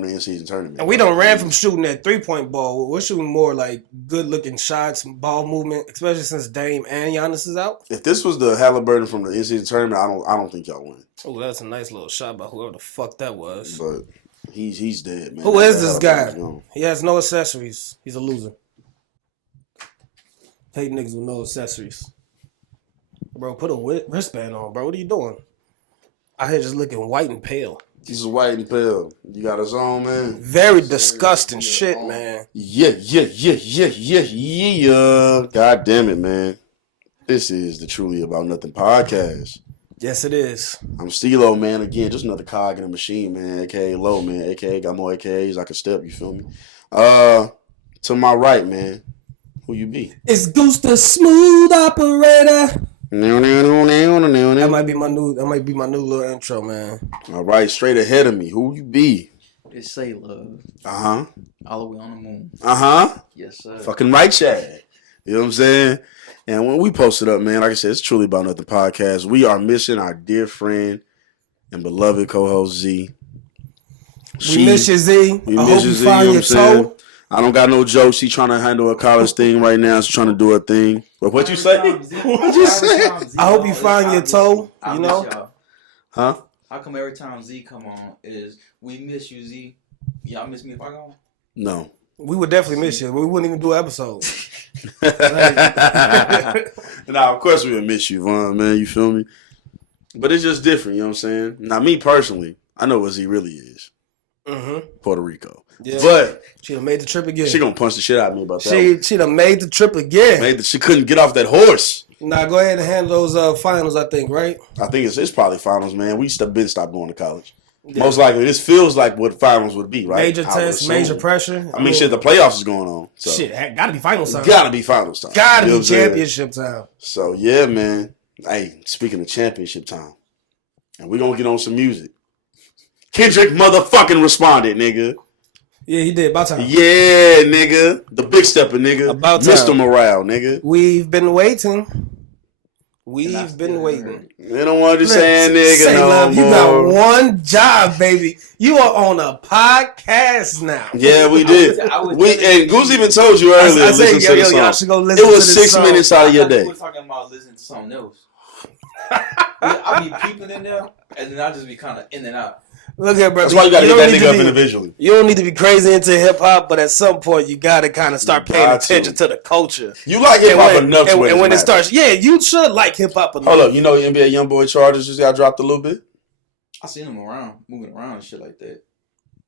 from the in-season tournament. And we don't ran from shooting that 3-point ball. We're shooting more like good-looking shots, ball movement, especially since Dame and Giannis is out. If this was the Halliburton from the in-season tournament, I don't think y'all win. Oh, that's a nice little shot by whoever the fuck that was. But he's dead, man. Who is this guy? He has no accessories. He's a loser. Hate niggas with no accessories. Bro, put a wristband on, bro. What are you doing? Out here just looking white and pale. This is white and pale. You got us on, man. Very disgusting shit, man. Yeah. God damn it, man. This is the Truly About Nothing podcast. Yes, it is. I'm Steelo, man. Again, just another cog in the machine, man. AKA Low, man. AKA got more AKAs I can step, you feel me? To my right, man. Who you be? It's Goose the Smooth Operator. That might be my new little intro, man. All right, straight ahead of me. Who you be? It's Say Love. Uh-huh. All the way on the moon. Uh-huh. Yes, sir. Fucking right, Chad. You know what I'm saying? And when we post it up, man, like I said, it's Truly About Nothing podcast. We are missing our dear friend and beloved co-host Z. We miss you, Z. I hope you find your toe. I don't got no jokes. She trying to handle a college thing right now. She's trying to do her thing. But what you say? What you say? I hope you find your toe. You know? Huh? How come every time Z come on is we miss you, Z? Y'all miss me if I go? No. We would definitely miss you. We wouldn't even do an episode. Nah, of course we would miss you, Vaughn, man. You feel me? But it's just different, you know what I'm saying? Now, me personally, I know what Z really is. Mm-hmm. Puerto Rico. Yeah. But she done made the trip again. She gonna punch the shit out of me about that. She done made the trip again. She couldn't get off that horse. Nah, go ahead and handle those finals, I think, right? I think it's probably finals, man. We been stopped going to college. Yeah. Most likely, this feels like what finals would be, right? Major test, major pressure. I mean, shit, the playoffs is going on. So. Shit, gotta be finals time. Gotta be finals time. Gotta be championship time. So, yeah, man. Hey, speaking of championship time, and we gonna get on some music. Kendrick motherfucking responded, nigga. Yeah, he did. About time. Yeah, nigga. The big stepper, nigga. About time. Mr. Morale, nigga. We've been waiting. We've been waiting. They don't understand, nigga, Say no love, more. you got one job, baby. You are on a podcast now. Yeah, we did. And Goose even told you earlier. I said, y'all should go listen to this It was 6 minutes out of your day. We were talking about listening to something else. I'll be peeping in there, and then I'll just be kind of in and out. Look here, bro. That's why you got to get that nigga up individually. You don't need to be crazy into hip-hop, but at some point, you got to kind of start paying attention to the culture. You like hip-hop enough to and when it starts, yeah, you should like hip-hop enough. Hold up, you know NBA Youngboy charges just got dropped a little bit? I seen him around, moving around and shit like that.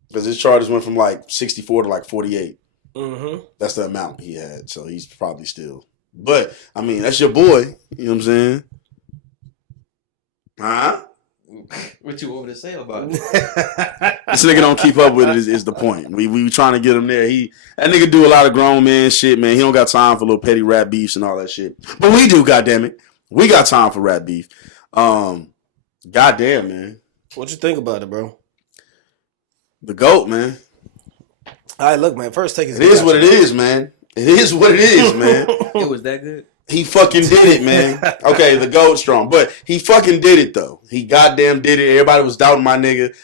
Because his charges went from like 64 to like 48. Mm-hmm. That's the amount he had, so he's probably still. But, I mean, that's your boy. You know what I'm saying? Huh? What you want me to say about it? This nigga don't keep up with it is the point. We trying to get him there. That nigga do a lot of grown man shit, man. He don't got time for little petty rap beefs and all that shit. But we do, goddammit. We got time for rap beef. Goddamn, man. What you think about it, bro? The GOAT, man. All right, look, man. First take his. It is what it is, man. It is what it is, man. It was that good. He fucking did it, man. Okay, the GOAT strong. But he fucking did it, though. He goddamn did it. Everybody was doubting my nigga.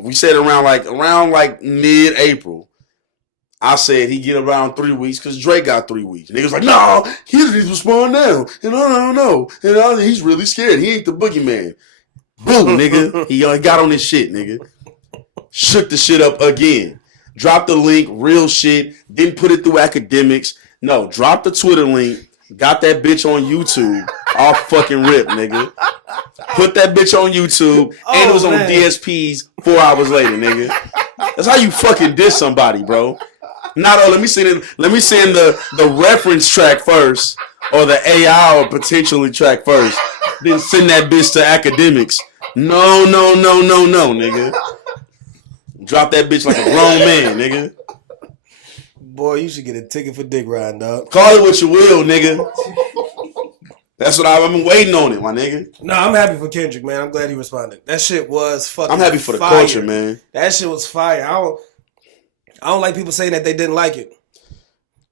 We said around like mid-April. I said he get around 3 weeks because Drake got 3 weeks. Niggas like, no, he doesn't need to respond now. And I don't know. And he's really scared. He ain't the boogeyman. Boom, nigga. He got on his shit, nigga. Shook the shit up again. Dropped the link, real shit. Didn't put it through academics. No, drop the Twitter link. Got that bitch on YouTube. Off fucking rip, nigga. Put that bitch on YouTube. And it was on DSPs 4 hours later, nigga. That's how you fucking diss somebody, bro. Let me send the reference track first. Or the AI or potentially track first. Then send that bitch to academics. No, nigga. Drop that bitch like a grown man, nigga. Boy, you should get a ticket for dick riding, dog. Call it what you will, nigga. That's what I've been waiting on it, my nigga. No, I'm happy for Kendrick, man. I'm glad he responded. That shit was fucking I'm happy for the fire. culture, man. That shit was fire. I don't like people saying that they didn't like it.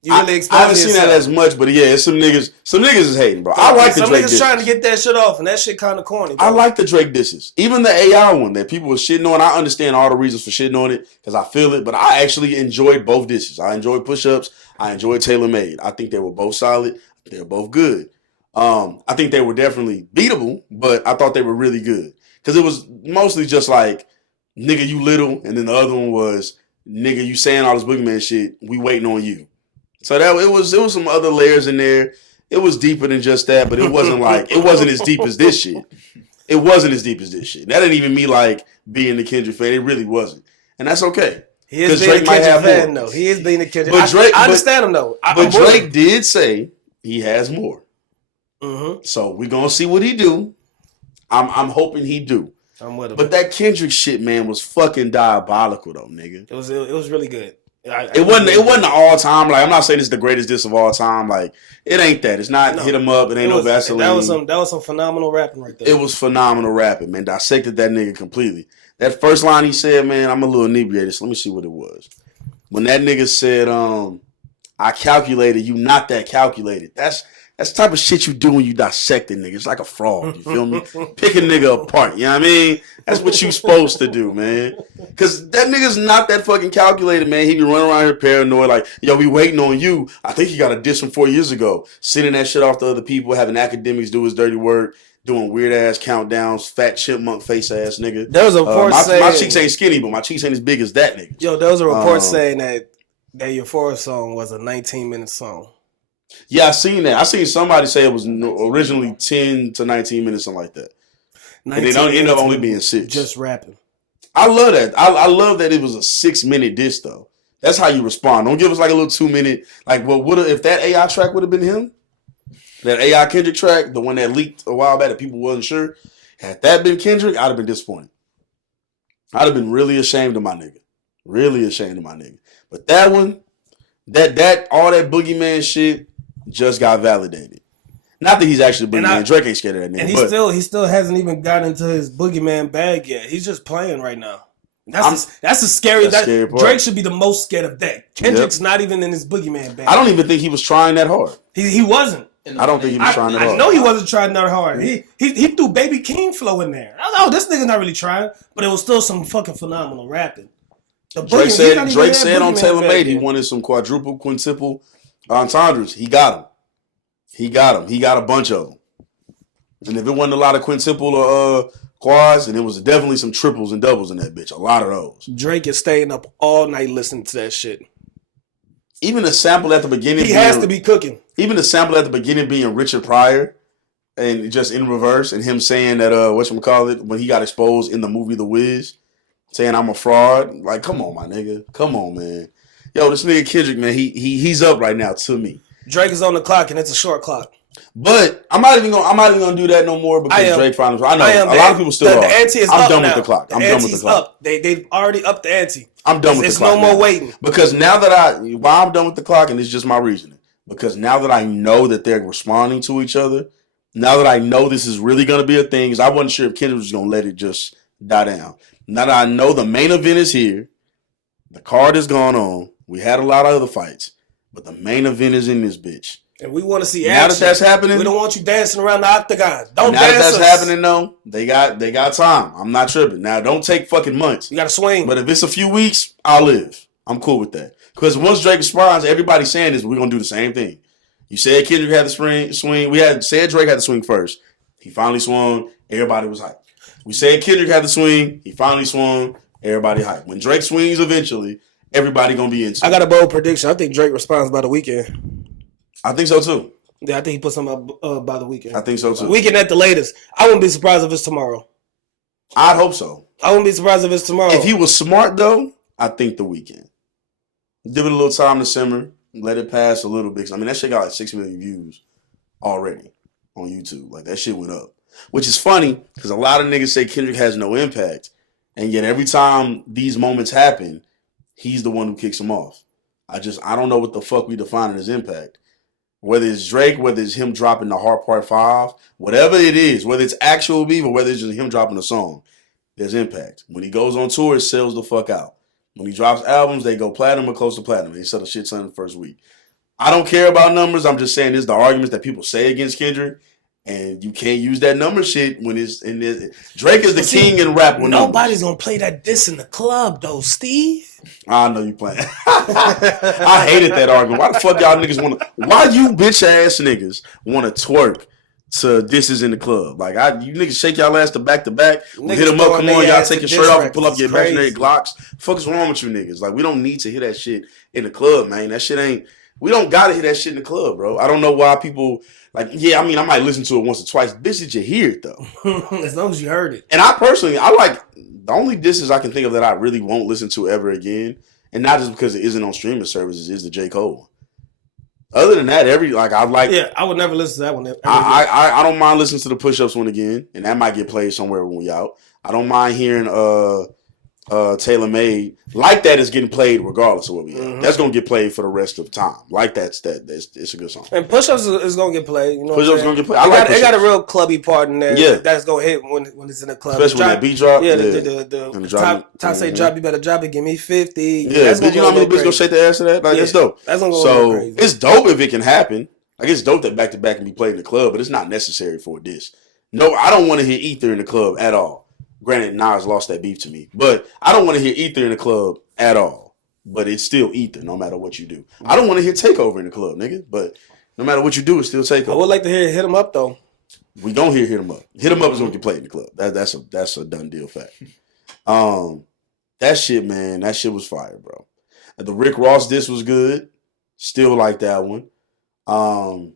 You really I haven't seen that as much, but yeah, it's some niggas is hating, bro. I like the Drake disses. Some niggas trying to get that shit off, and that shit kind of corny, bro. I like the Drake disses. Even the AI one that people were shitting on, I understand all the reasons for shitting on it, because I feel it, but I actually enjoyed both disses. I enjoyed Push-Ups. I enjoyed Tailor Made. I think they were both solid. They were both good. I think they were definitely beatable, but I thought they were really good. Because it was mostly just like, nigga, you little, and then the other one was, nigga, you saying all this boogeyman shit, we waiting on you. So that it was some other layers in there. It was deeper than just that, but it wasn't as deep as this shit. It wasn't as deep as this shit. That didn't even me like being the Kendrick fan. It really wasn't, and that's okay. He is being a Kendrick fan, though. He is being a Kendrick. But Drake, I understand him though. But Drake did say he has more. Mm-hmm. So we're gonna see what he do. I'm hoping he do. I'm with him. But that Kendrick shit, man, was fucking diabolical though, nigga. It was really good. It wasn't all time. Like, I'm not saying it's the greatest diss of all time. Like, it ain't that. It's not hit 'em up. It ain't no Vaseline. That was some phenomenal rapping right there. It was phenomenal rapping, man. Dissected that nigga completely. That first line he said, man, I'm a little inebriated. So let me see what it was. When that nigga said, I calculated, you not that calculated. That's the type of shit you do when you dissect a nigga. It's like a fraud. You feel me? Pick a nigga apart. You know what I mean? That's what you supposed to do, man. Because that nigga's not that fucking calculated, man. He be running around here paranoid like, yo, we waiting on you. I think he got a diss from 4 years ago. Sending that shit off to other people, having academics do his dirty work, doing weird-ass countdowns, fat chipmunk face-ass nigga. There was a report saying... My cheeks ain't skinny, but my cheeks ain't as big as that nigga. Yo, there was a report saying that Euphoria song was a 19-minute song. Yeah, I seen that. I seen somebody say it was originally 10 to 19 minutes, something like that. And they don't end up only being 6. Just rapping. I love that. I love that it was a 6-minute diss, though. That's how you respond. Don't give us like a little 2-minute. Like, what would if that AI track would have been him? That AI Kendrick track, the one that leaked a while back that people wasn't sure. Had that been Kendrick, I'd have been disappointed. I'd have been really ashamed of my nigga. Really ashamed of my nigga. But that one, that all that boogeyman shit just got validated. Not that he's actually boogeyman. Drake ain't scared of that nigga. And he still hasn't even gotten into his boogeyman bag yet. He's just playing right now. That's a scary part. Drake should be the most scared of that. Kendrick's not even in his boogeyman bag. I don't even think he was trying that hard. He wasn't. I don't think he was trying that hard. I know he wasn't trying that hard. He threw Baby King flow in there. I know this nigga not really trying, but it was still some fucking phenomenal rapping. Drake said on Tailor Made he wanted some quadruple, quintuple entendres. He got them. He got a bunch of them. And if it wasn't a lot of quintuple or quads, then it was definitely some triples and doubles in that bitch. A lot of those. Drake is staying up all night listening to that shit. Even the sample at the beginning. He has to be cooking. Even the sample at the beginning being Richard Pryor and just in reverse and him saying that, whatchamacallit, when he got exposed in the movie The Wiz, saying I'm a fraud. Like, come on, my nigga. Come on, man. Yo, this nigga Kendrick, man, he's up right now to me. Drake is on the clock and it's a short clock. But I'm not even gonna do that no more because Drake finally. I know a lot of people still are. The ante is I'm up done now. with the clock. I'm done with the clock. Up. They've already upped the ante. I'm done with the clock. There's no more waiting. Because now that why I'm done with the clock, and it's just my reasoning. Because now that I know that they're responding to each other, now that I know this is really gonna be a thing, because I wasn't sure if Kendrick was gonna let it just die down. Now that I know the main event is here, the card is going on. We had a lot of other fights, but the main event is in this bitch. And we want to see action. Now that that's happening, we don't want you dancing around the octagon. Don't now dance. Now that that's happening, though, they got time. I'm not tripping. Now, don't take fucking months. You got to swing. But if it's a few weeks, I'll live. I'm cool with that. Because once Drake responds, everybody's saying this, we're gonna do the same thing. You said Kendrick had the swing. We had said Drake had the swing first. He finally swung. Everybody was hyped. We said Kendrick had the swing. He finally swung. Everybody hyped. When Drake swings eventually, everybody gonna be into it. I got a bold prediction. I think Drake responds by the weekend. I think so too. Yeah, I think he put something up by the weekend. I think so too. Weekend at the latest. I wouldn't be surprised if it's tomorrow. I'd hope so. I wouldn't be surprised if it's tomorrow. If he was smart though, I think the weekend. Give it a little time to simmer. Let it pass a little bit. I mean, that shit got like 6 million views already on YouTube. Like, that shit went up. Which is funny, because a lot of niggas say Kendrick has no impact. And yet every time these moments happen, he's the one who kicks them off. I don't know what the fuck we define as impact. Whether it's Drake, whether it's him dropping the Heart Part 5, whatever it is, whether it's actual beef or whether it's just him dropping a song, there's impact. When he goes on tour, it sells the fuck out. When he drops albums, they go platinum or close to platinum. They sell a shit ton in the first week. I don't care about numbers. I'm just saying this is the arguments that people say against Kendrick. And you can't use that number shit when it's in this. Drake is the king in rap with nobody's numbers. Gonna play that diss in the club though, Steve. I know you playing. I hated that argument. Why the fuck y'all niggas want to? Why you bitch ass niggas want to twerk to disses in the club? Like you niggas shake y'all ass to back. We hit them up. Come on, y'all take your shirt off and pull up your imaginary Glocks. Fuck is wrong with you niggas? Like we don't need to hear that shit in the club, man. That shit ain't. We don't gotta hear that shit in the club, bro. I don't know why people. Like, yeah, I mean, I might listen to it once or twice. Bitch, did you hear it, though? As long as you heard it. And I personally, I like, the only disses I can think of that I really won't listen to ever again, and not just because it isn't on streaming services, is the J. Cole one. Other than that, Yeah, I would never listen to that one. I don't mind listening to the Push-Ups one again, and that might get played somewhere when we out. I don't mind hearing Taylor Made. Like that is getting played regardless of what we have. That's gonna get played for the rest of time. Like it's a good song. And Push-Ups is gonna get played. You know, Push-Ups gonna get played. It got a real clubby part in there. Yeah, that's gonna hit when it's in the club. Especially when that beat drop. Yeah, the top say drop. You better drop it. Give me 50. Yeah, you know how many bitches gonna shake their ass to that? Like that's dope. That's gonna go crazy. It's dope if it can happen. Like it's dope that back to back can be played in the club, but it's not necessary for this. No, I don't want to hear Ether in the club at all. Granted, Nas lost that beef to me, but I don't want to hear Ether in the club at all. But it's still Ether, no matter what you do. I don't want to hear Takeover in the club, nigga. But no matter what you do, it's still Takeover. I would like to hear Hit 'Em Up though. We don't hear Hit 'Em Up. Hit 'Em Up is going to get played in the club. That's a done deal fact. That shit, man, that shit was fire, bro. The Rick Ross diss was good. Still like that one. I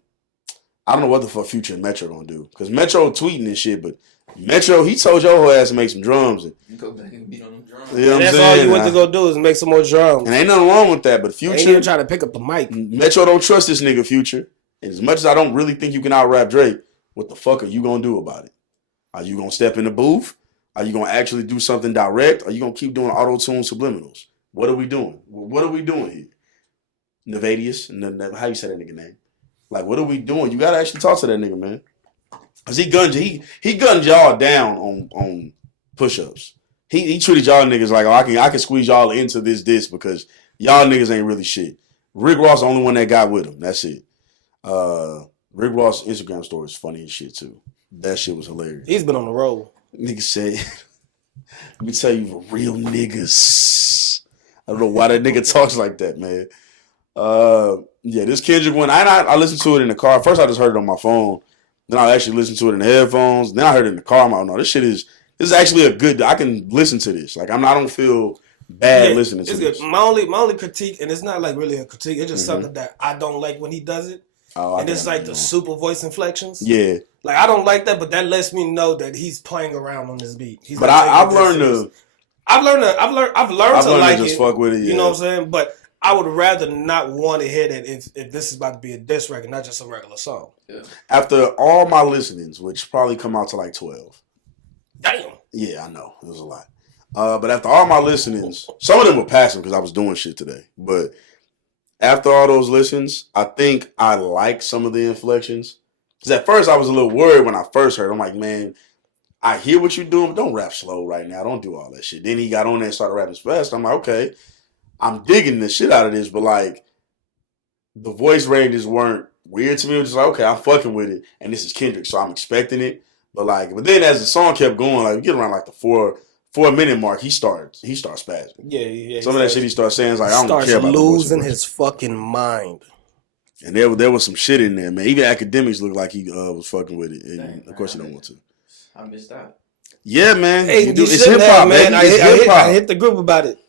don't know what the fuck Future and Metro gonna do because Metro tweeting and shit, but Metro, he told your whole ass to make some drums. And, go back and beat on them drums. You know what I'm that's saying? all you went to go do is make some more drums. And ain't nothing wrong with that, but Future ain't even trying to pick up the mic. Metro don't trust this nigga Future. And as much as I don't really think you can out rap Drake, what the fuck are you gonna do about it? Are you gonna step in the booth? Are you gonna actually do something direct? Are you gonna keep doing auto-tune subliminals? What are we doing? What are we doing here? Nevadius? How you say that nigga name? Like, what are we doing? You gotta actually talk to that nigga, man. Cause he gunned y'all down on push-ups. He treated y'all niggas like, oh, I can squeeze y'all into this because y'all niggas ain't really shit. Rick Ross the only one that got with him. That's it. Rick Ross' Instagram story is funny as shit too. That shit was hilarious. He's been on the road. Nigga said, let me tell you for real niggas. I don't know why that nigga talks like that, man. Yeah, this Kendrick one, I listened to it in the car. First I just heard it on my phone. Then I actually listened to it in the headphones. Then I heard it in the car. I'm like, no, this is actually a good, I can listen to this. Like I don't feel bad listening to this. My only critique, and it's not like really a critique, it's just something that I don't like when he does it. And it's like the super voice inflections. Yeah. Like I don't like that, but that lets me know that he's playing around on this beat. But I've learned to like just it. fuck with it. Yeah. You know what I'm saying? But I would rather not want to hear that if this is about to be a diss record, not just a regular song. Yeah. After all my listenings, which probably come out to like 12. Damn. Yeah, I know. It was a lot. But after all my listenings, some of them were passing because I was doing shit today. But after all those listens, I think I like some of the inflections. Because at first I was a little worried when I first heard. I'm like, man, I hear what you're doing, but don't rap slow right now. Don't do all that shit. Then he got on there and started rapping fast. I'm like, okay, I'm digging the shit out of this, but like the voice ranges weren't weird to me. It was just like, okay, I'm fucking with it. And this is Kendrick, so I'm expecting it. But then as the song kept going, like we get around like the 4-minute mark, he starts spazzing. Yeah. Some of that shit he starts saying is like, I don't care about losing his fucking mind. And there was some shit in there, man. Even academics looked like he was fucking with it. And of course he don't want to. I missed that. Yeah, man. Hey, it's hip hop, man. I hit the group about it.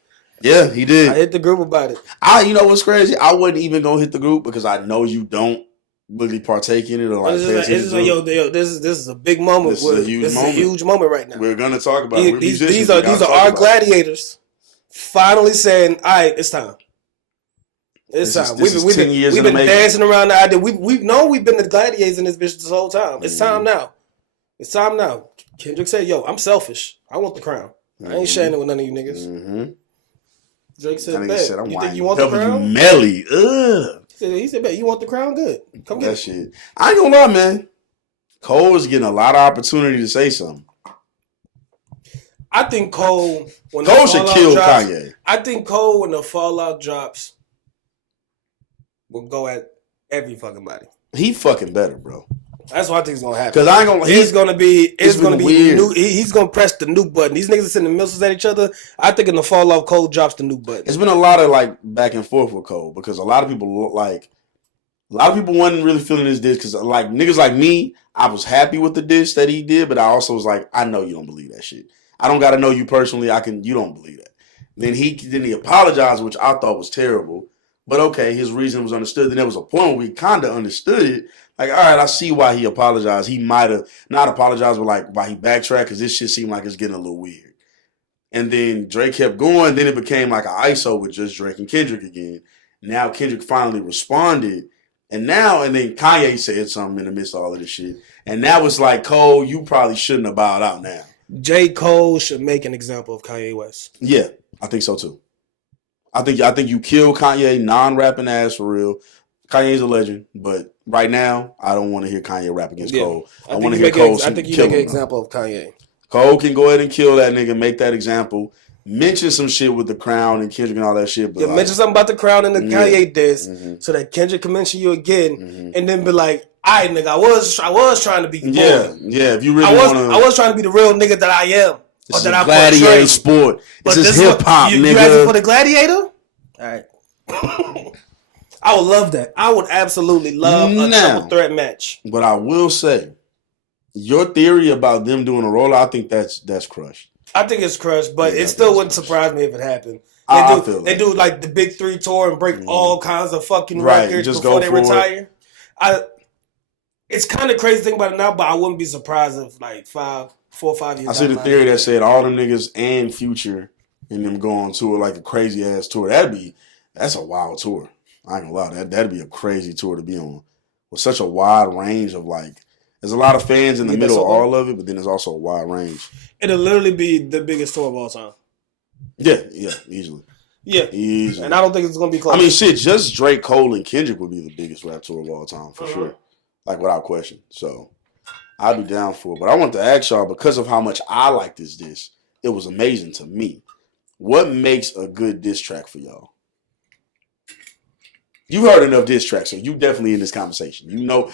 Yeah, he did. I hit the group about it. You know what's crazy? I wasn't even gonna hit the group because I know you don't really partake in it or like. This is a big moment. This is a huge moment right now. We're gonna talk about it. These are our gladiators finally saying, "All right, it's time." It's time. We've been dancing around the idea. We've known we've been the gladiators in this bitch this whole time. It's time now. It's time now. Kendrick said, "Yo, I'm selfish. I want the crown. I ain't sharing it with none of you niggas." Mm-hmm. Drake said, "Bet. You think you want the crown?" Melly. Ugh. He said, "Bet you want the crown? Good. Come get that shit." I ain't gonna lie, man. Cole is getting a lot of opportunity to say something. I think Cole should kill Kanye. I think Cole when the Fallout drops. will go at every fucking body. He fucking better, bro. That's what I think is gonna happen. Because I ain't gonna. It's gonna be weird. new. He's gonna press the nuke button. These niggas are sending missiles at each other. I think in the fall off, Cole drops the nuke button. It's been a lot of like back and forth with Cole because a lot of people wasn't really feeling his diss because like niggas like me, I was happy with the diss that he did, but I also was like, I know you don't believe that shit. I don't gotta know you personally. You don't believe that. Then he apologized, which I thought was terrible. But okay, his reason was understood. Then there was a point where we kind of understood it. Like, all right, I see why he apologized. He might have not apologized, but like why he backtracked because this shit seemed like it's getting a little weird. And then Drake kept going. Then it became like an ISO with just Drake and Kendrick again. Now Kendrick finally responded. And then Kanye said something in the midst of all of this shit. And now it's like, Cole, you probably shouldn't have bowed out now. J. Cole should make an example of Kanye West. Yeah, I think so too. I think you kill Kanye non-rapping ass for real. Kanye's a legend, but right now I don't want to hear Kanye rap against Cole. I want to hear Cole. I think you make an example of Kanye. Cole can go ahead and kill that nigga, make that example. Mention some shit with the Crown and Kendrick and all that shit. But mention something about the Crown and the Kanye diss, so that Kendrick can mention you again, and then be like, "I nigga, I was trying to be bold. Yeah. If you really I was trying to be the real nigga that I am, or that I gladiator sport. This is hip hop, nigga. You asking for the gladiator? All right. I would love that. I would absolutely love a triple threat match. But I will say, your theory about them doing a roller, I think that's crushed. I think it's crushed, but it still wouldn't surprise me if it happened. They do like the Big 3 tour and break all kinds of fucking records before they retire. It's kind of crazy to think about it now, but I wouldn't be surprised if like 4 or 5 years. I see the theory that said all them niggas and Future and them go on tour like a crazy ass tour. That's a wild tour. I ain't gonna lie, that'd be a crazy tour to be on. With such a wide range of like, there's a lot of fans in the middle of all of it, but then there's also a wide range. It'll literally be the biggest tour of all time. Yeah, easily. Yeah, easily. And I don't think it's gonna be close. I mean, shit, just Drake, Cole, and Kendrick would be the biggest rap tour of all time for sure, like without question. So I'd be down for it. But I want to ask y'all, because of how much I like this diss, it was amazing to me. What makes a good diss track for y'all? You heard enough diss tracks, so you definitely in this conversation. You know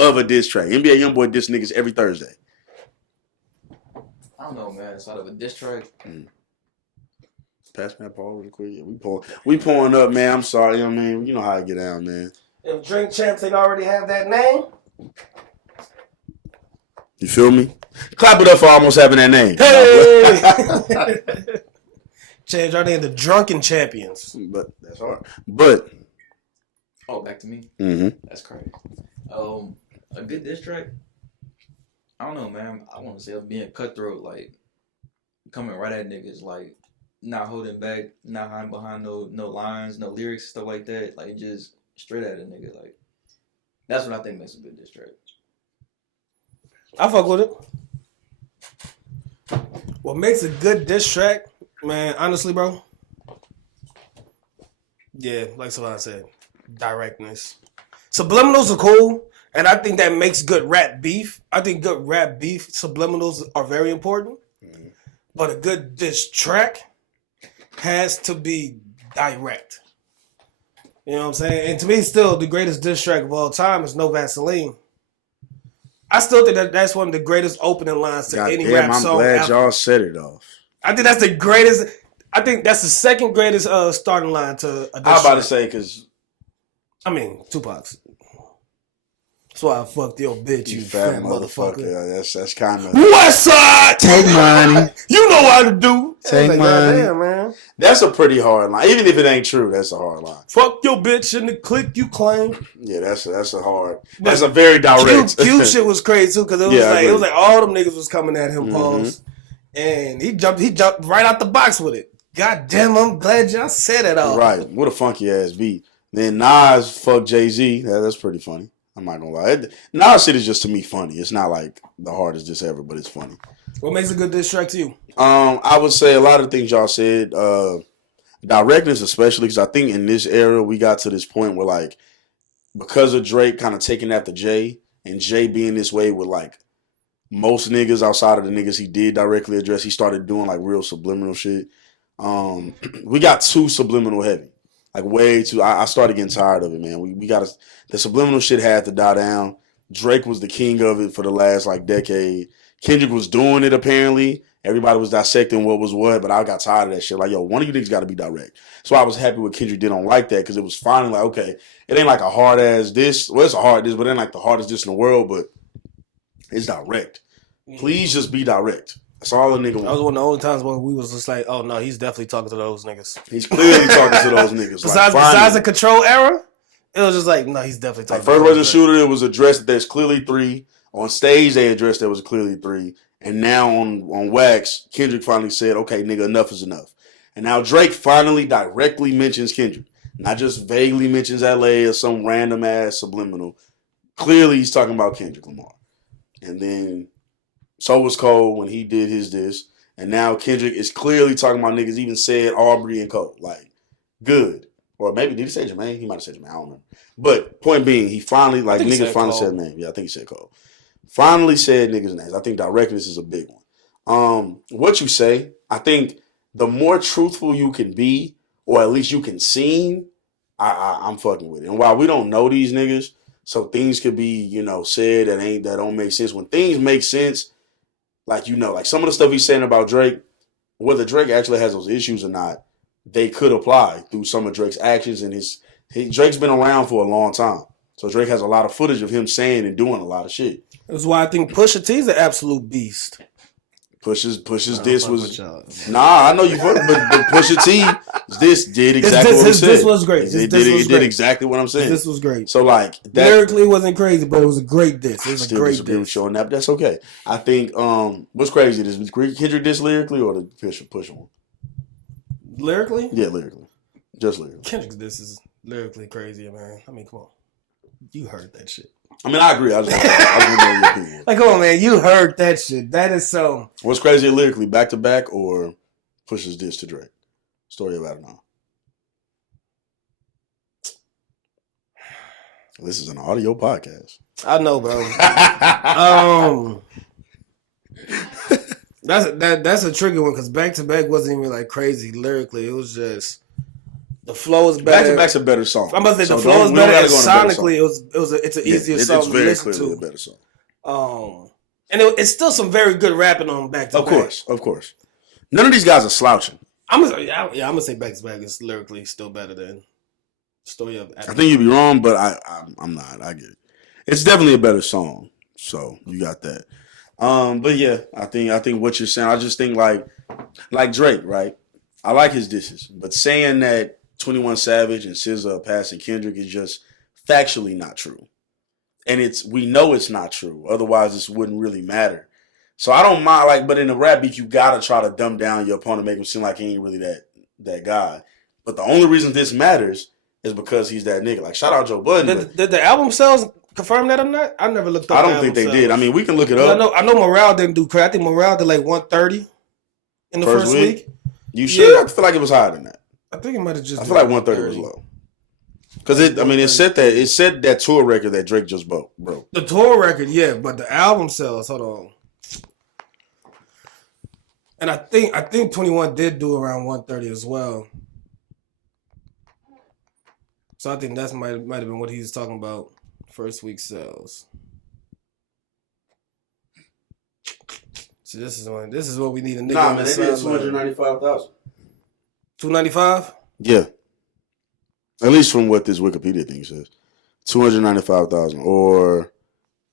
of a diss track. NBA YoungBoy diss niggas every Thursday. I don't know, man. It's out of a diss track. Pass me that Paul real quick. Yeah, we pouring up, man. I'm sorry, I mean, you know how I get down, man. If Drink Champs ain't already have that name. You feel me? Clap it up for almost having that name. Hey! Change our name to Drunken Champions. But that's hard. But back to me. That's crazy. A good diss track. I don't know, man. I want to say being cutthroat, like coming right at niggas, like not holding back, not hiding behind no lines, no lyrics, stuff like that. Like just straight at a nigga. Like that's what I think makes a good diss track. I fuck with it. What makes a good diss track, man? Honestly, bro. Yeah, like Savon said, directness. Subliminals are cool, and I think that makes good rap beef. I think good rap beef subliminals are very important. But a good diss track has to be direct. You know what I'm saying? And to me, still, the greatest diss track of all time is No Vaseline. I still think that's one of the greatest opening lines to any rap song. I'm glad y'all said it off. I think that's the greatest. I think that's the second greatest starting line to a diss track. I was about to say, because I mean, Tupac's. That's why I fucked your bitch, you fat motherfucker. Yeah, that's kind of... West Side! Take money. You know what to do. Take money. Damn, man. That's a pretty hard line. Even if it ain't true, that's a hard line. Fuck your bitch in the clique you claim. Yeah, that's a hard... That's a very direct... Q shit was crazy, too, because it was like all them niggas was coming at him, pause. And he jumped right out the box with it. God damn, I'm glad y'all said it all. Right. What a funky ass beat. Then Nas fucked Jay-Z. That's pretty funny. I'm not gonna lie. Nas shit is just to me funny. It's not like the hardest diss ever, but it's funny. What makes a good diss track to you? I would say a lot of things y'all said. Directness especially, because I think in this era we got to this point where like because of Drake kind of taking after Jay and Jay being this way with like most niggas outside of the niggas he did directly address, he started doing like real subliminal shit. We got too subliminal heavy. Like way too. I started getting tired of it, man. We got to. The subliminal shit had to die down. Drake was the king of it for the last like decade. Kendrick was doing it apparently. Everybody was dissecting what was what, but I got tired of that shit. Like, yo, one of you niggas got to be direct. So I was happy with Kendrick did on like that because it was finally like, okay, it ain't like a hard ass diss. Well, it's a hard diss, but it ain't like the hardest diss in the world, but it's direct. Please just be direct. That's all the nigga That was one of the only times where we was just like, oh no, he's definitely talking to those niggas. He's clearly talking to those niggas. Besides the control era, it was just like, no, he's definitely talking to those niggas. First person shooter, it was addressed that there's clearly 3. On stage, they addressed there was clearly 3. And now on Wax, Kendrick finally said, okay, nigga, enough is enough. And now Drake finally directly mentions Kendrick. Not just vaguely mentions LA or some random ass subliminal. Clearly he's talking about Kendrick Lamar. And then so was Cole when he did his diss. And now Kendrick is clearly talking about niggas, even said Aubrey and Cole. Like, good. Or maybe, did he say Jermaine? He might have said Jermaine. I don't remember. But point being, he finally, like, niggas finally said name. Yeah, I think he said Cole. Finally said niggas' names. I think directness is a big one. What you say, I think the more truthful you can be, or at least you can seem, I'm fucking with it. And while we don't know these niggas, so things could be, you know, said that don't make sense. When things make sense, like, you know, like some of the stuff he's saying about Drake, whether Drake actually has those issues or not, they could apply through some of Drake's actions and Drake's been around for a long time. So Drake has a lot of footage of him saying and doing a lot of shit. That's why I think Pusha T's an absolute beast. Push's diss was I know you fuck, but Pusha T this did exactly what he said. This was great. It did exactly what I'm saying. This was great. So like that, lyrically it wasn't crazy, but it was a great diss. It was a great diss. With you on that, but that's okay. I think what's crazy is Kendrick diss lyrically or the Pusha one? Lyrically? Yeah, lyrically. Just lyrically. Kendrick's diss is lyrically crazy, man. I mean, come on. You heard that shit. I mean, I agree. I just want to know your opinion. Like, come on, man. You heard that shit. That is so. What's crazier lyrically, back to back or Pusha's diss to Drake? Story of Adonai. This is an audio podcast. I know, bro. That's a tricky one because back to back wasn't even like crazy lyrically. It was just. The flow is better. Back to Back's a better song. I'm about to say the flow is better. And sonically, it's an easier song to listen to. A better song. And it's still some very good rapping on Back to Back. Of course. None of these guys are slouching. I'm gonna say Back to Back is lyrically still better than Story of Adonai. I think you'd be wrong, but I'm not. I get it. It's definitely a better song. So you got that. But yeah, I think what you're saying. I just think like Drake, right? I like his disses, but saying that 21 Savage and SZA passing Kendrick is just factually not true. And we know it's not true. Otherwise, this wouldn't really matter. So I don't mind, but in a rap beat, you gotta try to dumb down your opponent, make him seem like he ain't really that guy. But the only reason this matters is because he's that nigga. Like, shout out Joe Budden. Did the album sales confirm that or not? I never looked up. I don't think they did. I mean, we can look it up. I know Morale didn't do crazy. I think Morale did like 130 in the first week. You sure? Yeah. I feel like it was higher than that. I think it might have just. I feel like 130 was low. Because it said that tour record that Drake just broke. The tour record, yeah, but the album sales. Hold on. And I think 21 did do around 130 as well. So I think that might have been what he was talking about. First week sales. So this is what we need a nigga. Nah, man, they did 295,000. 295? Yeah. At least from what this Wikipedia thing says. 295,000. Or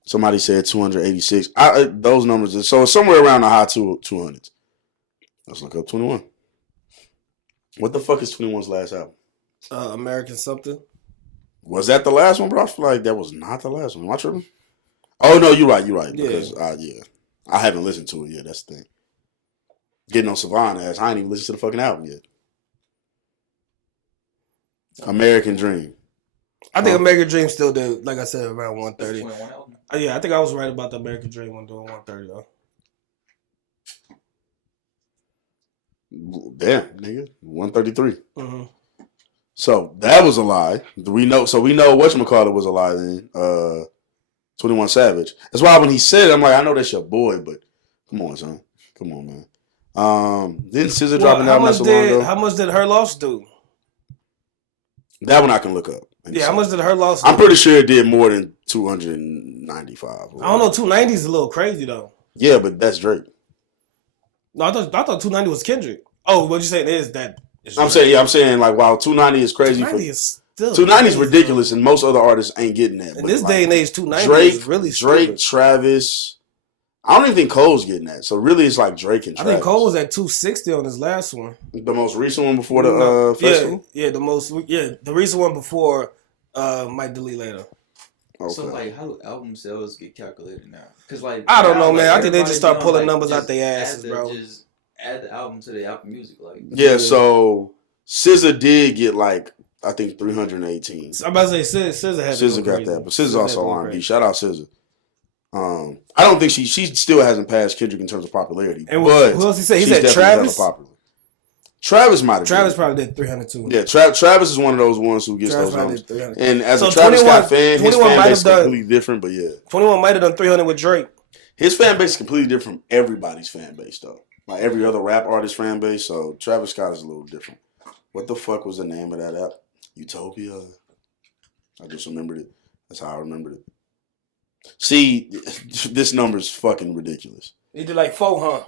somebody said 286. Those numbers. So it's somewhere around the high 200s. Let's look up 21. What the fuck is 21's last album? American something. Was that the last one, bro? I feel like that was not the last one. Am I tripping? Oh, no, you're right. Because, I haven't listened to it yet. That's the thing. Getting on Savon ass. I ain't even listened to the fucking album yet. American Dream. I think American Dream still did, like I said, around 130. Yeah, I think I was right about the American Dream one doing 130 though. Damn, nigga. 133. Mm-hmm. So that was a lie. We know whatchamacallit was a lie then. 21 Savage. That's why when he said it, I'm like, I know that's your boy, but come on, son. Come on, man. Didn't SZA drop an album not so long ago? How much did Her Loss do? That one I can look up. Yeah, how much did her loss? I'm pretty sure it did more than 295. I don't know. 290 is a little crazy though. Yeah, but that's Drake. No, I thought 290 was Kendrick. Oh, what you saying is that? I'm saying like while 290 is crazy 290 is still 290 is ridiculous, and most other artists ain't getting that. In this day and age, 290 Drake, is really Drake, stupid. Travis. I don't even think Cole's getting that. So really, it's like Drake and Travis. I think Cole was at 260 on his last one. The most recent one before the festival. Yeah, the recent one before Might Delete Later. Okay. So like, how do album sales get calculated now? Because like, I don't know, man. I think they just start pulling numbers out their asses, bro. Just add the album to the Apple Music, like. Yeah, so SZA did get like I think 318. I'm about to say SZA had SZA got that, but SZA's also R&B. Shout out SZA. I don't think she still hasn't passed Kendrick in terms of popularity. And but who else he said? He said Travis. Travis might have. Travis probably did 302. Yeah, Travis is one of those ones who gets those numbers. And as a Travis Scott fan, his fan base is completely different. But yeah, 21 might have done 300 with Drake. His fan base is completely different from everybody's fan base, though. Like every other rap artist fan base. So Travis Scott is a little different. What the fuck was the name of that app? Utopia. I just remembered it. That's how I remembered it. See, this number's fucking ridiculous. He did like 400.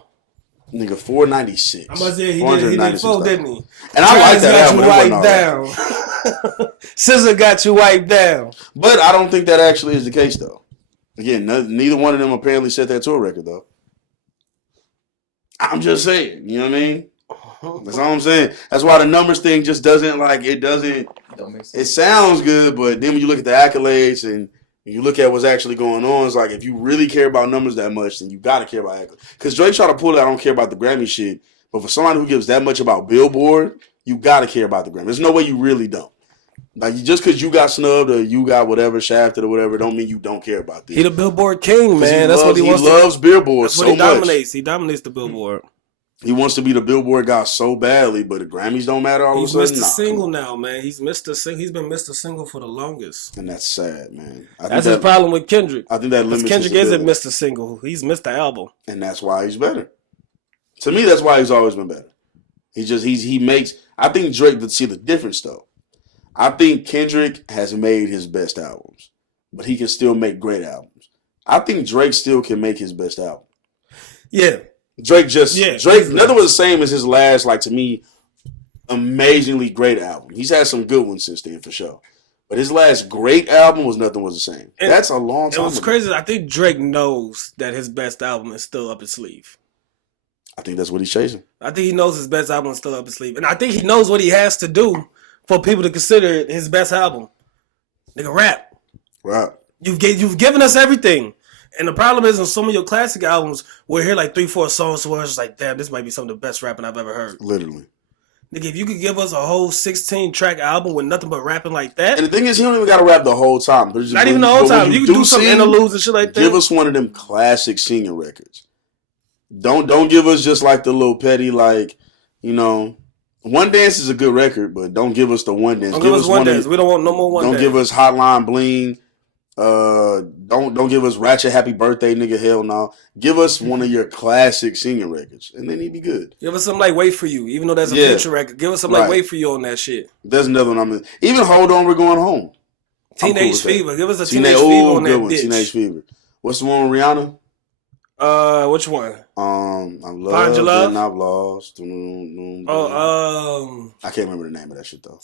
Nigga, 496. I'm about to say he did 4, didn't he? And I like that album. Got you wiped down. SZA got you wiped down. But I don't think that actually is the case, though. Again, neither one of them apparently set that tour record, though. I'm just saying. You know what I mean? That's all I'm saying. That's why the numbers thing just doesn't, like, it doesn't. Don't make sense. It sounds good, but then when you look at the accolades and you look at what's actually going on, it's like if you really care about numbers that much, then you got to care about accolades. Because Drake tried to pull it, I don't care about the Grammy shit. But for somebody who gives that much about Billboard, you got to care about the Grammy. There's no way you really don't. Like, just because you got snubbed or you got whatever, shafted or whatever, don't mean you don't care about this. He the Billboard king, man. That's what he wants. He loves Billboard so much. That's what he dominates. He dominates the Billboard. He wants to be the Billboard guy so badly, but the Grammys don't matter all of a sudden. He's Mr. Single now, man. He's Mr. Single. He's been Mr. Single for the longest. And that's sad, man. That's his problem with Kendrick. I think that limits Kendrick isn't Mr. Single. He's Mr. Album. And that's why he's better. To me, that's why he's always been better. He makes. I think Drake. See the difference though. I think Kendrick has made his best albums, but he can still make great albums. I think Drake still can make his best album. Yeah. Drake, nothing was the same as his last, like, to me, amazingly great album. He's had some good ones since then, for sure. But his last great album was nothing was the same. And that's a long time. It was crazy. I think Drake knows that his best album is still up his sleeve. I think that's what he's chasing. I think he knows his best album is still up his sleeve. And I think he knows what he has to do for people to consider it his best album. Nigga, rap. Rap. You've given us everything. And the problem is, on some of your classic albums, we'll hear like 3-4 songs where it's like, damn, this might be some of the best rapping I've ever heard. Literally. Nigga, if you could give us a whole 16-track album with nothing but rapping like that. And the thing is, he don't even got to rap the whole time. But not even the whole time. You can do some interludes and shit like that. Give us one of them classic singing records. Don't give us just like the little petty, like, you know, One Dance is a good record, but don't give us the One Dance. Don't give us One Dance. We don't want no more One Dance. Don't give us Hotline Bling. Don't give us Ratchet Happy Birthday, nigga. Hell no. Give us one of your classic singing records, and then he'd be good. Give us something like Wait For You, even though that's a future record. Give us something like Wait For You on that shit. There's another one. I mean, even Hold On, We're Going Home. Teenage Fever. Give us a Teenage Fever on that bitch. Teenage Fever. What's the one with Rihanna? Which one? I'm loved Find Your Love? and I've lost. I can't remember the name of that shit though.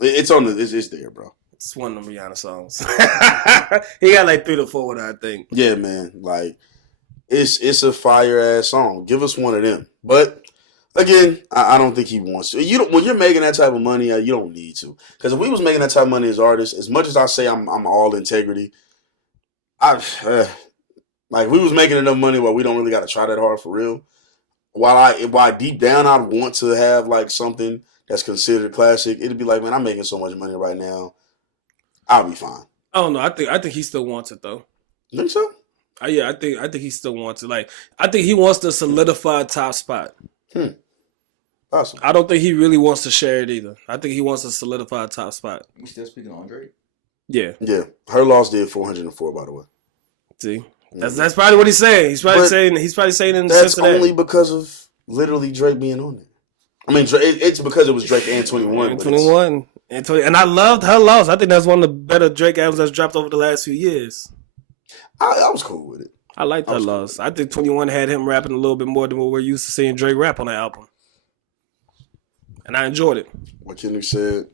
It's on the. It's there, bro. It's one of them Rihanna songs. He got like 3 to 4 with it, I think. Yeah, man. Like, it's a fire ass song. Give us one of them. But again, I don't think he wants to. When you're making that type of money, you don't need to. Because if we was making that type of money as artists, as much as I say I'm all integrity, like, we was making enough money where we don't really got to try that hard for real. While deep down I'd want to have like something that's considered classic, it'd be like, man, I'm making so much money right now. I'll be fine. I don't know. I think he still wants it though. Think so? Yeah, I think he still wants it. Like, I think he wants to solidify a top spot. Awesome. I don't think he really wants to share it either. I think he wants to solidify a top spot. We still speaking on Drake? Yeah. Yeah. Her loss did 404, by the way. See? That's probably what he's saying. He's probably saying in the sense of that. That's only because of literally Drake being on it. I mean, it's because it was Drake and 21. And 21. And I loved her loss. I think that's one of the better Drake albums that's dropped over the last few years. I was cool with it. I liked her loss. Cool. I think 21 had him rapping a little bit more than what we're used to seeing Drake rap on the album. And I enjoyed it. What Kendrick said,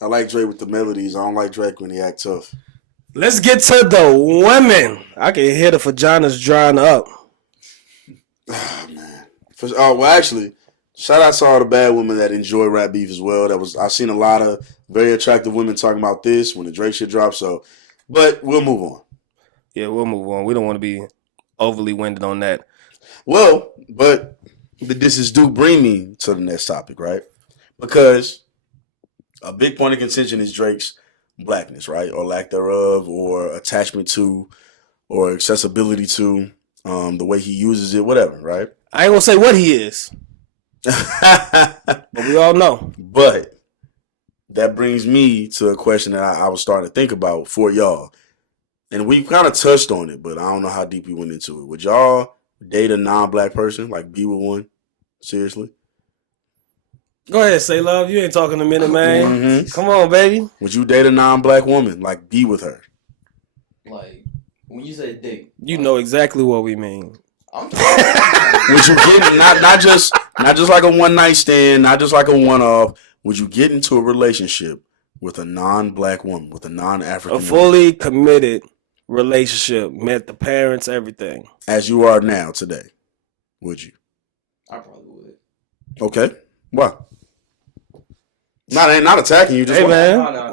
I like Drake with the melodies. I don't like Drake when he act tough. Let's get to the women. I can hear the vaginas drying up. Oh, man. Well, actually, shout out to all the bad women that enjoy rap beef as well. I've seen a lot of very attractive women talking about this when the Drake shit drops. But we'll move on. Yeah, we'll move on. We don't want to be overly winded on that. Well, but this is do bring me to the next topic, right? Because a big point of contention is Drake's blackness, right? Or lack thereof, or attachment to, or accessibility to, the way he uses it, whatever, right? I ain't gonna say what he is. But we all know. But that brings me to a question that I was starting to think about for y'all. And we kind of touched on it, but I don't know how deep we went into it. Would y'all date a non-black person? Like be with one? Seriously? Go ahead, say love. You ain't talking a minute, man. Mm-hmm. Come on, baby. Would you date a non-black woman? Like be with her? Like when you say date, you know exactly what we mean. Would you get not just like a one night stand, not just like a one off? Would you get into a relationship with a non-black woman, with a non-African woman? A fully committed relationship, met the parents, everything. As you are now today, would you? I probably would. Okay, why? Not attacking you, just hey man. No.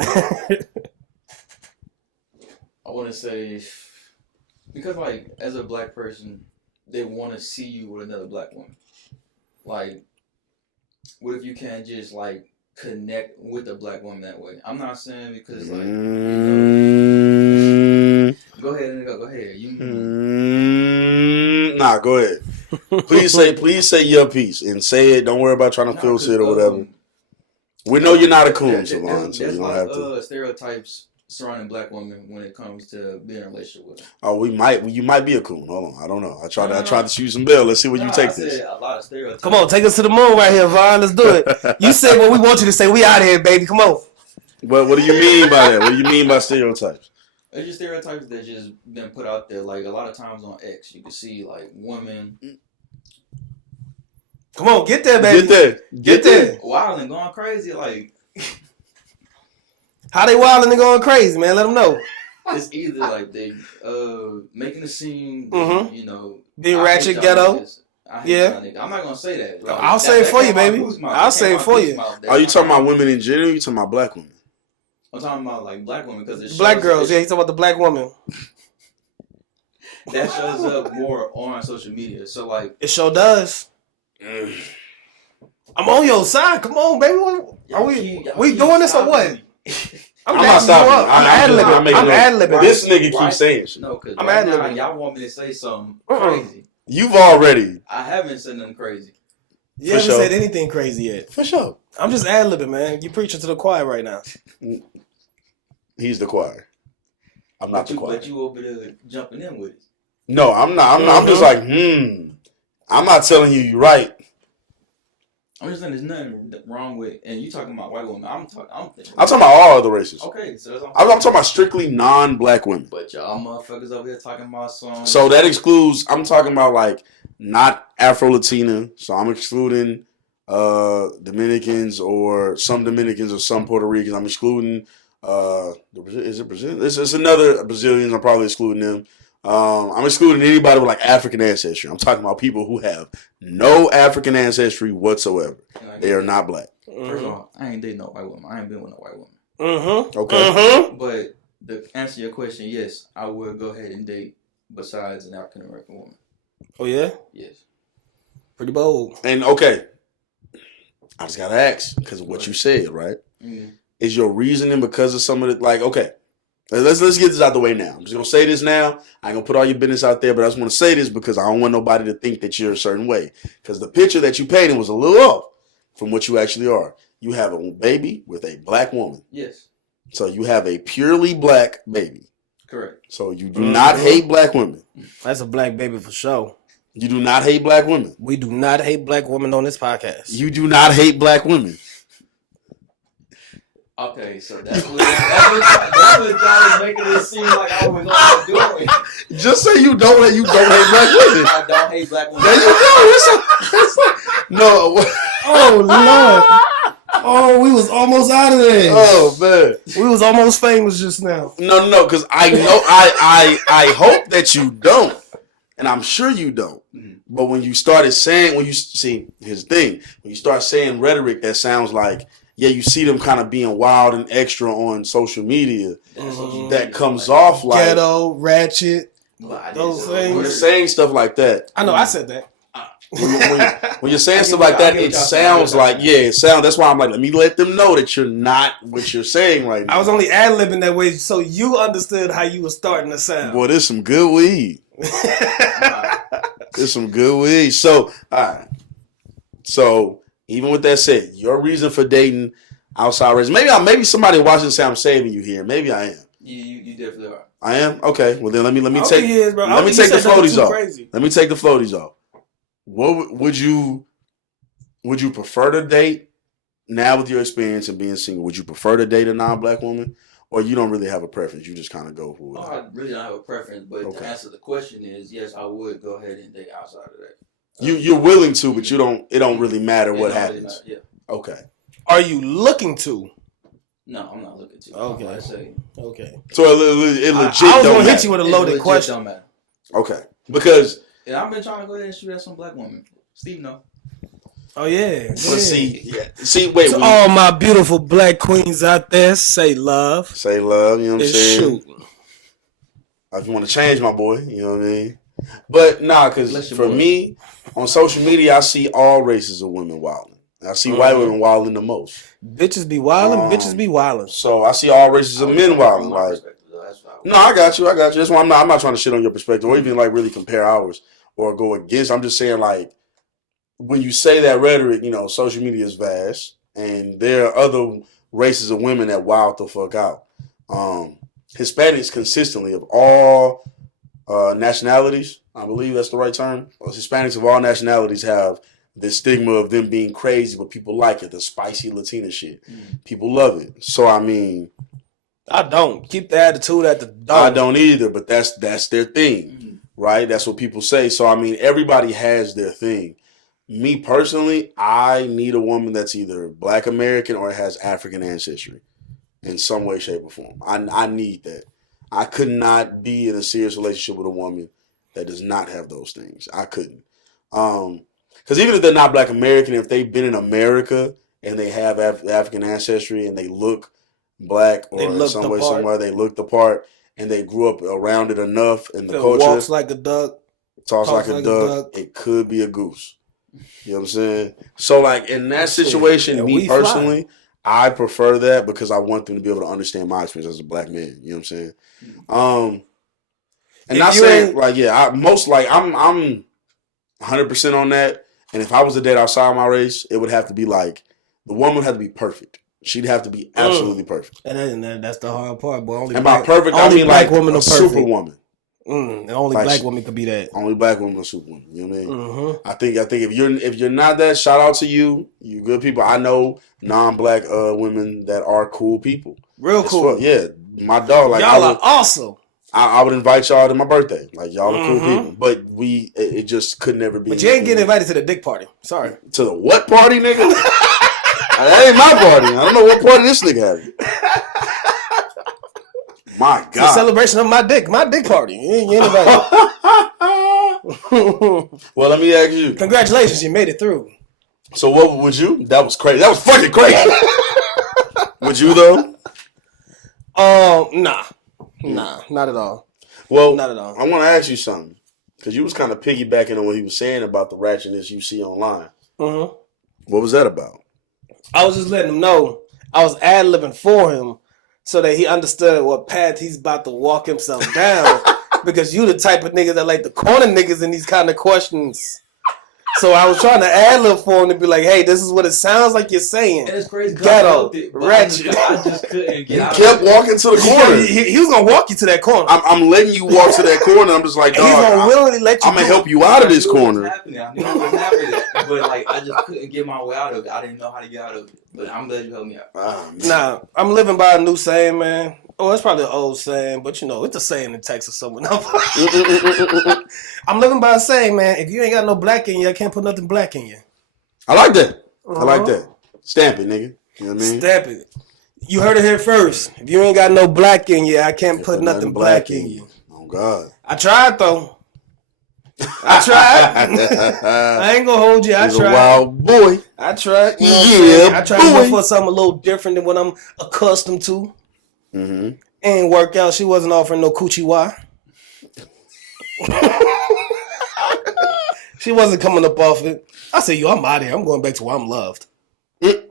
I want to say because like as a black person, they want to see you with another black woman. Like, what if you can't just like connect with a black woman that way? I'm not saying because like, go ahead. Nah, go ahead. Please say your piece and say it. Don't worry about trying to filter it or whatever. We know you're not a coon, Savon, so you don't have to. Stereotypes surrounding black women when it comes to being in a relationship with them. Oh, you might be a coon. Hold on, I don't know. I tried to shoot some bail. Let's see where you take this. A lot of stereotypes. Come on, take us to the moon right here, Vaughn. Let's do it. You say what we want you to say. We out of here, baby. Come on. But what do you mean by that? What do you mean by stereotypes? It's just stereotypes that just been put out there. Like a lot of times on X, you can see like women. Come on, get there, baby. Get there. Wilding, going crazy, like. How they wilding and going crazy, man? Let them know. It's either like they making a scene, you know, being ratchet ghetto. Yeah, I'm not gonna say that. Like, I'll say it for you, baby. I'll say it for you. Are you talking about women in general? Or you talking about black women? I'm talking about like black women because it's black girls. Yeah, he's talking about the black woman. That shows up more on social media. So like, it sure does. I'm on your side. Come on, baby. Are we doing this or what? I'm not stopping. I'm ad-libbing. This nigga keeps saying shit. No, because right now y'all want me to say something crazy. You've already. I haven't said nothing crazy. You haven't said anything crazy yet. For sure. I'm just ad-libbing, man. You preaching to the choir right now. He's the choir. I'm not the choir. But you over there jumping in with it. No, I'm not. I'm just like, I'm not telling you you're right. I'm just saying there's nothing wrong with, and you talking about white women. I'm talking about all other races. Okay, so that's I'm talking about strictly non-black women. But y'all motherfuckers over here talking about songs. So that excludes. I'm talking about like not Afro-Latina. So I'm excluding Dominicans or some Puerto Ricans. I'm excluding. Is it Brazil? It's another Brazilians. I'm probably excluding them. I'm excluding anybody with like African ancestry. I'm talking about people who have no African ancestry whatsoever. They are not black. First of all, I ain't dating no white woman. I ain't been with no white woman. Okay. But to answer your question, yes, I would go ahead and date besides an African American woman. Oh yeah? Yes. Pretty bold. And okay, I just gotta ask because of what you said, right? Mm-hmm. Is your reasoning because of some of the like? Okay. Let's get this out the way now. I'm just gonna say this now. I ain't gonna put all your business out there, but I just want to say this because I don't want nobody to think that you're a certain way. Because the picture that you painted was a little off from what you actually are. You have a baby with a black woman. Yes. So you have a purely black baby. Correct. So you do not hate black women. That's a black baby for sure. You do not hate black women. We do not hate black women on this podcast. You do not hate black women. Okay, so that's what y'all is making it seem like I was all doing. Just say you don't hate black women. I don't hate black women. There you go. No. Oh Lord. Oh, we was almost out of there. Oh man, we was almost famous just now. No, because I know I hope that you don't, and I'm sure you don't. But when you started saying, here's the thing: when you start saying rhetoric that sounds like, yeah, you see them kind of being wild and extra on social media, that comes off like ghetto, ratchet, those things. When you're saying stuff like that, I know I said that. When you're saying stuff like that, it sounds like, that's why I'm like, let them know that you're not what you're saying right now. I was only ad-libbing that way so you understood how you were starting to sound. Boy, there's some good weed. There's some good weed. So, all right. So, even with that said, your reason for dating outside race, maybe somebody watching say I'm saving you here. Maybe I am. You definitely are. I am? Okay. Well, then let me take the floaties off. What would you prefer to date now with your experience of being single? Would you prefer to date a non-black woman, or you don't really have a preference? You just kind of go for it. I really don't have a preference, but to answer the question is yes, I would go ahead and date outside of that. You're willing to, but you don't. It don't really matter what happens. Really Okay. Are you looking to? No, I'm not looking to. Okay. Okay. So it legit. I was gonna hit you with a loaded question. Don't matter. Okay. Because. Yeah, I've been trying to go ahead and shoot at some black women. Steve, no. Oh yeah. But see, wait. To all my beautiful black queens out there, say love. Say love. You know what I'm saying? Shoot. If you want to change, my boy, you know what I mean. But because for me, on social media, I see all races of women wilding. I see white women wilding the most. Bitches be wilding. Bitches be wilding. So I see all races of men wilding. Like, no, I got you. That's why I'm not trying to shit on your perspective or even like really compare ours or go against. I'm just saying like when you say that rhetoric, social media is vast and there are other races of women that wild the fuck out. Hispanics consistently of all nationalities, I believe that's the right term. Hispanics of all nationalities have the stigma of them being crazy, but people like it, the spicy Latina shit. People love it. So I mean, I don't keep the attitude at the door. I don't either, but that's their thing, right? That's what people say. So I mean, everybody has their thing. Me personally, I need a woman that's either Black American or has African ancestry in some way, shape, or form. I need that. I could not be in a serious relationship with a woman that does not have those things. I couldn't. Because even if they're not Black American, if they've been in America and they have African ancestry and they look Black or in some way, somewhere, they look the part and they grew up around it enough in the culture. Walks like a duck. Talks like a duck. It could be a goose. You know what I'm saying? So, like, in that situation, me personally, I prefer that because I want them to be able to understand my experience as a Black man. You know what I'm saying? And not saying, like, I'm 100% on that. And if I was to date outside my race, it would have to be like, the woman would have to be perfect. She'd have to be absolutely perfect. And that's the hard part, boy. By perfect, I mean like a superwoman. Only Black woman could be that. Only Black woman or superwoman. You know what I mean? I think if you're not that, shout out to you. You good people. I know non-Black women that are cool people. Real cool. Yeah, my dog. Like y'all are awesome. I would invite y'all to my birthday. Like, y'all are cool people. But it just could never be. But you ain't getting invited to the dick party. Sorry. To the what party, nigga? That ain't my party. I don't know what party this nigga having. My God. It's a celebration of my dick party. You ain't invited. Well, let me ask you. Congratulations, you made it through. So what would you? That was crazy. That was fucking crazy. Would you though? Nah, not at all. Well, not at all. I want to ask you something because you was kind of piggybacking on what he was saying about the ratchetness you see online. What was that about? I was just letting him know I was ad-libbing for him so that he understood what path he's about to walk himself down. Because you the type of nigga that like to corner niggas in these kind of questions. So I was trying to ad-lib for him to be like, hey, this is what it sounds like you're saying. And it's crazy. Ghetto, ratchet. I just couldn't get out. You kept walking to the corner. He was going to walk you to that corner. I'm letting you walk to that corner. I'm just like, dog, he's going to willingly let you I'm going to help you out of this corner. I knew it was happening. But, like, I just couldn't get my way out of it. I didn't know how to get out of it. But I'm glad you helped me out. Nah, I'm living by a new saying, man. Oh, it's probably an old saying, but you know, it's a saying in Texas somewhere. I'm living by a saying, man. If you ain't got no black in you, I can't put nothing black in you. I like that. I like that. Stamp it, nigga. You know what I mean? Stamp it. You heard it here first. If you ain't got no black in you, I can't put nothing black in you. Oh, God. I tried, though. I tried. I ain't gonna hold you. I He's tried. a wild boy. I tried. You know Yeah, I tried to go for something a little different than what I'm accustomed to. Mm-hmm. Ain't work out. She wasn't offering no coochie why. She wasn't coming up off it. I said, yo, I'm out of here. I'm going back to where I'm loved. I'm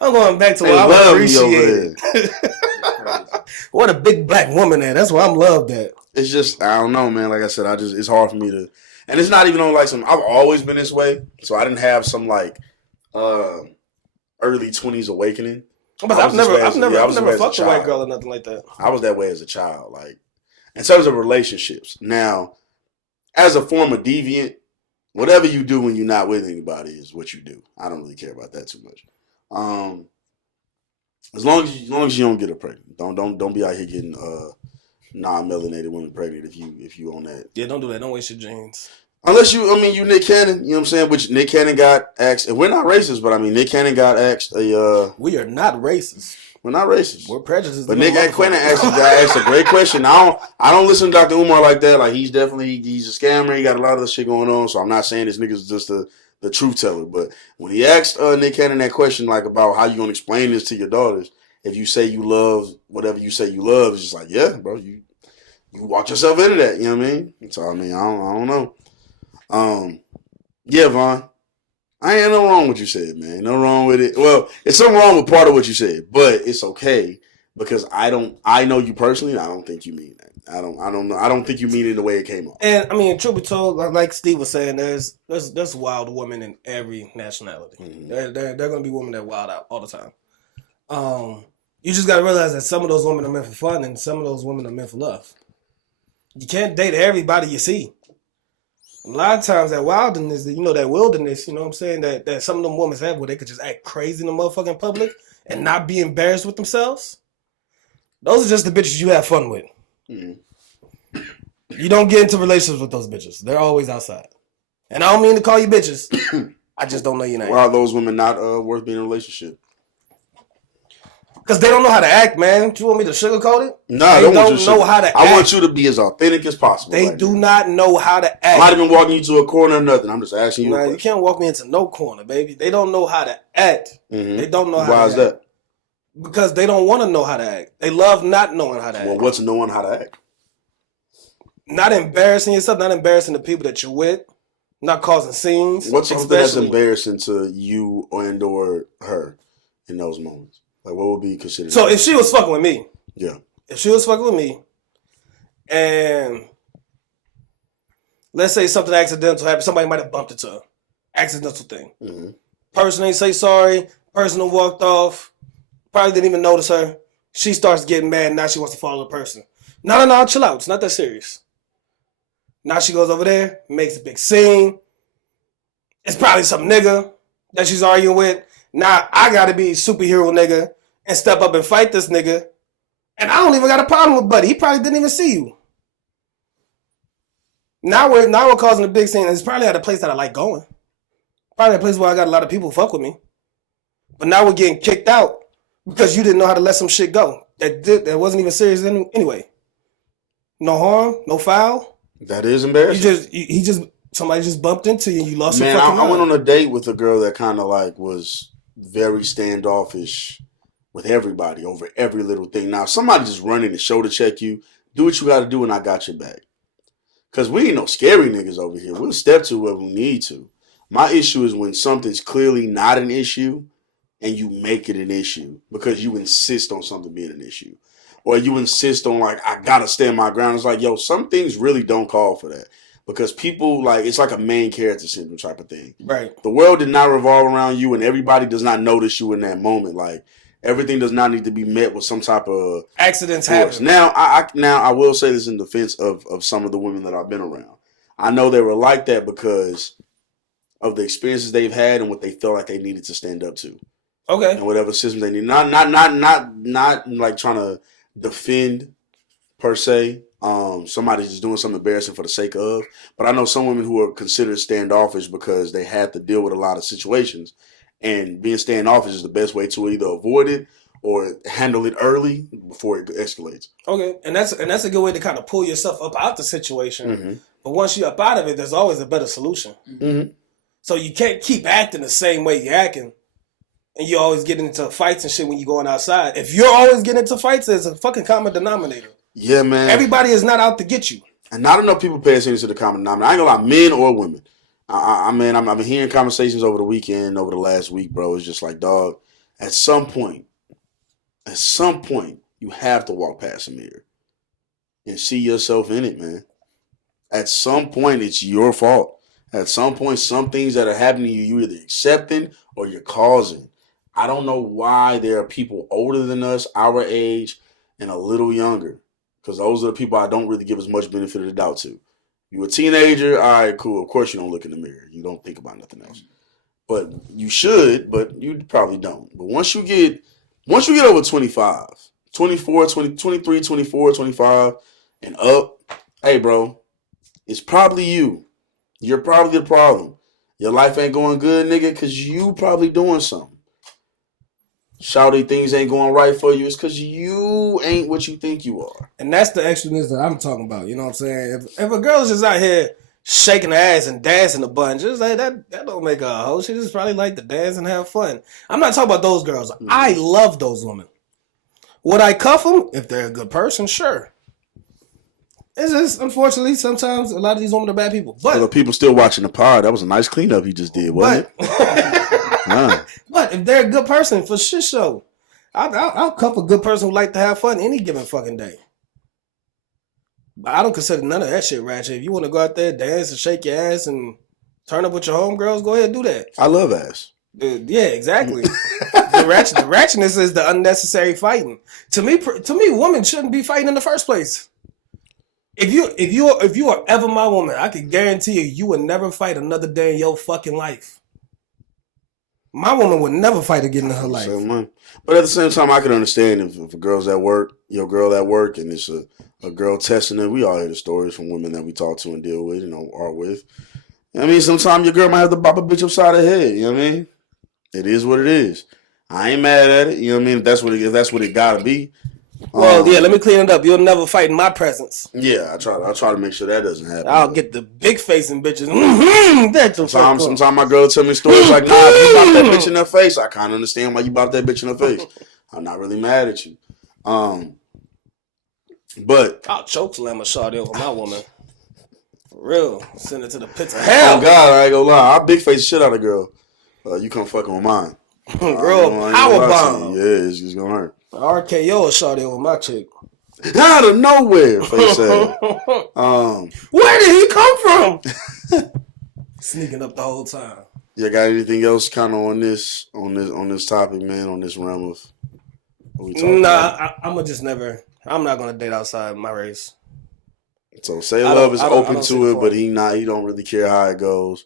going back to where I'm appreciated. What a big black woman at. That's where I'm loved at. It's just, I don't know, man. Like I said, it's hard for me to, and it's not even on like I've always been this way. So I didn't have some like early 20s awakening. But I've never fucked a white girl or nothing like that. I was that way as a child. Like, in terms of relationships. Now, as a former deviant, whatever you do when you're not with anybody is what you do. I don't really care about that too much. As long as you don't get her pregnant. Don't be out here getting non-melanated women pregnant if you on that. Yeah, don't do that. Don't waste your genes. Unless you Nick Cannon, you know what I'm saying? Which Nick Cannon got asked, and we're not racist, but I mean, Nick Cannon got asked we are not racist. We're not racist. We're prejudiced. But Nick Cannon asked a great question. I don't listen to Dr. Umar like that. Like, he's a scammer. He got a lot of this shit going on, so I'm not saying this nigga's just the truth teller. But when he asked Nick Cannon that question, like, about how you gonna explain this to your daughters, if you say you love whatever you say you love, it's just like, yeah, bro, you walk yourself into that, you know what I mean? So, I mean, I don't know. Yeah, Vaughn. I ain't no wrong with what you said, man. No wrong with it. Well, it's something wrong with part of what you said, but it's okay because I know you personally, and I don't think you mean that. I don't know. I don't think you mean it the way it came off. And I mean, truth be told, like Steve was saying, there's wild women in every nationality. Mm-hmm. There are gonna be women that wild out all the time. You just gotta realize that some of those women are meant for fun, and some of those women are meant for love. You can't date everybody you see. A lot of times that wildness, that wilderness, you know what I'm saying, that some of them women have where they could just act crazy in the motherfucking public and not be embarrassed with themselves. Those are just the bitches you have fun with. Mm-hmm. You don't get into relationships with those bitches. They're always outside. And I don't mean to call you bitches. I just don't know your name. Why are those women not worth being in a relationship? Because they don't know how to act, man. Do you want me to sugarcoat it? No, they don't know how to act. I want you to be as authentic as possible. They do not know how to act. I'm not even walking you to a corner or nothing. I'm just asking you. Nah, you can't walk me into no corner, baby. They don't know how to act. Mm-hmm. They don't know how to act. Why is that? Because they don't want to know how to act. They love not knowing how to act. Well, what's knowing how to act? Not embarrassing yourself, not embarrassing the people that you're with, not causing scenes. What's something that's embarrassing to you or her in those moments? Like, what would be considered? So if she was fucking with me. Yeah. If she was fucking with me, and let's say something accidental happened, somebody might have bumped into her. Accidental thing. Mm-hmm. Person ain't say sorry. Person who walked off. Probably didn't even notice her. She starts getting mad. Now she wants to follow the person. No, chill out. It's not that serious. Now she goes over there, makes a big scene. It's probably some nigga that she's arguing with. Now I gotta be superhero nigga and step up and fight this nigga. And I don't even got a problem with Buddy. He probably didn't even see you. Now we're causing a big scene. It's probably at a place that I like going. Probably a place where I got a lot of people who fuck with me. But now we're getting kicked out because you didn't know how to let some shit go. That wasn't even serious anyway. No harm, no foul. That is embarrassing. Somebody just bumped into you and you lost your fucking mind. I went on a date with a girl that kind of like was very standoffish with everybody over every little thing. Now, if somebody just running to shoulder check you, do what you got to do and I got your back. Because we ain't no scary niggas over here. We'll step to where we need to. My issue is when something's clearly not an issue and you make it an issue because you insist on something being an issue. Or you insist on like, I got to stand my ground. It's like, yo, some things really don't call for that. because people like it's like a main character syndrome type of thing. Right. The world did not revolve around you, and everybody does not notice you in that moment. Like everything does not need to be met with some type of accidents force. happen. Now I will say this in defense of some of the women that I've been around. I know they were like that because of the experiences they've had and what they felt like they needed to stand up to. Okay. And whatever systems they need. Not like trying to defend per se. Somebody's just doing something embarrassing for the sake of. But I know some women who are considered standoffish because they had to deal with a lot of situations. And being standoffish is the best way to either avoid it or handle it early before it escalates. Okay. And that's a good way to kind of pull yourself up out the situation. Mm-hmm. But once you're up out of it, there's always a better solution. Mm-hmm. So you can't keep acting the same way you're acting. And you always get into fights and shit when you're going outside. If you're always getting into fights, there's a fucking common denominator. Yeah, man. Everybody is not out to get you. And not enough people pay attention to the common denominator. I ain't gonna lie, men or women. I've been hearing conversations over the weekend, over the last week, bro. It's just like, dog, at some point, you have to walk past a mirror and see yourself in it, man. At some point, it's your fault. At some point, some things that are happening to you, you're either accepting or you're causing. I don't know why there are people older than us, our age, and a little younger. Because those are the people I don't really give as much benefit of the doubt to. You a teenager, all right, cool. Of course you don't look in the mirror. You don't think about nothing else. But you should, but you probably don't. But once you get over 25, 24, 20, 23, 24, 25, and up, hey, bro, it's probably you. You're probably the problem. Your life ain't going good, nigga, because you probably doing something. Shouty, things ain't going right for you. It's because you ain't what you think you are. And that's the extraness that I'm talking about. You know what I'm saying? If a girl's just out here shaking her ass and dancing a bunch, just like that don't make her a hoe. She just probably like to dance and have fun. I'm not talking about those girls. I love those women. Would I cuff them? If they're a good person, sure. It's just, unfortunately, sometimes a lot of these women are bad people. But for the people still watching the pod, that was a nice cleanup he just did, wasn't it? But if they're a good person, for shit show, I'll cuff a good person who like to have fun any given fucking day. But I don't consider none of that shit ratchet. If you want to go out there, dance and shake your ass and turn up with your homegirls, go ahead and do that. I love ass. Yeah, exactly. The ratchetness is the unnecessary fighting. To me, women shouldn't be fighting in the first place. If you are ever my woman, I can guarantee you would never fight another day in your fucking life. My woman would never fight again in her life. But at the same time, I can understand if a girl's at work, your girl at work, and it's a girl testing it. We all hear the stories from women that we talk to and deal with, are with. I mean, sometimes your girl might have to bop a bitch upside her head. You know what I mean? It is what it is. I ain't mad at it. You know what I mean? If that's what it gotta be. Well, yeah, let me clean it up. You'll never fight in my presence. Yeah, I try to make sure that doesn't happen. I'll get the big facing bitches. Sometimes my girl tell me stories like, nah, if you bop that bitch in her face, I kind of understand why you bop that bitch in her face. I'm not really mad at you. But I'll choke slam a shawty over my woman. For real. Send it to the pits of hell. Oh, God, I ain't gonna lie. I'll big face shit out of girl. You come fucking with mine. Girl, power bomb. Yeah, it's gonna hurt. RKO a shawty over my chick. Out of nowhere, face ass. Where did he come from? Sneaking up the whole time. You got anything else kind of on this topic, man? On this realm of what we talking about? I'm not gonna date outside my race. So Say Love is open to it, but he don't really care how it goes.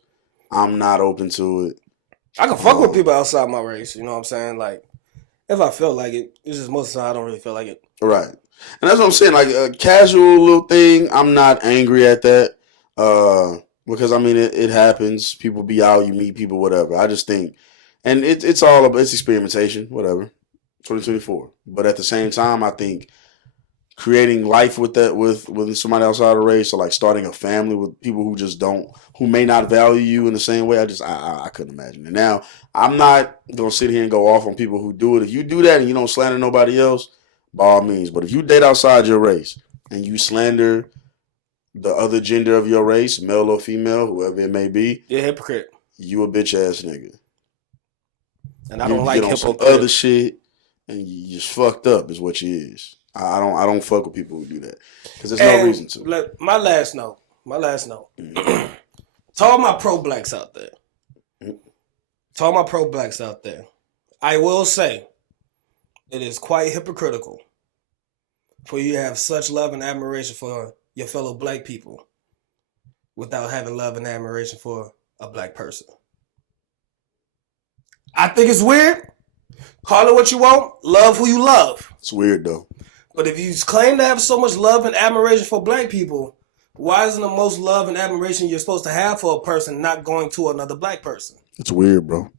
I'm not open to it. I can fuck with people outside my race. You know what I'm saying? Like, if I feel like it, it's just most of the time I don't really feel like it. Right. And that's what I'm saying. Like a casual little thing, I'm not angry at that. Because I mean, it happens. People be out, you meet people, whatever. I just think, and it's experimentation, whatever. 2024. But at the same time, I think creating life with somebody outside the race, or like starting a family with people who may not value you in the same way, I couldn't imagine it. Now, I'm not gonna sit here and go off on people who do it. If you do that and you don't slander nobody else, by all means. But if you date outside your race and you slander the other gender of your race, male or female, whoever it may be, you're a hypocrite. You a bitch ass nigga. And I don't like hypocrite. Some other shit, and you just fucked up is what you is. I don't fuck with people who do that because there's no reason to. My last note. My last note. To all my pro-blacks out there. To all my pro-blacks out there. I will say, it is quite hypocritical for you to have such love and admiration for your fellow black people without having love and admiration for a black person. I think it's weird. Call it what you want. Love who you love. It's weird, though. But if you claim to have so much love and admiration for black people, why isn't the most love and admiration you're supposed to have for a person not going to another black person? It's weird, bro.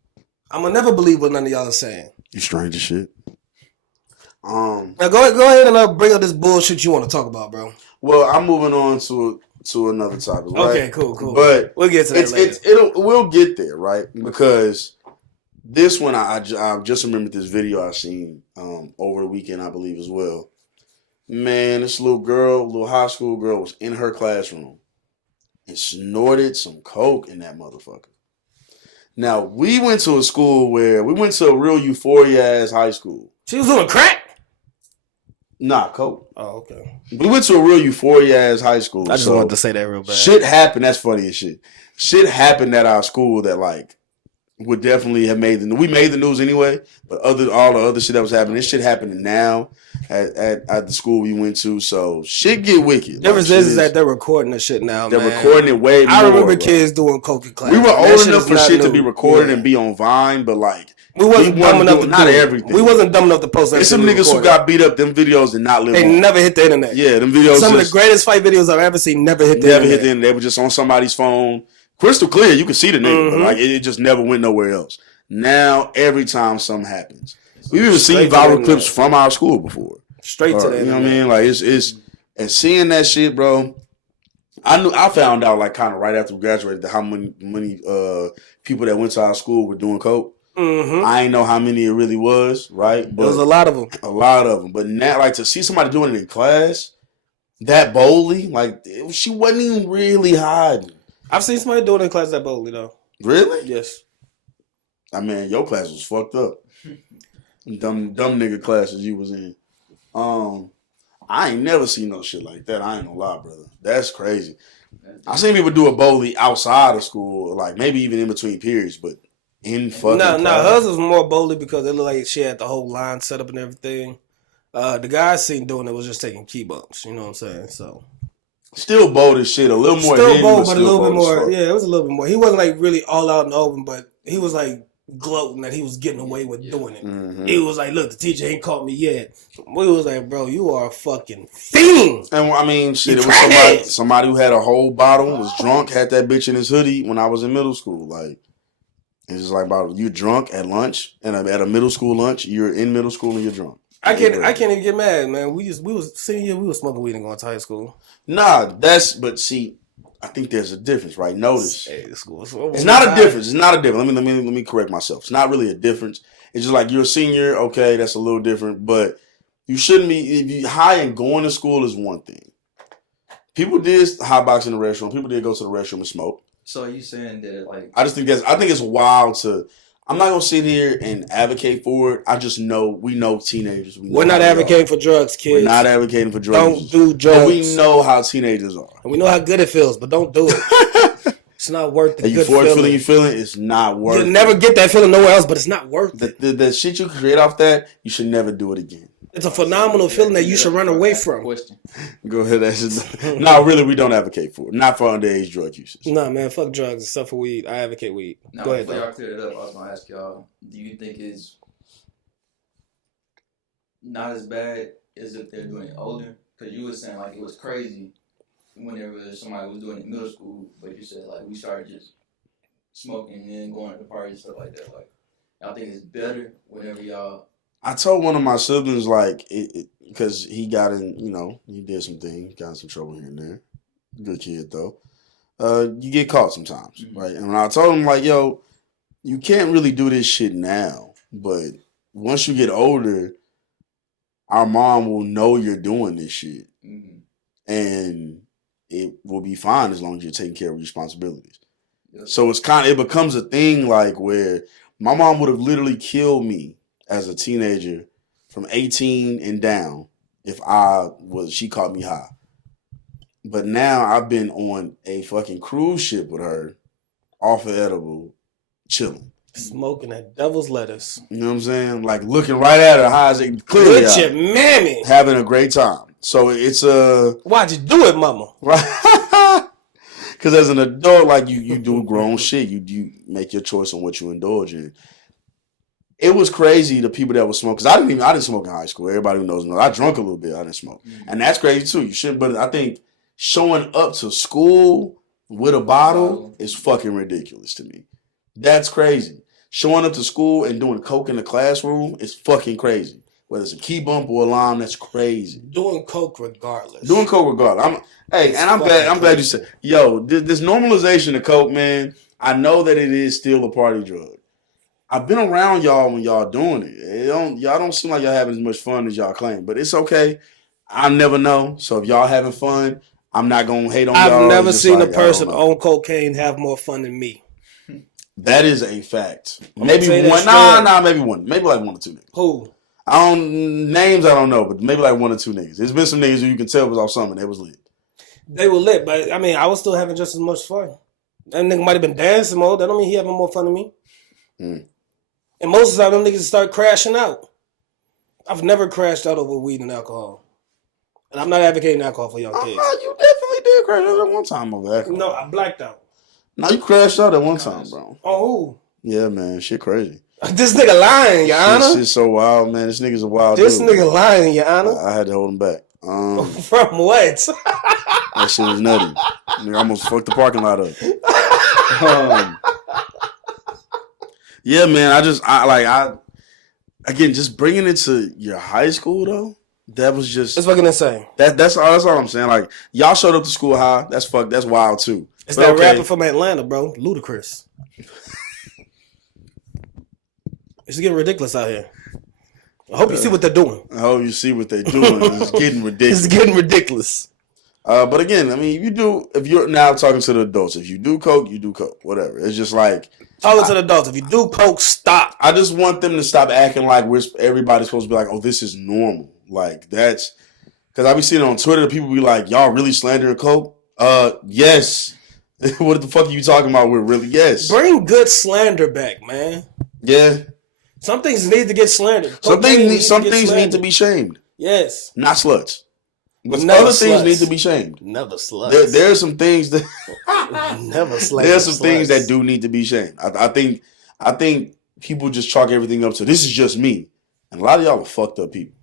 I'm going to never believe what none of y'all are saying. You strange as shit. Now go ahead and bring up this bullshit you want to talk about, bro. Well, I'm moving on to another topic, right? Okay, cool. But we'll get to that later. We'll get there, right? Because this one, I just remembered this video I seen over the weekend, I believe, as well. Man, this little high school girl was in her classroom and snorted some coke in that motherfucker. Now, we went to a real euphoria-ass high school. She was doing crack? Nah, coke. Oh, okay. We went to a real euphoria-ass high school. I just wanted to say that real bad. Shit happened. That's funny as shit. Shit happened at our school that, like, would definitely have made the news. We made the news anyway, but all the other shit that was happening, this shit happening now at the school we went to. So shit get wicked. The difference is that they're recording the shit now. They're recording it way more. I remember kids doing coke in class. We were old enough for shit to be recorded and be on Vine, but like we wasn't dumb enough to not everything. We wasn't dumb enough to post that. There's some niggas who got beat up. Them videos did not live. They never hit the internet. Yeah, them videos. Some of the greatest fight videos I've ever seen never hit the internet. They were just on somebody's phone, crystal clear. You could see the nigga, but like it just never went nowhere else. Now, every time something happens, we've even seen viral clips from our school before. Straight to the you know what I mean? Like it's and seeing that shit, bro. I found out like kind of right after we graduated how many people that went to our school were doing coke. Mm-hmm. I ain't know how many it really was, right? But there was a lot of them. A lot of them. But now, like to see somebody doing it in class that boldly, like she wasn't even really hiding. I've seen somebody doing it in class that boldly though. Really? Yes. I mean, your class was fucked up. Dumb nigga classes you was in. I ain't never seen no shit like that. I ain't gonna lie, brother. That's crazy. I seen people do it boldly outside of school, like maybe even in between periods, but in fucking class. Hers was more boldly because it looked like she had the whole line set up and everything. The guy I seen doing it was just taking key bumps. You know what I'm saying? So still bold as shit. A little more. Still bold, but a little bit more. Yeah, it was a little bit more. He wasn't like really all out in the open, but he was like gloating that he was getting away with doing it. Mm-hmm. He was like, look, the teacher ain't caught me yet. We was like, bro, you are a fucking fiend. And I mean, shit, it was somebody who had a whole bottle, was drunk, had that bitch in his hoodie when I was in middle school. Like, it's just like, about you drunk at lunch, and at a middle school lunch, you're in middle school and you're drunk. I can't even get mad, man. We was senior, we was smoking weed and going to high school. Nah, but see, I think there's a difference, right? Notice. It's not a difference. It's not a difference. Let me correct myself. It's not really a difference. It's just like you're a senior, okay, that's a little different, but you shouldn't be. If you high and going to school is one thing. People did hotbox in the restroom. People did go to the restroom and smoke. So are you saying that like I think it's wild to. I'm not gonna sit here and advocate for it. I just know we know teenagers. We're not advocating for drugs, kids. We're not advocating for drugs. Don't do drugs. But we know how teenagers are. And we know how good it feels, but don't do it. It's not worth the good feeling. You feeling it's not worth it. You'll never get that feeling nowhere else, but it's not worth it. The shit you create off that, you should never do it again. It's a phenomenal feeling that you should run away from. Go ahead. No, really, we don't advocate for it. Not for underage drug users. Nah, man, fuck drugs except for weed. I advocate weed. Now, go ahead, before y'all clear it up, I was going to ask y'all, do you think it's not as bad as if they're doing it older? Because you were saying, like, it was crazy whenever somebody was doing it in middle school, but you said, like, we started just smoking and then going to the parties and stuff like that. Like, y'all think it's better whenever y'all... I told one of my siblings, like, because he got in, he did some things, got in some trouble here and there. Good kid, though. You get caught sometimes, right? And when I told him, like, yo, you can't really do this shit now, but once you get older, our mom will know you're doing this shit. Mm-hmm. And it will be fine as long as you're taking care of your responsibilities. Yep. So it becomes a thing, like, where my mom would have literally killed me as a teenager from 18 and down if she caught me high. But now I've been on a fucking cruise ship with her, off of edible, chilling. Smoking that devil's lettuce. You know what I'm saying? Like looking right at her, high as it clearly with your mammy. having a great time. So it's why'd you do it, mama? Right. Because as an adult, like you do grown shit. You make your choice on what you indulge in. It was crazy the people that would smoke, because I didn't smoke in high school. Everybody who knows me, I drunk a little bit. I didn't smoke, and that's crazy too. You shouldn't, but I think showing up to school with a bottle is fucking ridiculous to me. That's crazy. Showing up to school and doing coke in the classroom is fucking crazy. Whether it's a key bump or a lime, that's crazy. Doing coke regardless. I'm glad you said, yo, this normalization of coke, man. I know that it is still a party drug. I've been around y'all when y'all doing it. Y'all don't seem like y'all having as much fun as y'all claim, but it's okay. I never know. So if y'all having fun, I'm not gonna hate on y'all. I've never seen a person on cocaine have more fun than me. That is a fact. Maybe one. Maybe one. Maybe like one or two niggas. Who? Names I don't know, but maybe like one or two niggas. There's been some niggas who you can tell was off something. They was lit. They were lit, but I mean, I was still having just as much fun. That nigga might have been dancing more. That don't mean he having more fun than me. And most of the time, them niggas start crashing out. I've never crashed out over weed and alcohol. And I'm not advocating alcohol for young kids. You definitely did crash out at one time over alcohol. No, I blacked out. No, you crashed out at one time, bro. Oh, who? Yeah, man. Shit crazy. This nigga lying, Your Honor. Shit's so wild, man. This nigga's a wild This dude. nigga lying, Your Honor. I had to hold him back. From what? That shit was nutty. Nigga almost fucked the parking lot up. Yeah, man. Again, just bringing it to your high school though. That was just. It's fucking insane. That's all I'm saying. Like y'all showed up to school high. That's wild too. It's that rapper from Atlanta, bro. Ludacris. It's getting ridiculous out here. I hope you see what they're doing. I hope you see what they're doing. It's getting ridiculous. It's getting ridiculous. But again, I mean, if you're now talking to the adults, if you do coke, you do coke. Whatever. It's just like talking to the adults. If you do coke, stop. I just want them to stop acting like everybody's supposed to be like, oh, this is normal. Like that's because I be seeing on Twitter people be like, y'all really slandering coke? Yes. What the fuck are you talking about? We're really yes. Bring good slander back, man. Yeah. Some things need to get slandered. Some things need to be shamed. Yes. Not sluts. But other things need to be shamed. Never sluts. There are some things that never sluts. There are some things that do need to be shamed. I think people just chalk everything up to this is just me, and a lot of y'all are fucked up people.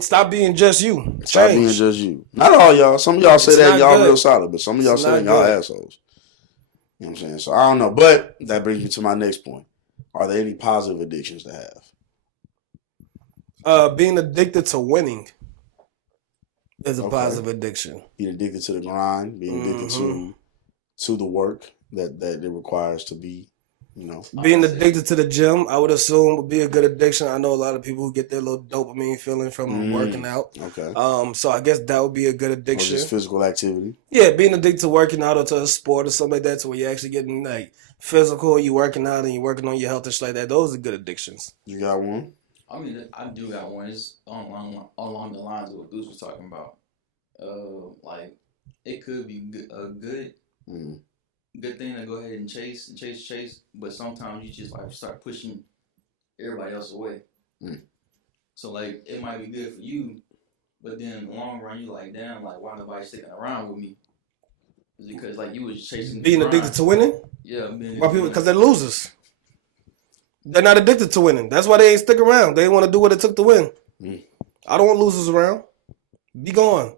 Stop being just you. Stop being just you. Not all y'all. Some of y'all say that y'all real solid, but some of y'all say that y'all assholes. You know what I'm saying? So I don't know, but that brings me to my next point. Are there any positive addictions to have? Being addicted to winning is a positive addiction. Being addicted to the grind, being addicted to the work that it requires to be, you know. Being addicted to the gym, I would assume would be a good addiction. I know a lot of people who get their little dopamine feeling from working out. Okay. So I guess that would be a good addiction. Or just physical activity. Yeah, being addicted to working out or to a sport or something like that, to where you're actually getting like physical, you working out and you're working on your health and shit like that. Those are good addictions. You got one? I mean, I do got one. It's along the lines of what Goose was talking about. Like it could be a good thing to go ahead and chase, but sometimes you just like start pushing everybody else away. So like it might be good for you, but then in the long run you like, damn, like why nobody sticking around with me? Because like you was chasing being addicted to winning. Yeah, why people? Because they're losers. They're not addicted to winning. That's why they ain't stick around. They want to do what it took to win. I don't want losers around. Be gone.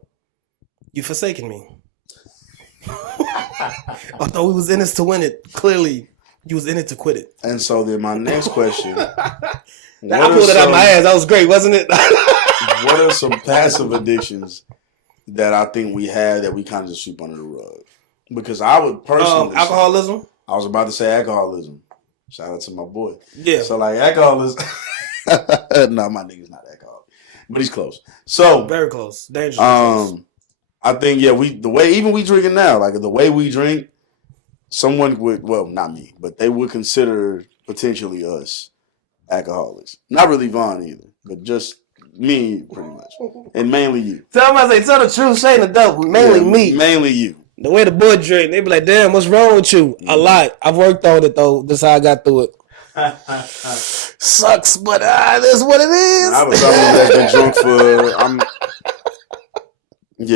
You forsaken me. Although we was in this to win it, clearly you was in it to quit it. And so then my next question. I pulled it out my ass. That was great, wasn't it? What are some passive addictions that I think we have that we kind of just sweep under the rug? Because I would personally alcoholism. I was about to say alcoholism. Shout out to my boy. Yeah. So like alcoholism. No, my nigga's not alcoholic, but he's close. So very close. Dangerous. I think the way even we drinking now, like the way we drink, someone would, well, not me, but they would consider potentially us alcoholics. Not really Vaughn either, but just Me and you, pretty much. And mainly you. Tell the truth, Shane the dope. Mainly me. Mainly you. The way the boy drink, they be like, damn, what's wrong with you? A lot. I've worked on it, though. That's how I got through it. Sucks, but that's what it is. I was someone that's been drunk for...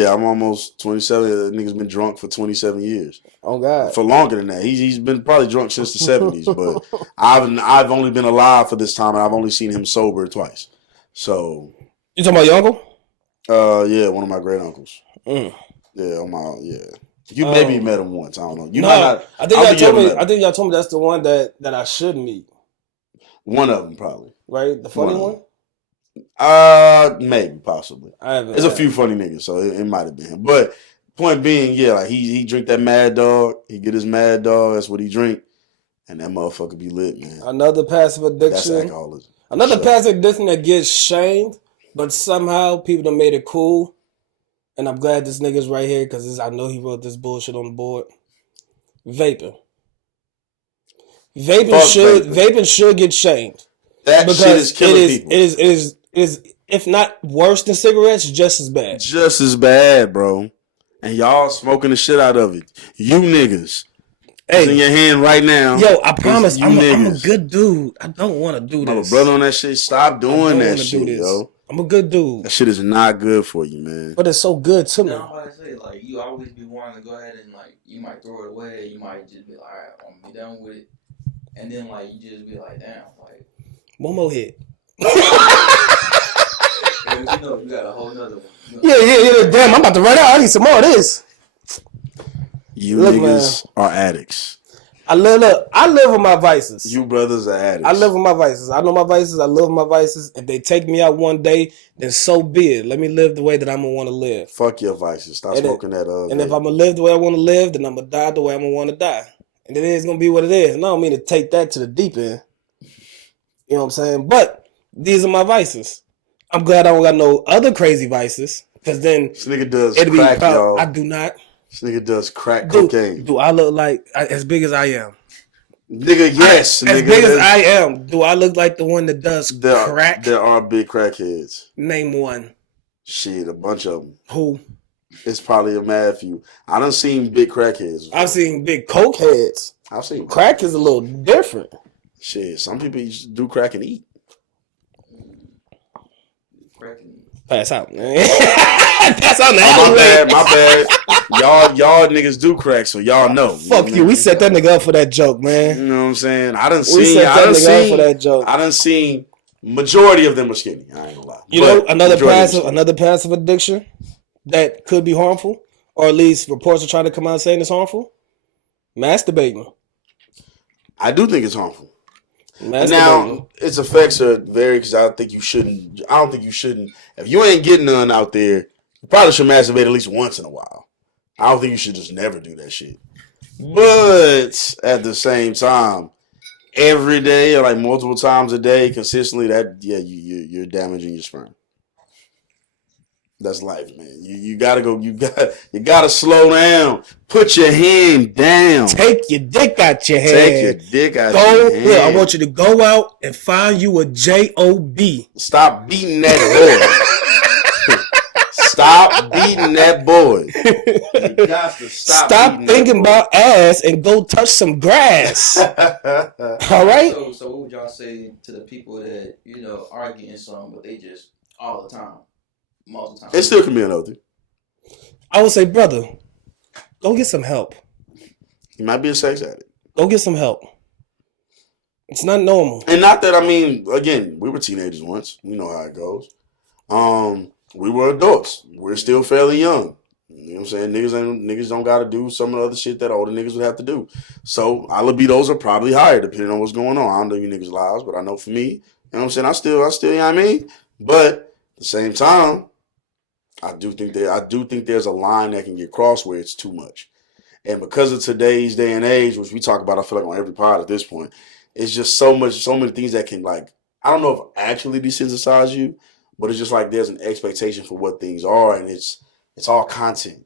I'm almost 27. The nigga's been drunk for 27 years. Oh, God. For longer than that. He's been probably drunk since the 70s, but I've only been alive for this time, and I've only seen him sober twice. So... You talking about your uncle? Yeah, one of my great uncles. Mm. Yeah, You maybe met him once. I don't know. I think y'all told me that's the one that I should meet. One of them, probably. Right? The funny one? Maybe, possibly. There's a few funny niggas, so it might have been him. But point being, he drink that Mad Dog. He get his Mad Dog. That's what he drink. And that motherfucker be lit, man. Another passive addiction. That's alcoholism. Another passive addiction that gets shamed, but somehow people done made it cool. And I'm glad this nigga's right here because I know he wrote this bullshit on the board. Vaping. Vaping should get shamed. That shit is killing people. It is, if not worse than cigarettes, just as bad. Just as bad, bro. And y'all smoking the shit out of it. You niggas. Hey, it's in your hand right now. Yo, I promise, I'm a good dude. I don't want to do this. Brother on that shit, stop doing that shit, yo. I'm a good dude. That shit is not good for you, man. But it's so good to me. I'm about to say, like, you always be wanting to go ahead and, like, you might throw it away. You might just be like, all right, I'm going to be done with it. And then, like, you just be like, damn, like. One more hit. You know, you got a whole nother one. Yeah. Damn, I'm about to run out. I need some more of this. You niggas are addicts. I live with my vices. You brothers are addicts. I live with my vices. I know my vices. I live with my vices. If they take me out one day, then so be it. Let me live the way that I'm going to want to live. Fuck your vices. Stop smoking that up. And if I'm going to live the way I want to live, then I'm going to die the way I'm going to want to die. And it is going to be what it is. And I don't mean to take that to the deep end. You know what I'm saying? But these are my vices. I'm glad I don't got no other crazy vices. Because then this nigga does crack, y'all. I do not. This nigga does crack cocaine. Do I look like as big as I am? Nigga, yes. As big as I am, do I look like the one that does crack? There are big crackheads. Name one. Shit, a bunch of them. Who? It's probably a mad few. I done seen big crackheads. I've seen big coke heads. I've seen crack is a little different. Shit, some people used to do crack and eat. Pass out, man. Pass out now. My bad. Y'all niggas do crack, so y'all know. Fuck you. We set that nigga up for that joke, man. You know what I'm saying? I done seen majority of them are skinny. I ain't gonna lie. You know, another passive addiction that could be harmful, or at least reports are trying to come out saying it's harmful. Masturbating. I do think it's harmful. Now, its effects are very because I don't think you shouldn't. If you ain't getting none out there, you probably should masturbate at least once in a while. I don't think you should just never do that shit. But at the same time, every day or like multiple times a day, consistently, you're damaging your sperm. That's life, man. You gotta go. You gotta slow down. Put your hand down. Take your dick out your hand. Look, I want you to go out and find you a job. Stop beating that boy. Stop beating that boy. You got to stop thinking about ass and go touch some grass. All right. So what would y'all say to the people that are getting some, but they just all the time? Most of the time. It still can be unhealthy. I would say, brother, go get some help. You might be a sex addict. Go get some help. It's not normal. And not that, again, we were teenagers once. We know how it goes. We were adults. We're still fairly young. You know what I'm saying? Niggas don't got to do some of the other shit that older niggas would have to do. So our libidos are probably higher depending on what's going on. I don't know you niggas' lives, but I know for me, you know what I'm saying? I still, you know what I mean? But at the same time, I do think there's a line that can get crossed where it's too much. And because of today's day and age, which we talk about, I feel like on every pod at this point, it's just so many things that can, like, I don't know if actually desensitize you, but it's just like there's an expectation for what things are, and it's all content.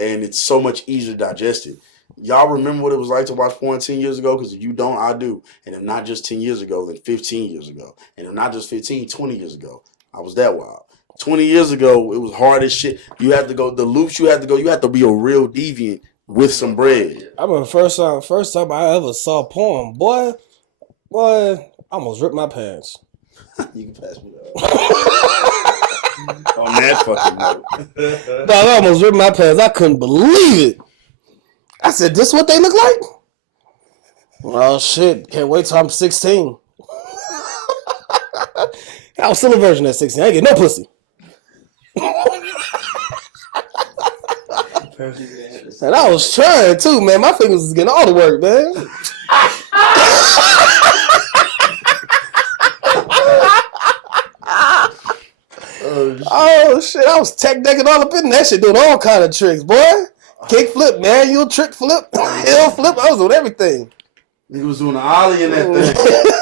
And it's so much easier to digest it. Y'all remember what it was like to watch porn 10 years ago? Because if you don't, I do. And if not just 10 years ago, then 15 years ago. And if not just 15, 20 years ago. I was that wild. 20 years ago, it was hard as shit. You had to go, the loops you had to go, you had to be a real deviant with some bread. I remember first time I ever saw porn, boy, I almost ripped my pants. You can pass me that. On that fucking note. Dog, I almost ripped my pants. I couldn't believe it. I said, this what they look like? Oh, shit. Can't wait till I'm 16. I was still a virgin at 16. I ain't get no pussy. And I was trying, too, man. My fingers was getting all the work, man. Oh, shit. I was tech decking all up in that shit, doing all kind of tricks, boy. Kick flip, man. You trick flip, hill flip. I was doing everything. Nigga was doing an ollie in that thing.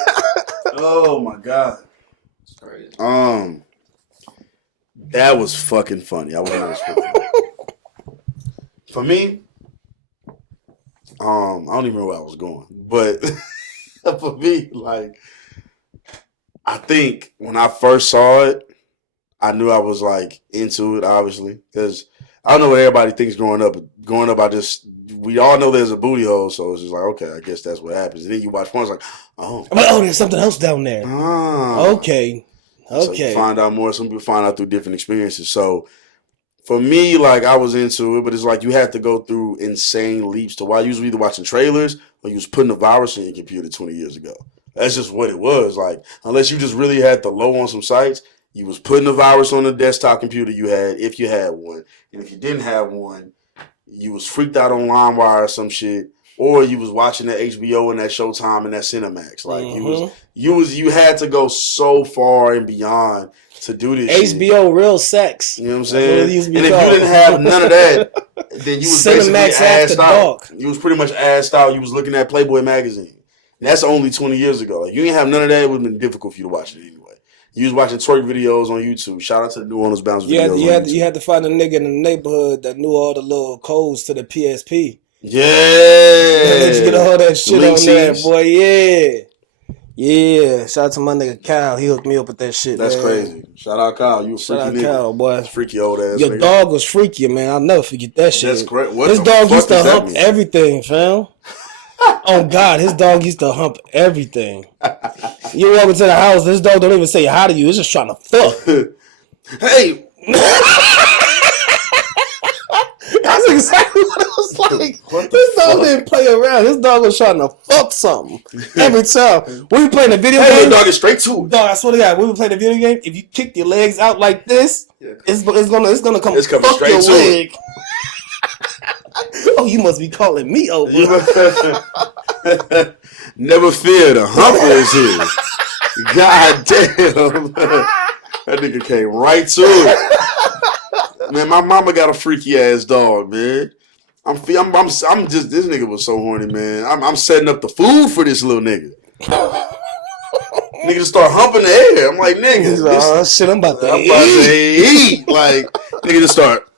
Oh, my God. It's crazy. That was fucking funny. I was For me, I don't even remember where I was going. But for me, like, I think when I first saw it, I knew I was like into it, obviously, because I don't know what everybody thinks growing up. Growing up, we all know there's a booty hole, so it's just like, okay, I guess that's what happens. And then you watch porn, it's like, oh, there's something else down there. Okay. So you find out more. Some people find out through different experiences. So for me, like, I was into it, but it's like you had to go through insane leaps to why you was either watching trailers or you was putting a virus in your computer 20 years ago. That's just what it was. Like, unless you just really had the low on some sites, you was putting a virus on the desktop computer you had, if you had one. And if you didn't have one, you was freaked out on LimeWire or some shit, or you was watching that HBO and that Showtime and that Cinemax. Like, you had to go so far and beyond to do this HBO shit. Real sex. You know what I'm saying? And if you didn't have none of that, then you was basically assed out. You was pretty much assed out. You was looking at Playboy magazine. And that's only 20 years ago. Like, you didn't have none of that, it would have been difficult for you to watch it anyway. You was watching twerk videos on YouTube. Shout out to the New Orleans Bounce videos. You had to find a nigga in the neighborhood that knew all the little codes to the PSP. Yeah. Let you get all that shit on there, boy. Yeah. Shout out to my nigga Kyle. He hooked me up with that shit. That's crazy. Shout out Kyle. You a freaky nigga. Shout out Kyle, boy. Freaky old ass Your nigga. dog was freaky, man. I'll never forget that shit. That's great. His dog used to hump everything, fam. Oh, God. His dog used to hump everything. You walk into the house, this dog don't even say hi to you. It's just trying to fuck. Hey. That's exactly what it was like. This dog didn't play around. This dog was trying to fuck something every time. We be playing a video game. Dog is straight to it. Dog, I swear to God, we be playing a video game. If you kick your legs out like this, it's gonna come. It's coming straight to leg. Oh, you must be calling me over. Never fear, the humper is here. God damn. That nigga came right to it. Man, my mama got a freaky ass dog, man. I'm just, this nigga was so horny, man. I'm setting up the food for this little nigga. Nigga just start humping the air. I'm like, nigga. Shit, I'm about to eat. Like, nigga just start.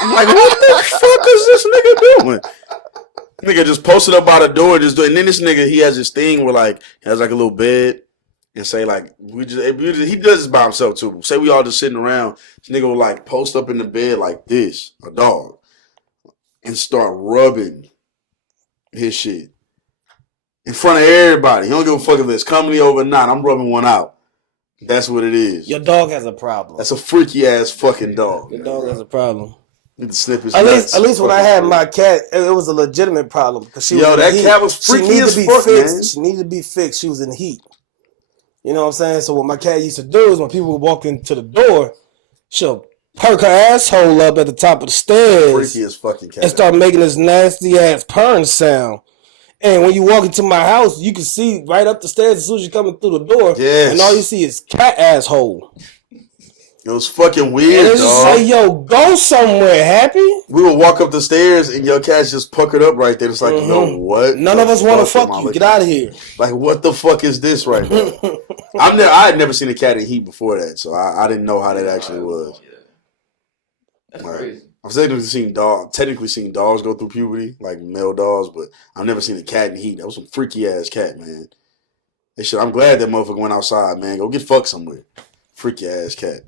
I'm like, what the fuck is this nigga doing? Nigga just posted up by the door, and then this nigga, he has this thing where, like, he has like a little bed, and say, like, he does this by himself too. Say we all just sitting around, this nigga will like post up in the bed like this, a dog, and start rubbing his shit in front of everybody. He don't give a fuck if it's company over or not. I'm rubbing one out. That's what it is. Your dog has a problem. That's a freaky ass fucking dog. Your dog has a problem. Need to snip his at least when I had my cat, it was a legitimate problem because that cat was freaky as fuck, man. She needed to be fixed. She was in heat. You know what I'm saying? So what my cat used to do is when people would walk into the door, she'll perk her asshole up at the top of the stairs. Freaky as fucking cat. And start making this nasty ass purring sound. And when you walk into my house, you can see right up the stairs as soon as you're coming through the door. Yes. And all you see is cat asshole. It was fucking weird, and it's just like, yo, go somewhere, Happy. We would walk up the stairs and your cat's just puckered up right there. It's like, no, what? None of us want to fuck you. Get out of here. Like, what the fuck is this right now? I had never seen a cat in heat before that, so I didn't know how that actually was. Yeah. That's crazy. I've technically seen dogs go through puberty, like male dogs, but I've never seen a cat in heat. That was some freaky ass cat, man. I'm glad that motherfucker went outside, man. Go get fucked somewhere. Freaky ass cat.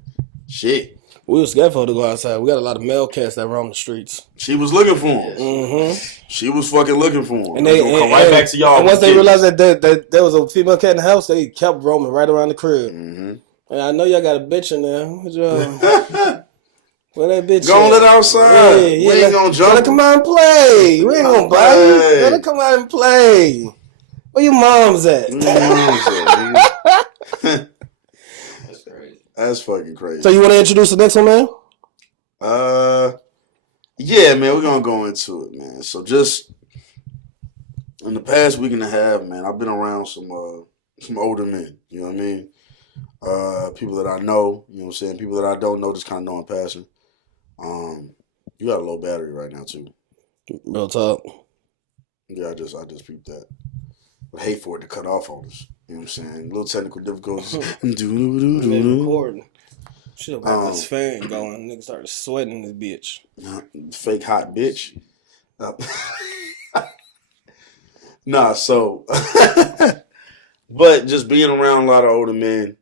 Shit. We was scared for her to go outside. We got a lot of male cats that roam the streets. She was looking for him. Mm-hmm. She was fucking looking for him. And they come right back to y'all. And once they realized that there was a female cat in the house, they kept roaming right around the crib. Mm-hmm. And I know y'all got a bitch in there. Where that bitch? Gonna let her outside. We ain't gonna jump. Let her come out and play. We ain't gonna bite. Let her come out and play. Where your mom's at? That's crazy. That's fucking crazy. So you want to introduce the next one, man? Yeah, man, we're gonna go into it, man. So just in the past week and a half, man, I've been around some older men. You know what I mean? People that I know, you know what I'm saying? People that I don't know, just kind of know in passing. You got a low battery right now too. Real talk. Yeah, I just peeped that. I hate for it to cut off on us. You know what I'm saying? Little technical difficulties. Recording. Should have got this fan going. Nigga started sweating this bitch. Fake hot bitch. Nah, so but just being around a lot of older men,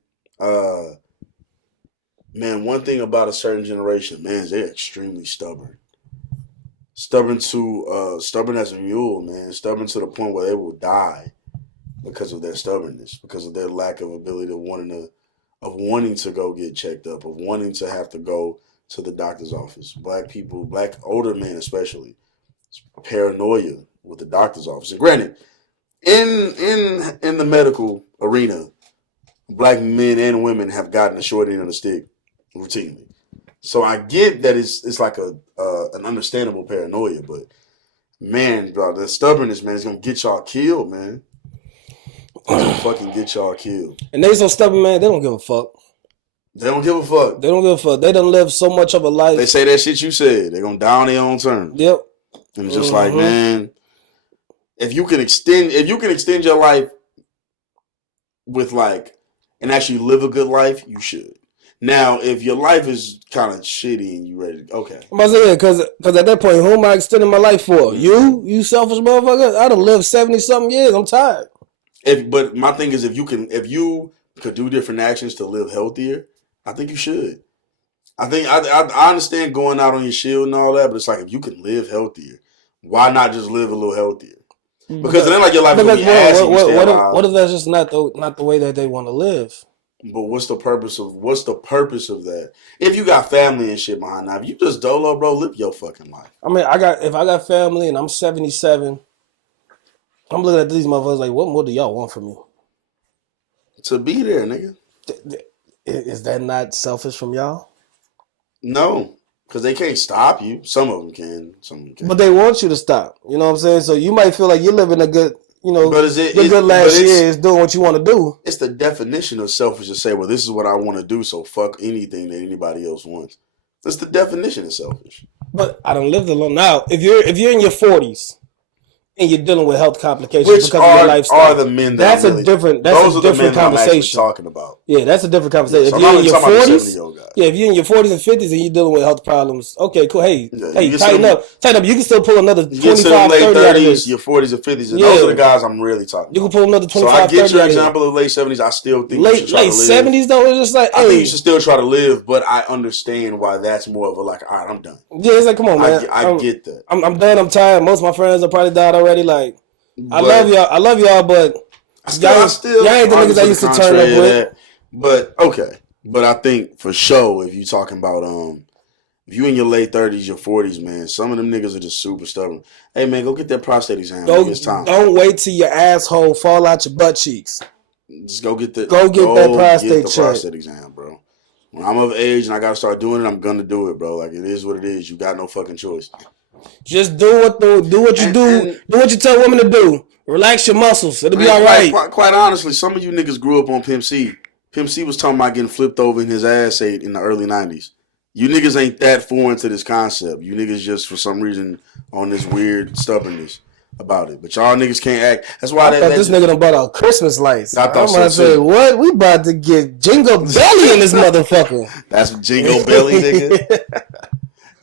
man, one thing about a certain generation, man, is they're extremely stubborn. Stubborn as a mule, man. Stubborn to the point where they will die because of their stubbornness, because of their lack of ability of wanting to go get checked up, of wanting to have to go to the doctor's office. Black people, black older men especially, paranoia with the doctor's office. And granted, in the medical arena, black men and women have gotten the short end of the stick routinely. So I get that it's like an understandable paranoia, but man, bro, the stubbornness, man, is gonna get y'all killed, man. It's gonna fucking get y'all killed. And they so stubborn, man, they don't give a fuck. They don't give a fuck. They don't give a fuck. They done lived so much of a life. They say that shit you said. They're gonna die on their own terms. Yep. And it's just like, man, if you can extend your life with and actually live a good life, you should. Now, if your life is kind of shitty and you ready to, okay. I'm about to say, because at that point, who am I extending my life for? You selfish motherfucker? I done lived 70-something years. I'm tired. But my thing is, if you could do different actions to live healthier, I think you should. I understand going out on your shield and all that, but it's like, if you can live healthier, why not just live a little healthier? Because then, like, your life is gonna be ass. What if that's just not the way that they want to live? But what's the purpose of that? If you got family and shit behind that, if you just dolo, bro, live your fucking life. I mean, if I got family and I'm 77, I'm looking at these motherfuckers like, what more do y'all want from me? To be there, nigga. Is that not selfish from y'all? No, because they can't stop you. Some of them can. Some of them can't. But they want you to stop. You know what I'm saying? So you might feel like you're living a good, good last years doing what you want to do. It's the definition of selfish to say, well, this is what I want to do, so fuck anything that anybody else wants. That's the definition of selfish. But I don't live alone. Now, if you're in your 40s and you're dealing with health complications because of your lifestyle, are the men that that's a different conversation. Talking about. Yeah, that's a different conversation. So if you're in your 40s, if you're in your 40s and 50s and you're dealing with health problems, okay, cool. Hey, tighten up. You can still pull another 25, 30 out of this. Your 40s and 50s, and those are the guys I'm really talking about. You can pull another 25, 30 out of this. So I get your 30 example of late 70s. I still think you should try to live. Late 70s though, it's just like, I think you should still try to live, but I understand why that's more of a like, all right, I'm done. Yeah, it's like, come on, man. I get that. I'm done. I'm tired. Most of my friends have probably died already. Like, I love y'all, but y'all ain't the niggas I used to turn up with. But okay, but I think for sure, if you talking about if you in your late 30s, your 40s, man, some of them niggas are just super stubborn. Hey man, go get that prostate exam. It's time. Don't wait till your asshole fall out your butt cheeks. Just go get that. That prostate exam, bro. When I'm of age and I gotta start doing it, I'm gonna do it, bro. Like, it is what it is. You got no fucking choice. Just do what you do what you tell women to do. Relax your muscles. It'll be all right. Quite honestly, some of you niggas grew up on Pimp C. Pimp C was talking about getting flipped over in his ass in the early 90s. You niggas ain't that foreign to this concept. You niggas just, for some reason, on this weird stubbornness about it. But y'all niggas can't act. That's why this nigga done bought out Christmas lights. I thought so too. Say, what? We about to get Jingle Belly in this motherfucker. That's Jingle Belly, nigga.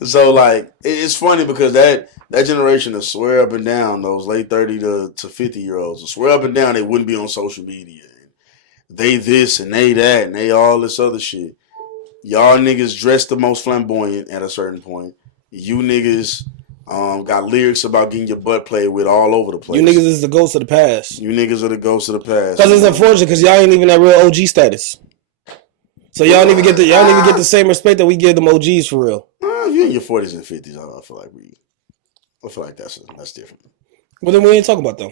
So, like, it's funny because that generation will swear up and down, those late 30 to 50-year-olds will swear up and down they wouldn't be on social media. they this and they that and they all this other shit. Y'all niggas dressed the most flamboyant at a certain point. You niggas got lyrics about getting your butt played with all over the place. You niggas is the ghosts of the past. You niggas are the ghosts of the past. Because it's unfortunate because y'all ain't even that real OG status. So y'all don't even get the same respect that we give them OGs for real. If you're in your 40s and 50s, I feel like that's different. Well, then we ain't talking about them.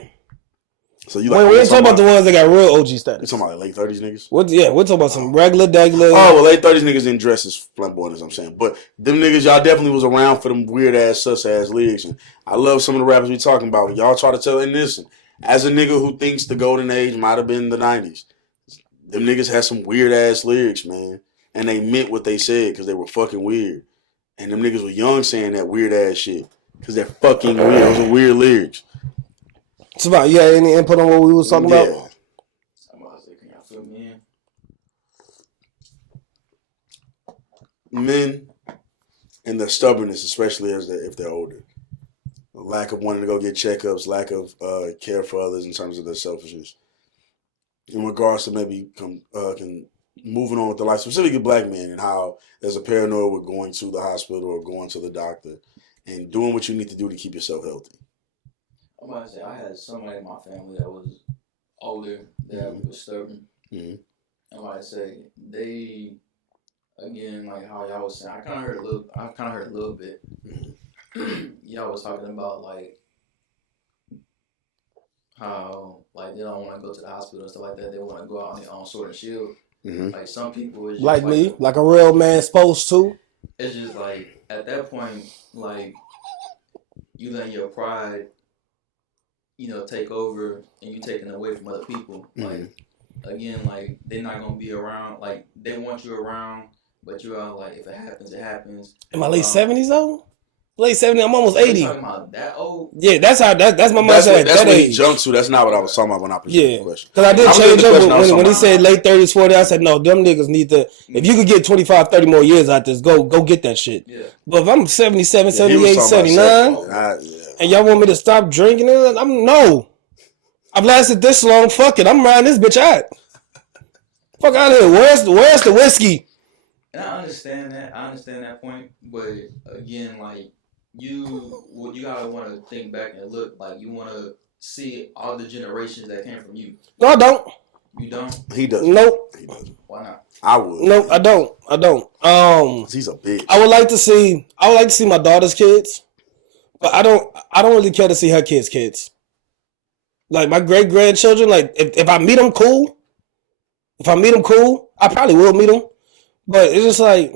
So we ain't talking about the ones that got real OG status. You talking about like late 30s niggas? We're talking about some regular. Oh, well, late 30s niggas didn't dress as flamboyant as I'm saying. But them niggas, y'all definitely was around for them weird ass, sus ass lyrics. And I love some of the rappers we talking about. Y'all try to tell, and listen, as a nigga who thinks the golden age might have been the 90s, them niggas had some weird ass lyrics, man. And they meant what they said because they were fucking weird. And them niggas were young saying that weird ass shit because they're fucking weird. Those are weird lyrics. Savon, you had any input on what we was talking about? Can y'all fill me in? Men and their stubbornness, especially if they're older. The lack of wanting to go get checkups, lack of care for others in terms of their selfishness. In regards to maybe moving on with their life, specifically black men, and how there's a paranoia with going to the hospital or going to the doctor and doing what you need to do to keep yourself healthy. I'm about to say, I had somebody in my family that was older, that was stubborn. Mm-hmm. I'm about to say, they, again, like how y'all was saying, I kind of heard a little bit. Mm-hmm. Y'all was talking about, like, how, like, they don't want to go to the hospital and stuff like that. They want to go out on their own sword and shield. Mm-hmm. Like, some people is just like me, like a real man supposed to. It's just, like, at that point, like, you letting your pride, take over and you taking away from other people. Mm-hmm. Like, again, like, they're not going to be around. Like, they want you around, but you are like, if it happens, it happens. In my late 70s, though? Late 70s, I'm almost 80. You talking about that old? Yeah, that's my mindset. That's what he jumped to. That's not what I was talking about when I presented the question. Because I did change up when he said late 30s, 40s. I said, no, them niggas need to, if you could get 25, 30 more years out this, go get that shit. Yeah. But if I'm 77, 78, 79, and y'all want me to stop drinking it, no. I've lasted this long. Fuck it. I'm riding this bitch out. Fuck out of here. Where's the whiskey? And I understand that point. But again, like, you gotta want to think back and look. Like, you want to see all the generations that came from you. No, I don't. You don't? He doesn't. Nope. He doesn't. Why not? I would. No, I don't. He's a bitch. I would like to see my daughter's kids, but I don't really care to see her kids. Like, my great grandchildren, like, if I meet them, cool. I probably will meet them. But it's just like,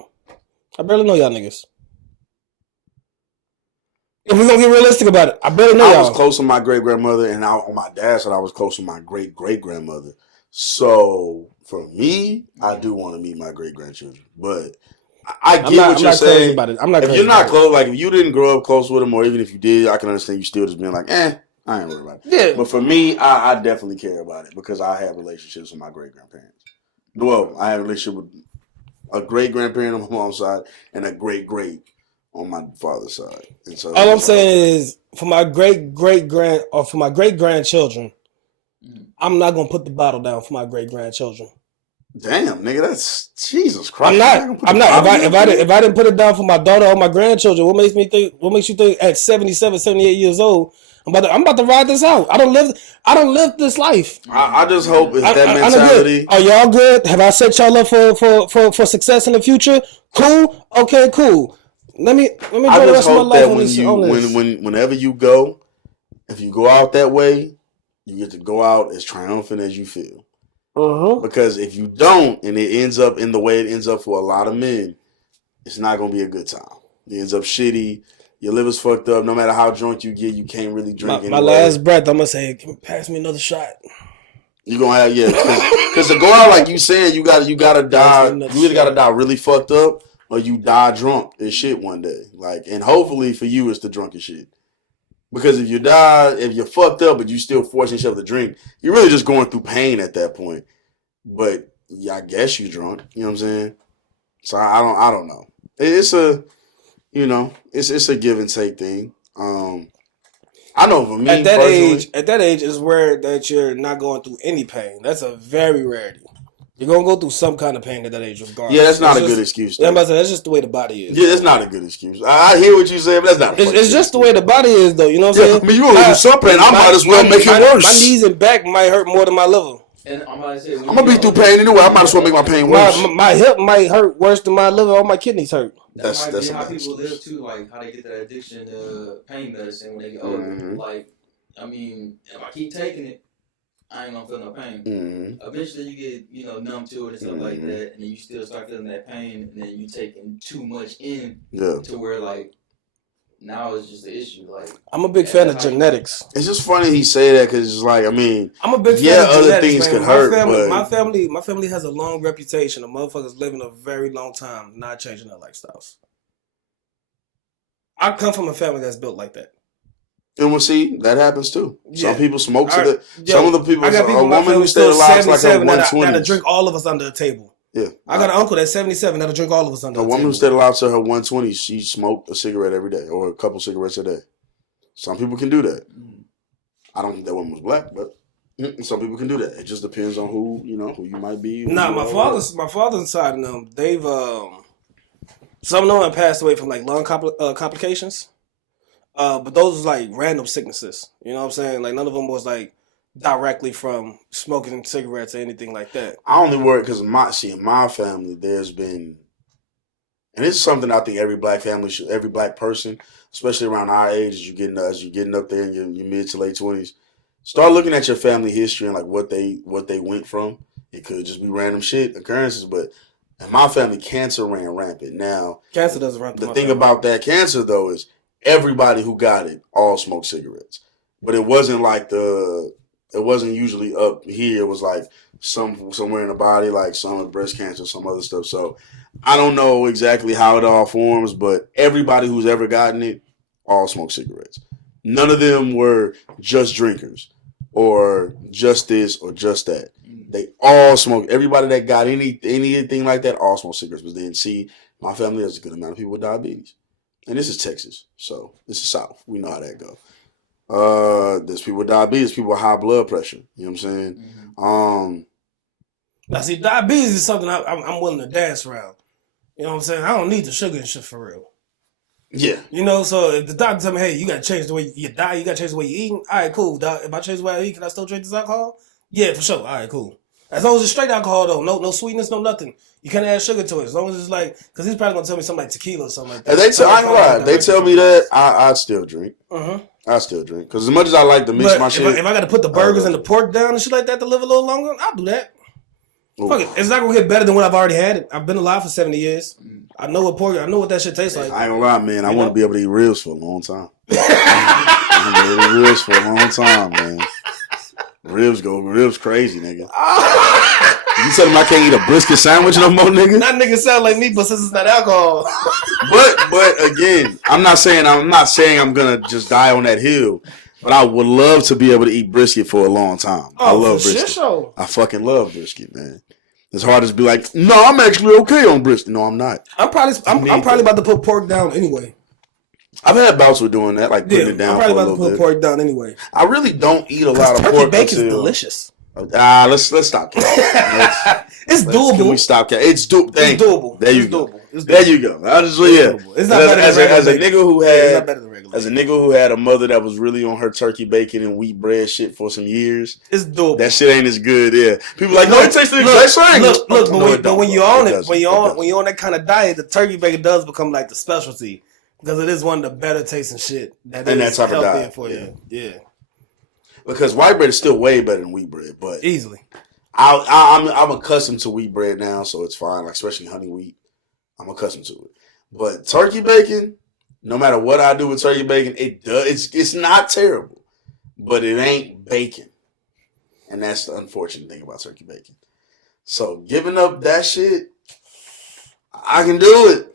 I barely know y'all niggas. If we're gonna get realistic about it, I barely know y'all. I was close to my great grandmother, and on my dad's side, I was close to my great great grandmother. So for me, I do want to meet my great grandchildren. But I get what you're saying. About it. I'm not. If you're not close, like if you didn't grow up close with them, or even if you did, I can understand you still just being like, I ain't worried about it. Yeah. But for me, I definitely care about it because I have relationships with my great grandparents. Well, I have a relationship with a great grandparent on my mom's side and a great on my father's side. And so all I'm saying is, for my great grandchildren, I'm not gonna put the bottle down for my great grandchildren. Damn, nigga, that's Jesus Christ. I'm not. If I didn't put it down for my daughter or my grandchildren, what makes you think at 77, 78 years old, I'm about to ride this out? I don't live this life. I just hope it's that mentality. Are y'all good? Have I set y'all up for success in the future? Cool. Okay, cool. Let me enjoy the rest of my life on this. Whenever you go, if you go out that way, you get to go out as triumphant as you feel. Because if you don't, and it ends up in the way it ends up for a lot of men, it's not gonna be a good time. It ends up shitty. Your liver's fucked up. No matter how drunk you get, you can't really drink anymore. My last breath, I'm gonna say, pass me another shot. You're gonna have because to go out like you saying, you gotta die. You either gotta die really fucked up, or you die drunk as shit one day. Like, and hopefully for you, it's the drunk as shit. Because if you're fucked up, but you still forcing yourself to drink, you're really just going through pain at that point. But yeah, I guess you're drunk. You know what I'm saying? So I don't know. It's a, it's a give and take thing. I know for me at that age is where that you're not going through any pain. That's a very rarity. You're gonna go through some kind of pain at that age, regardless. Yeah, that's not a good excuse. Yeah, I'm about to say, that's just the way the body is. Yeah, that's not a good excuse. I hear what you say, but that's not. It's just the way the body is, though. You know what I'm saying? I mean, you gonna do some pain. I might as well make it worse. My knees and back might hurt more than my liver. And I'm gonna be through pain anyway. I might as well make my pain worse. My hip might hurt worse than my liver. All my kidneys hurt. That's how people live too. Like how they get that addiction to pain medicine when they get older. Mm-hmm. Like, I mean, if I keep taking it, I ain't gonna feel no pain. Mm-hmm. Eventually, you get numb to it and stuff like that, and then you still start feeling that pain, and then you taking too much in to where like now it's just an issue. Like I'm a big fan of genetics. It's just funny he say that because it's like, I mean, I'm a big fan of other genetics, things man. can hurt. But My family has a long reputation of motherfuckers living a very long time, not changing their lifestyles. I come from a family that's built like that. And we'll see, that happens too. Some people smoke some of the people. I got people a in my woman family who stayed alive like her 120s. that'll drink all of us under a table. Yeah. I got an uncle that's 77 that'll drink all of us under a table. A woman who stayed alive to her 120s, she smoked a cigarette every day or a couple cigarettes a day. Some people can do that. I don't think that woman was black, but some people can do that. It just depends on who you might be. Nah, my father's side of them, they've some of them have passed away from like lung complications. But those was like random sicknesses. You know what I'm saying? Like none of them was like directly from smoking cigarettes or anything like that. I only worry because in my family, there's been, and it's something I think every black family should, every black person, especially around our age, as you're getting up there in your mid to late 20s, start looking at your family history and like what they went from. It could just be random shit occurrences, but in my family, cancer ran rampant. Now, cancer doesn't run. The thing about that cancer though is everybody who got it all smoked cigarettes, but it wasn't like it wasn't usually up here. It was like somewhere in the body, like some with breast cancer, some other stuff. So I don't know exactly how it all forms, but everybody who's ever gotten it all smoked cigarettes. None of them were just drinkers or just this or just that. They all smoked. Everybody that got anything like that all smoked cigarettes. But then see, my family has a good amount of people with diabetes. And this is Texas, so this is South. We know how that go. There's people with diabetes, people with high blood pressure. You know what I'm saying? Mm-hmm. Now, see, diabetes is something I'm willing to dance around. You know what I'm saying? I don't need the sugar and shit for real. Yeah. You know, so if the doctor tell me, hey, you got to change the way you diet, you got to change the way you eating, all right, cool. Doc, if I change the way I eat, can I still drink this alcohol? Yeah, for sure. All right, cool. As long as it's straight alcohol, though. No sweetness, no nothing. You can't add sugar to it. As long as it's like, because he's probably going to tell me something like tequila or something like that. I ain't lie. They tell me that, I'd still drink. I still drink. Because as much as I like to mix my shit. If I got to put the burgers and the pork down and shit like that to live a little longer, I'll do that. Ooh. Fuck it. It's not going to get better than what I've already had it. I've been alive for 70 years. I know what that shit tastes like. I ain't gonna lie, man. I want to be able to eat ribs for a long time. I want to be able to eat ribs for a long time, man. Ribs crazy, nigga. You telling me I can't eat a brisket sandwich no more, nigga? That nigga sound like me, but since it's not alcohol. but again, I'm not saying I'm gonna just die on that hill. But I would love to be able to eat brisket for a long time. I love brisket. Sure. I fucking love brisket, man. It's hard to be like, no, I'm actually okay on brisket. No, I'm not. I'm probably about to put pork down anyway. I've had bouts with doing that, like putting it down. I'm probably about to put pork down anyway. I really don't eat a lot of pork. Turkey bacon is delicious. Let's stop. It's doable. Can we stop? It's doable. It's doable. There you go. There you go. I just It's not better than as a nigga who had a mother that was really on her turkey bacon and wheat bread shit for some years. It's doable. That shit ain't as good. Yeah, people like, no, it tastes the exact same. Look, but when you're on it, when you're on that kind of diet, the turkey bacon does become like the specialty because it is one of the better tasting shit that is healthy for you. Yeah. Because white bread is still way better than wheat bread, but easily. I'm accustomed to wheat bread now, so it's fine. Like especially honey wheat, I'm accustomed to it. But turkey bacon, no matter what I do with turkey bacon, it's not terrible, but it ain't bacon, and that's the unfortunate thing about turkey bacon. So giving up that shit, I can do it.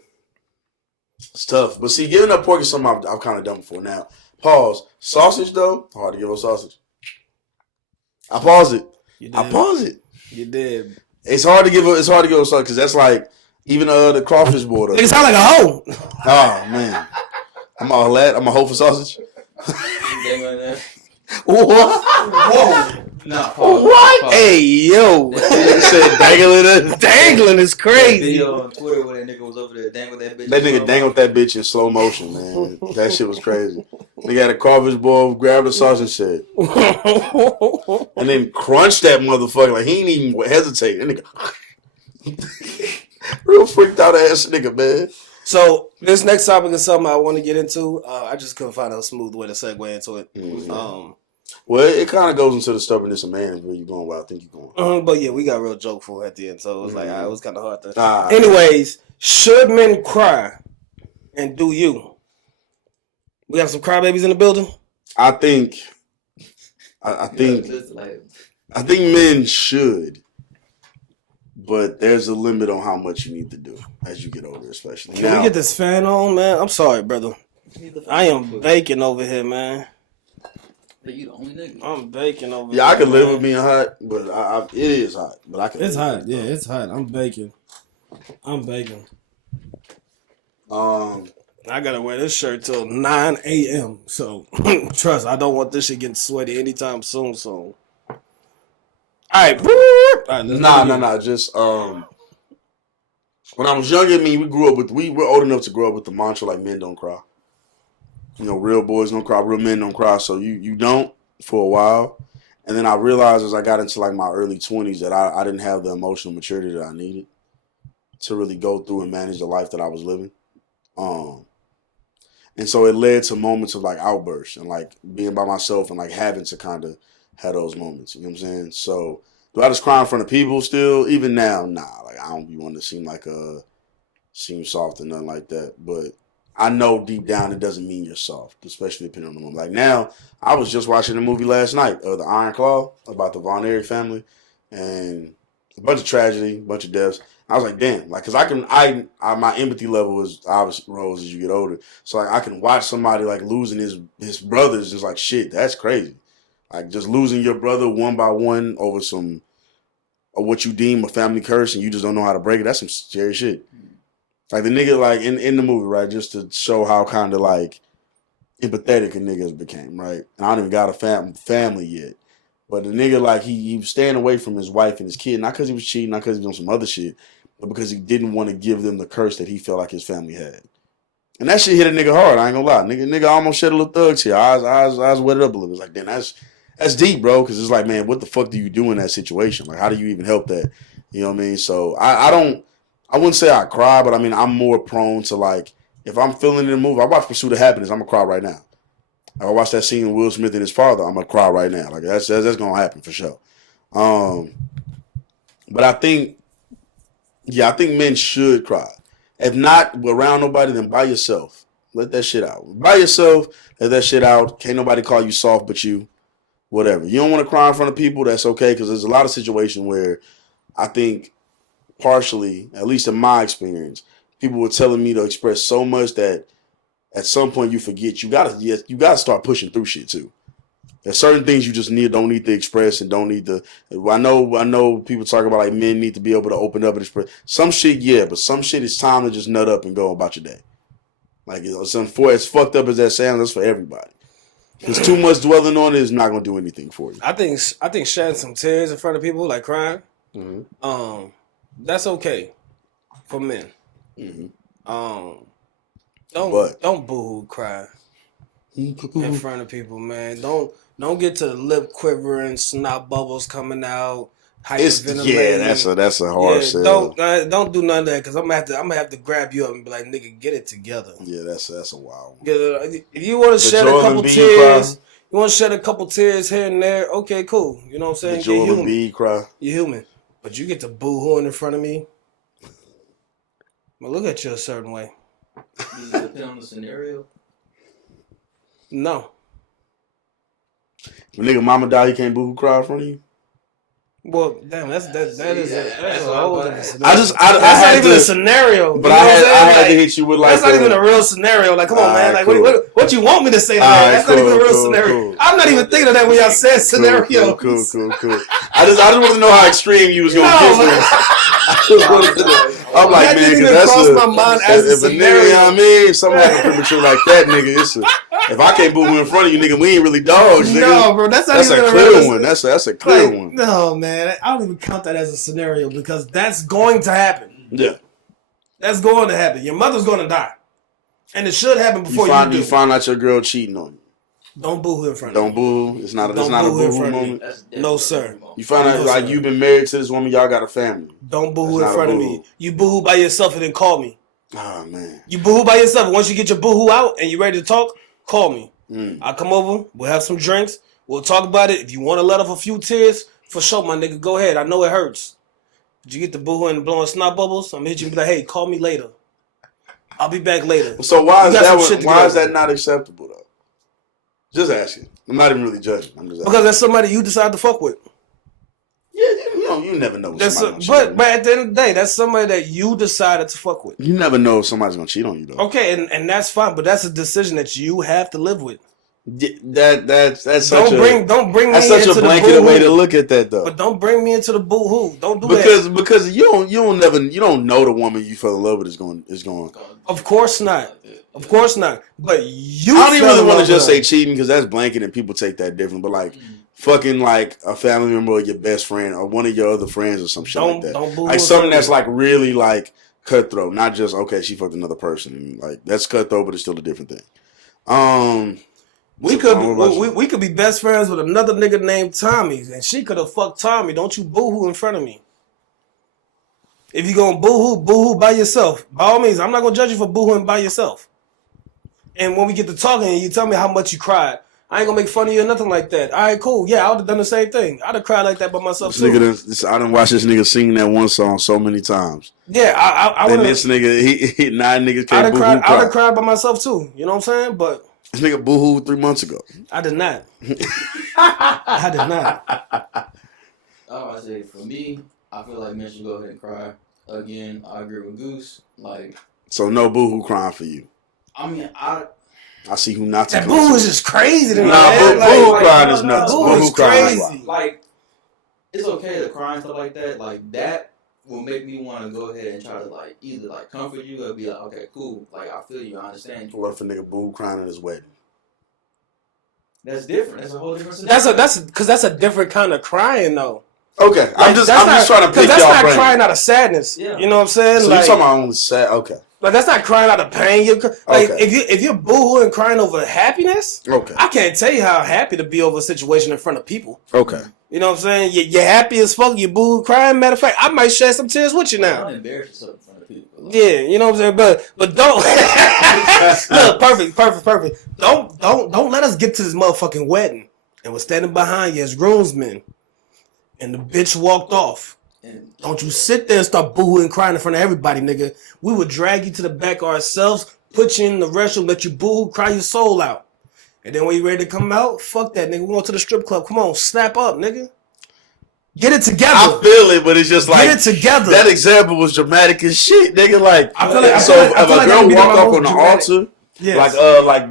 It's tough, but see, giving up pork is something I've kind of done before. Now, pause. Sausage though, hard to give up sausage. I pause it. I pause it. You did. It's hard to give up sausage because that's like even the crawfish board. It sound like a hoe. Oh man, I'm a hoe for sausage. What? Whoa. What? Hey, yo. Said dangling is crazy. That video on Twitter where that nigga was over there dangling that bitch. That nigga dangled that bitch in slow motion, man. That shit was crazy. Nigga had a carver's bowl, grabbed the sauce and shit. And then crunched that motherfucker. Like, he ain't even hesitate. That nigga. Real freaked out ass nigga, man. So, this next topic is something I want to get into. I just couldn't find a smooth way to segue into it. Mm-hmm. Well, it kind of goes into the stubbornness of man is where you're going, where I think you're going. But yeah, we got real jokeful at the end, so it was like, it was kind of hard to... Anyways, should men cry? And do you? We have some crybabies in the building? I think men should, but there's a limit on how much you need to do as you get older, especially. Can we get this fan on, man? I'm sorry, brother. I am baking over here, man. But you the only nigga. I'm baking over. Yeah, I can live with being hot, but it is hot. But I can. It's hot. Yeah, it's hot. I'm baking. I gotta wear this shirt till 9 a.m. So trust, I don't want this shit getting sweaty anytime soon. So, all right. Nah. Just when I was younger, we were old enough to grow up with the mantra like men don't cry. You know, real boys don't cry, real men don't cry. So you don't for a while. And then I realized as I got into like my early 20s that I didn't have the emotional maturity that I needed to really go through and manage the life that I was living. And so it led to moments of like outbursts and like being by myself and like having to kind of have those moments. You know what I'm saying? So do I just cry in front of people still? Even now, nah. Like I don't be wanting to seem soft or nothing like that. But I know deep down it doesn't mean you're soft, especially depending on the moment. Like now, I was just watching a movie last night, The Iron Claw, about the Von Erich family, and a bunch of tragedy, a bunch of deaths. I was like, damn, like, cause my empathy level is obviously rose as you get older. So like, I can watch somebody like losing his brothers. It's like, shit, that's crazy. Like just losing your brother one by one over what you deem a family curse, and you just don't know how to break it. That's some scary shit. Like the nigga, like in the movie, right? Just to show how kind of like empathetic a nigga became, right? And I don't even got a family yet, but the nigga like he was staying away from his wife and his kid, not because he was cheating, not because he was doing some other shit, but because he didn't want to give them the curse that he felt like his family had. And that shit hit a nigga hard. I ain't gonna lie, nigga almost shed a little thugs here. Eyes wetted up a little. It's like, damn, that's deep, bro. Because it's like, man, what the fuck do you do in that situation? Like, how do you even help that? You know what I mean? So I wouldn't say I cry, but I mean, I'm more prone to like, if I'm feeling in the movie, I watch Pursuit of Happiness, I'm going to cry right now. I watch that scene with Will Smith and his father, I'm going to cry right now. Like, that's going to happen for sure. But I think men should cry. If not around nobody, then by yourself. Let that shit out. By yourself, let that shit out. Can't nobody call you soft but you. Whatever. You don't want to cry in front of people, that's okay, because there's a lot of situations where I think partially, at least in my experience, people were telling me to express so much that at some point you forget you gotta start pushing through shit too. There's certain things you just don't need to express and don't need to. I know people talk about like men need to be able to open up and express some shit, yeah, but some shit it's time to just nut up and go about your day. Like as fucked up as that sounds, that's for everybody. Because too much dwelling on it is not gonna do anything for you. I think shedding some tears in front of people, like crying, that's okay for men. Mm-hmm. Don't boo-hoo cry in front of people, man. Don't get to the lip quivering, snot bubbles coming out, hyperventilating. That's a hard sell. Don't do none of that, because I'm gonna have to grab you up and be like, nigga, get it together. Yeah, that's a wild one. If you want to shed a couple tears, here and there, okay, cool. You know what I'm saying? The Joel Embiid cry. You're human. But you get to boo-hooing in front of me. Well, look at you a certain way. Does it depend on the scenario? No. When nigga mama die, he can't boo-hoo cry in front of you? Well, damn, that's a whole different scenario. That's not even a scenario. But I had to hit you with like. That's not even a real scenario. Like, come on, man. Like, cool. what you want me to say to that? That's not even a real scenario. Cool. I'm not even thinking of that when y'all said scenario. Cool. I just want to know how extreme you was gonna get. I'm like, man, because even crossed my mind as a scenario. Nigga, you know what I mean? If something happen premature like that, nigga, if I can't boo-hoo in front of you, nigga, we ain't really dogs, nigga. No, bro, that's a clear one. That's a clear one. No, man, I don't even count that as a scenario because that's going to happen. Yeah. That's going to happen. Your mother's going to die. And it should happen before you do. You find out your girl cheating on you. Don't boo-hoo in front of me. Don't boo-hoo. It's not a boo-hoo moment. No, sir. You find out like you've been married to this woman, y'all got a family. Don't boo-hoo in front of me. You boo-hoo by yourself and then call me. Oh, man. You boo-hoo by yourself. Once you get your boo-hoo out and you're ready to talk, call me. I'll come over. We'll have some drinks. We'll talk about it. If you want to let off a few tears, for sure, my nigga, go ahead. I know it hurts. Did you get the boo-hoo and blowing snot bubbles? I'm going to hit you and be like, hey, call me later. I'll be back later. So why is that not acceptable, though? Just asking. I'm not even really judging. I'm just asking. Because that's somebody you decide to fuck with. Yeah, you never know. But at the end of the day, that's somebody that you decided to fuck with. You never know if somebody's gonna cheat on you, though. Okay, and that's fine, but that's a decision that you have to live with. Yeah, that's don't bring me that's such into a blanket way to look at that, though. But don't bring me into the boo-hoo. Don't do that because you don't know the woman you fell in love with is going. Of course not. Of course not. But you. I don't even really want to just say cheating because that's blanket and people take that different. But like fucking like a family member or your best friend or one of your other friends or some shit like that. Like something that's like really like cutthroat, not just okay she fucked another person. And, like that's cutthroat, but it's still a different thing. We could be best friends with another nigga named Tommy, and she could have fucked Tommy. Don't you boo-hoo in front of me. If you gonna boo-hoo by yourself. By all means, I'm not gonna judge you for boo-hooing by yourself. And when we get to talking and you tell me how much you cried, I ain't gonna make fun of you or nothing like that. All right, cool. Yeah, I would have done the same thing. I'd have cried like that by myself too. I done watched this nigga sing that one song so many times. Yeah, I would have. This nigga, he 9 niggas can't boo-hoo. I'd have cried by myself too. You know what I'm saying? But this nigga boo-hoo 3 months ago. I did not. I did not. I say for me, I feel like men should go ahead and cry. Again, I agree with Goose. Like, so no boo-hoo crying for you. I mean, I see who not to. That boo is just crazy to me. Nah, boo crying is nuts. Boo is crazy. Like, it's okay to cry and stuff like that. Like, that will make me want to go ahead and try to, like, either, like, comfort you or be like, okay, cool. Like, I feel you. I understand you. What if a nigga boo crying at his wedding? That's different. That's a whole different situation. That's a different kind of crying, though. Okay. Like, I'm just trying to pick y'all brain. That's not crying out of sadness. Yeah. You know what I'm saying? So you're talking about only sad. Okay. Like that's not crying out of pain. If you're boohooing crying over happiness, okay. I can't tell you how happy to be over a situation in front of people. Okay. You know what I'm saying? You're happy as fuck. You boo crying. Matter of fact, I might shed some tears with you now. Don't embarrass yourself in front of people. Yeah, you know what I'm saying. But don't look perfect. Don't let us get to this motherfucking wedding and we're standing behind you as groomsmen, and the bitch walked off. Don't you sit there and start boohooing crying in front of everybody, nigga. We would drag you to the back ourselves, put you in the restroom, let you boohoo, cry your soul out. And then when you ready to come out, fuck that, nigga. We going to the strip club. Come on, snap up, nigga. Get it together. I feel it, but it's just like get it together. That example was dramatic as shit, nigga. Like, I feel like if a girl walk up on the altar, yes. like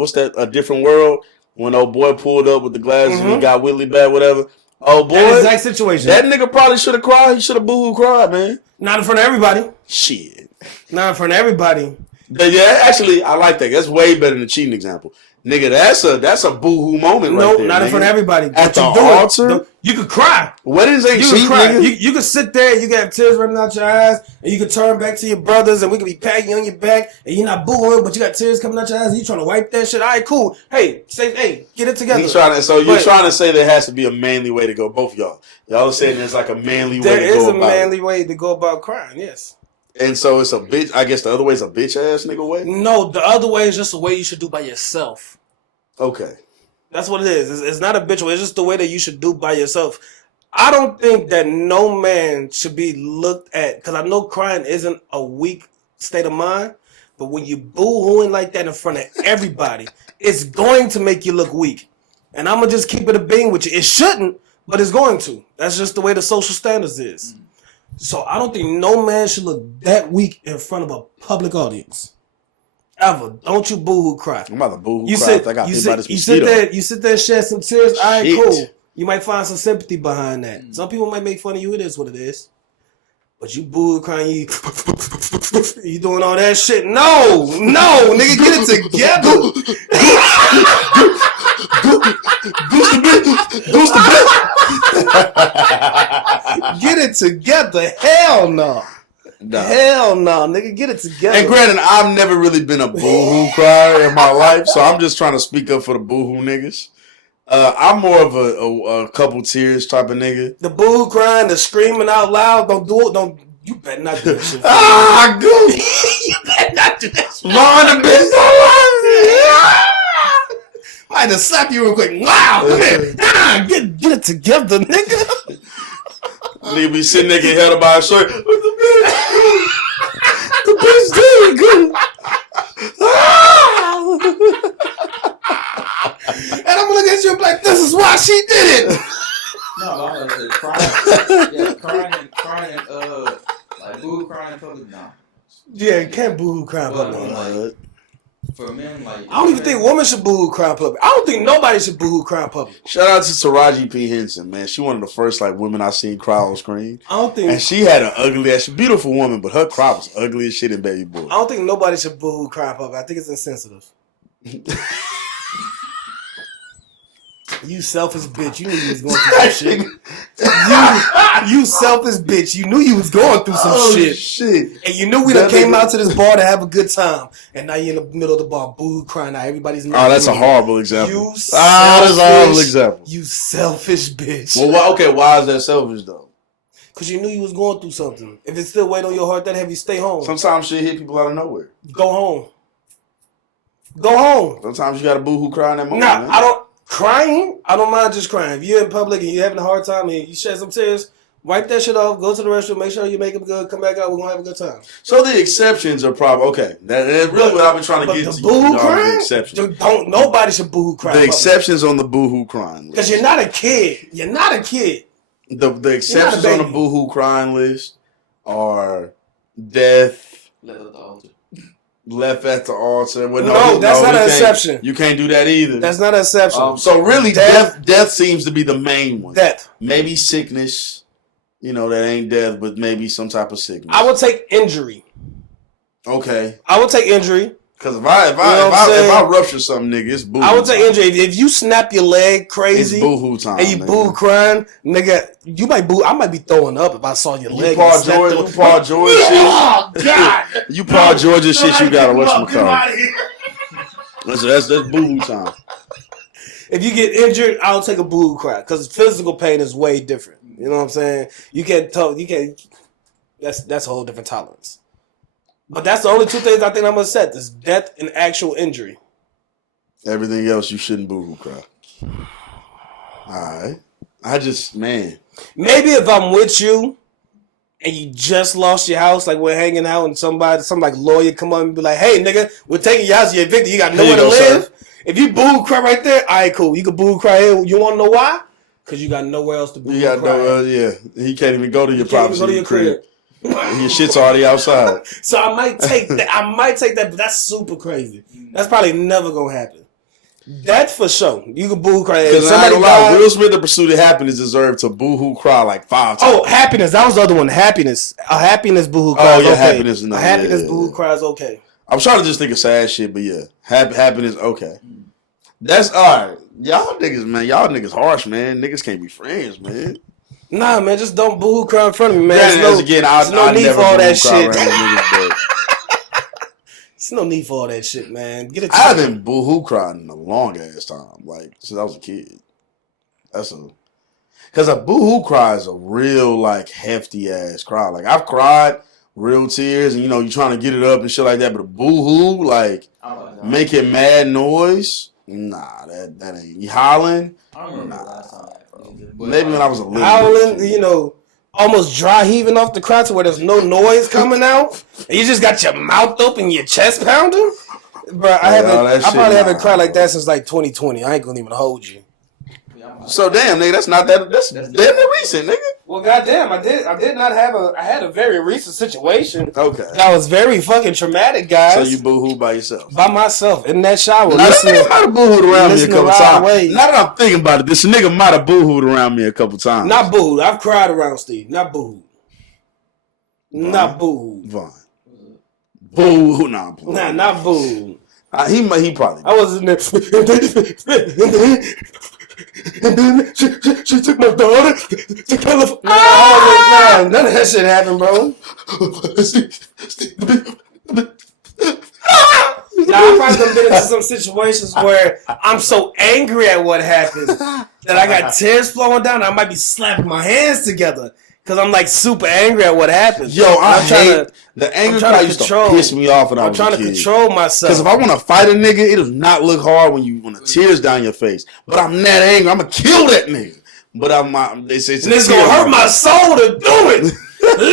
what's that? A Different World when old boy pulled up with the glasses and he got Whitley back, whatever. Oh boy, that exact situation. That nigga probably should have cried. He should have boohoo cried, man. Not in front of everybody. Shit. Not in front of everybody. But yeah, actually, I like that. That's way better than the cheating example. Nigga, that's a boohoo moment right there. No, not in front of everybody. At the altar? You could cry. Weddings ain't cheating, nigga. You could sit there, you can have tears running out your eyes, and you can turn back to your brothers, and we could be patting you on your back, and you're not booing, but you got tears coming out your eyes, and you trying to wipe that shit. All right, cool. Hey, get it together. You're trying to say there has to be a manly way to go. Both of y'all. Y'all are saying there's like a manly way to go about it. There is a manly way to go about crying, yes. And so it's a bitch. I guess the other way is a bitch ass nigga way. No, the other way is just the way you should do by yourself. Okay, that's what it is. It's not a bitch way. It's just the way that you should do by yourself. I don't think that no man should be looked at because I know crying isn't a weak state of mind, but when you boo-hooing like that in front of everybody, it's going to make you look weak. And I'm gonna just keep it a being with you. It shouldn't, but it's going to. That's just the way the social standards is. So I don't think no man should look that weak in front of a public audience. Ever. Don't you boo-hoo cry. I'm about to boo-hoo cry. I got hit by this mosquito. You sit there and shed some tears. All right, cool. You might find some sympathy behind that. Some people might make fun of you. It is what it is. But you boo crying, you doing all that shit. No, nigga, get it together. Goose the bitch. Get it together. Hell no. Hell no, nigga, get it together. And granted, I've never really been a boo-hoo crier in my life, so I'm just trying to speak up for the boo-hoo niggas. I'm more of a couple tears type of nigga. The boo crying, the screaming out loud, don't do it. Don't you better not do that shit. Goose. You better not do that shit. Run the bitch. I had to slap you real quick. Wow, get it together, nigga. Nigga be sitting there getting held by a shirt. What the bitch? The bitch did good. And I'm gonna look at you like, this is why she did it. No, I was crying. Yeah, crying, like boo crying in public. Nah. Yeah, you can't boo cry in public. Like, for men, like I don't even think women should boo cry in public. I don't think nobody should boo cry in public. Shout out to Taraji P. Henson, man. She one of the first like women I seen cry on screen. I don't think, and she had an ugly ass, beautiful woman, but her cry was ugly as shit in Baby Boy. I don't think nobody should boo cry in public. I think it's insensitive. You selfish bitch. You knew you was going through some shit. You selfish bitch. You knew you was going through some shit. And you knew we done came out to this bar to have a good time. And now you're in the middle of the bar, boo, crying out. Everybody's not. Oh, that's a horrible example. That's a horrible example. You selfish bitch. Well, okay, why is that selfish though? Because you knew you was going through something. If it's still weight on your heart that heavy, stay home. Sometimes shit hit people out of nowhere. Go home. Go home. Sometimes you got to boo-hoo cry in that moment. Nah, man. I don't mind just crying. If you're in public and you're having a hard time and you shed some tears, wipe that shit off, go to the restroom, make sure you make them good, come back out, we're going to have a good time. So the exceptions are probably, okay, that's really what I've been trying to get to. The boo-hoo crying? The exceptions. Nobody should boo-hoo cry. The exceptions on the boo-hoo crying list. Because you're not a kid. You're not a kid. The exceptions on the boo-hoo crying list are death, left at the altar. Well, no, that's not an exception. You can't do that either. That's not an exception. So really, death seems to be the main one. Death. Maybe sickness. You know, that ain't death, but maybe some type of sickness. I would take injury. Okay. I would take injury. Because if I rupture something, nigga, it's boo-hoo. I would take injury. If you snap your leg crazy, it's boo-hoo time, and you boo crying, nigga, you might boo. I might be throwing up if I saw your leg. You Paul George shit. Oh God! You Paul George shit. You gotta whatchamacallit. That's boo-hoo time. If you get injured, I'll take a boo cry because physical pain is way different. You know what I'm saying? You can't tell. You can't. That's a whole different tolerance. But that's the only two things I think I'm gonna set: is death and actual injury. Everything else, you shouldn't boo-hoo cry. All right. Maybe if I'm with you and you just lost your house, like we're hanging out, and some like lawyer come up and be like, "Hey, nigga, we're taking your house. You're evicted. You got nowhere to live." Sir. If you boo cry right there, all right, cool. You can boo cry here. You want to know why? Because you got nowhere else to boo cry. Yeah. He can't even go to your property. Go to your crib. Your shit's already outside. So I might take that. But that's super crazy. That's probably never gonna happen. That's for sure. You can boo cry. Because somebody died, Will Smith, The Pursuit of Happiness, deserved to boo-hoo cry like 5 times. Oh, happiness. That was the other one. Happiness. A happiness boo-hoo cry. Oh yeah, okay. happiness. No, a happiness boo-hoo cry is okay. I'm trying to just think of sad shit, but yeah, happiness. Okay, that's all right. Y'all niggas harsh, man. Niggas can't be friends, man. Nah, man, just don't boo-hoo cry in front of me, man. There's no need for all that shit. There's no need for all that shit, man. Get it. I haven't boo-hoo cried in a long ass time, like since I was a kid. Because a boo-hoo cry is a real like hefty ass cry. Like I've cried real tears, and you're trying to get it up and shit like that. But a boo-hoo, like making mad noise, nah, that ain't. You hollering? I don't remember last time. Maybe when I was a little howling, almost dry heaving off the crotch where there's no noise coming out, and you just got your mouth open, your chest pounding. Bro, I probably haven't cried like that since like 2020. I ain't gonna even hold you. So damn, nigga, that's not that. That's damn near recent, nigga. Well, goddamn, I did not have I had a very recent situation. Okay. That was very fucking traumatic, guys. So you boo-hoo by yourself? By myself in that shower. Now that nigga might have boo-hooed around me a couple times. Now that I'm thinking about it, this nigga might have boo-hooed around me a couple times. Not boo-hooed. I've cried around Steve. Not boo-hooed. Not Boo. Vaughn. Boo. Nah, Boo. Nah, not Boo. He probably. I was in there. And then she took my daughter to California. Nah, none of that shit happened, bro. I've probably been into some situations where I'm so angry at what happened that I got tears flowing down. I might be slapping my hands together because I'm like super angry at what happened. Yo, I hate the anger cry used to piss me off when I was a kid. I'm trying to control myself. Because if I want to fight a nigga, it does not look hard when the tears down your face. But I'm that angry, I'm gonna kill that nigga. But it's gonna hurt my soul to do it.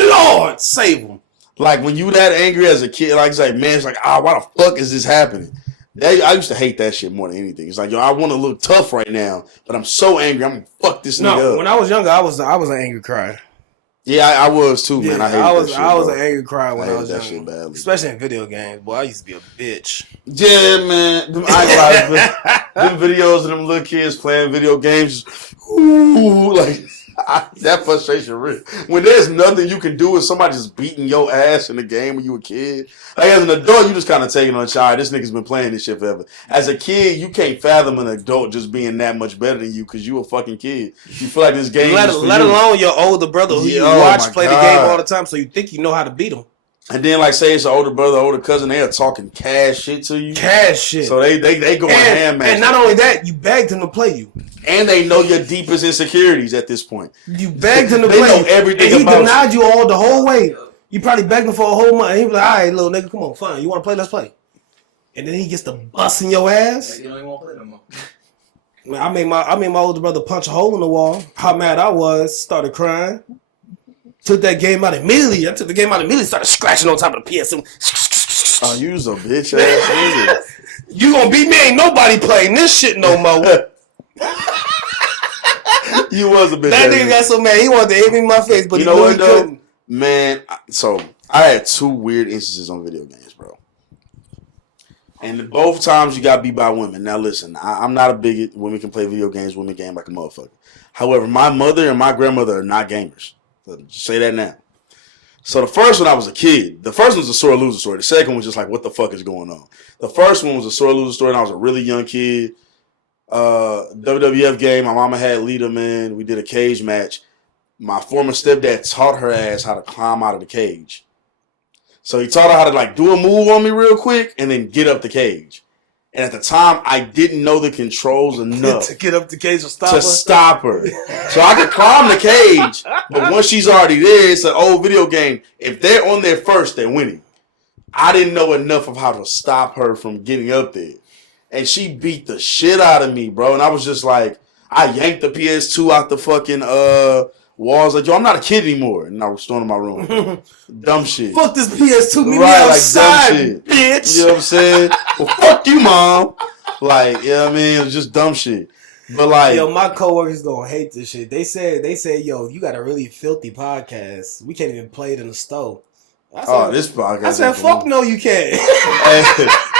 Lord, save him. Like when you that angry as a kid, like it's like, man, it's like, why the fuck is this happening? I used to hate that shit more than anything. It's like, yo, I want to look tough right now, but I'm so angry, I'm gonna fuck this nigga up. When I was younger, I was an angry crier. Yeah, I was too, man. I was an angry crier when I was young, shit badly. Especially in video games. Boy, I used to be a bitch. Yeah, man. Them videos of them little kids playing video games, ooh, like that frustration real. When there's nothing you can do and somebody just beating your ass in the game when you a kid. Like as an adult, you just kind of taking on a child. This nigga's been playing this shit forever. As a kid, you can't fathom an adult just being that much better than you because you a fucking kid. You feel like this game let alone your older brother who you watch play the game all the time, so you think you know how to beat him. And then, like, say it's an older brother, older cousin, they are talking cash shit to you. Cash shit. So they go ham match. And not only that, you begged them to play you. And they know your deepest insecurities at this point. You begged him to play you. They know everything and about you. He denied you all the whole way. You probably begged him for a whole month. And he was like, all right, little nigga, come on, fine. You want to play? Let's play. And then he gets to busting your ass. You don't even want to play no more. Man, I made my older brother punch a hole in the wall. How mad I was. Started crying. Took that game out immediately. I took the game out immediately. Started scratching on top of the PS. Oh, you was a bitch ass nigga. You gonna beat me? Ain't nobody playing this shit no more. You was a bitch. That nigga got so mad. He wanted to hit me in my face, but you know what, though? Couldn't. Man, so I had two weird instances on video games, bro. And both times you got beat by women. Now listen, I'm not a bigot. Women can play video games. Women game like a motherfucker. However, my mother and my grandmother are not gamers. So just say that now. So the first one, I was a kid. The first one was a sore loser story. The second one was just like, what the fuck is going on? The first one was a sore loser story, and I was a really young kid. WWF game. My mama had Lita, man. We did a cage match. My former stepdad taught her ass how to climb out of the cage. So he taught her how to like do a move on me real quick and then get up the cage. And at the time, I didn't know the controls enough to get up the cage to stop her. So I could climb the cage, but once she's already there, it's an old video game. If they're on there first, they're winning. I didn't know enough of how to stop her from getting up there. And she beat the shit out of me, bro. And I was just like, I yanked the PS2 out the fucking walls. Like, yo, I'm not a kid anymore. And I was storming my room. Dumb shit. Fuck this PS2. Meet me outside, like bitch. You know what I'm saying? Well, fuck you, mom. Like, you know what I mean? It was just dumb shit. But like, yo, my coworkers gonna hate this shit. They said, yo, you got a really filthy podcast. We can't even play it in the store. This podcast. I said, fuck no, you can't. Hey,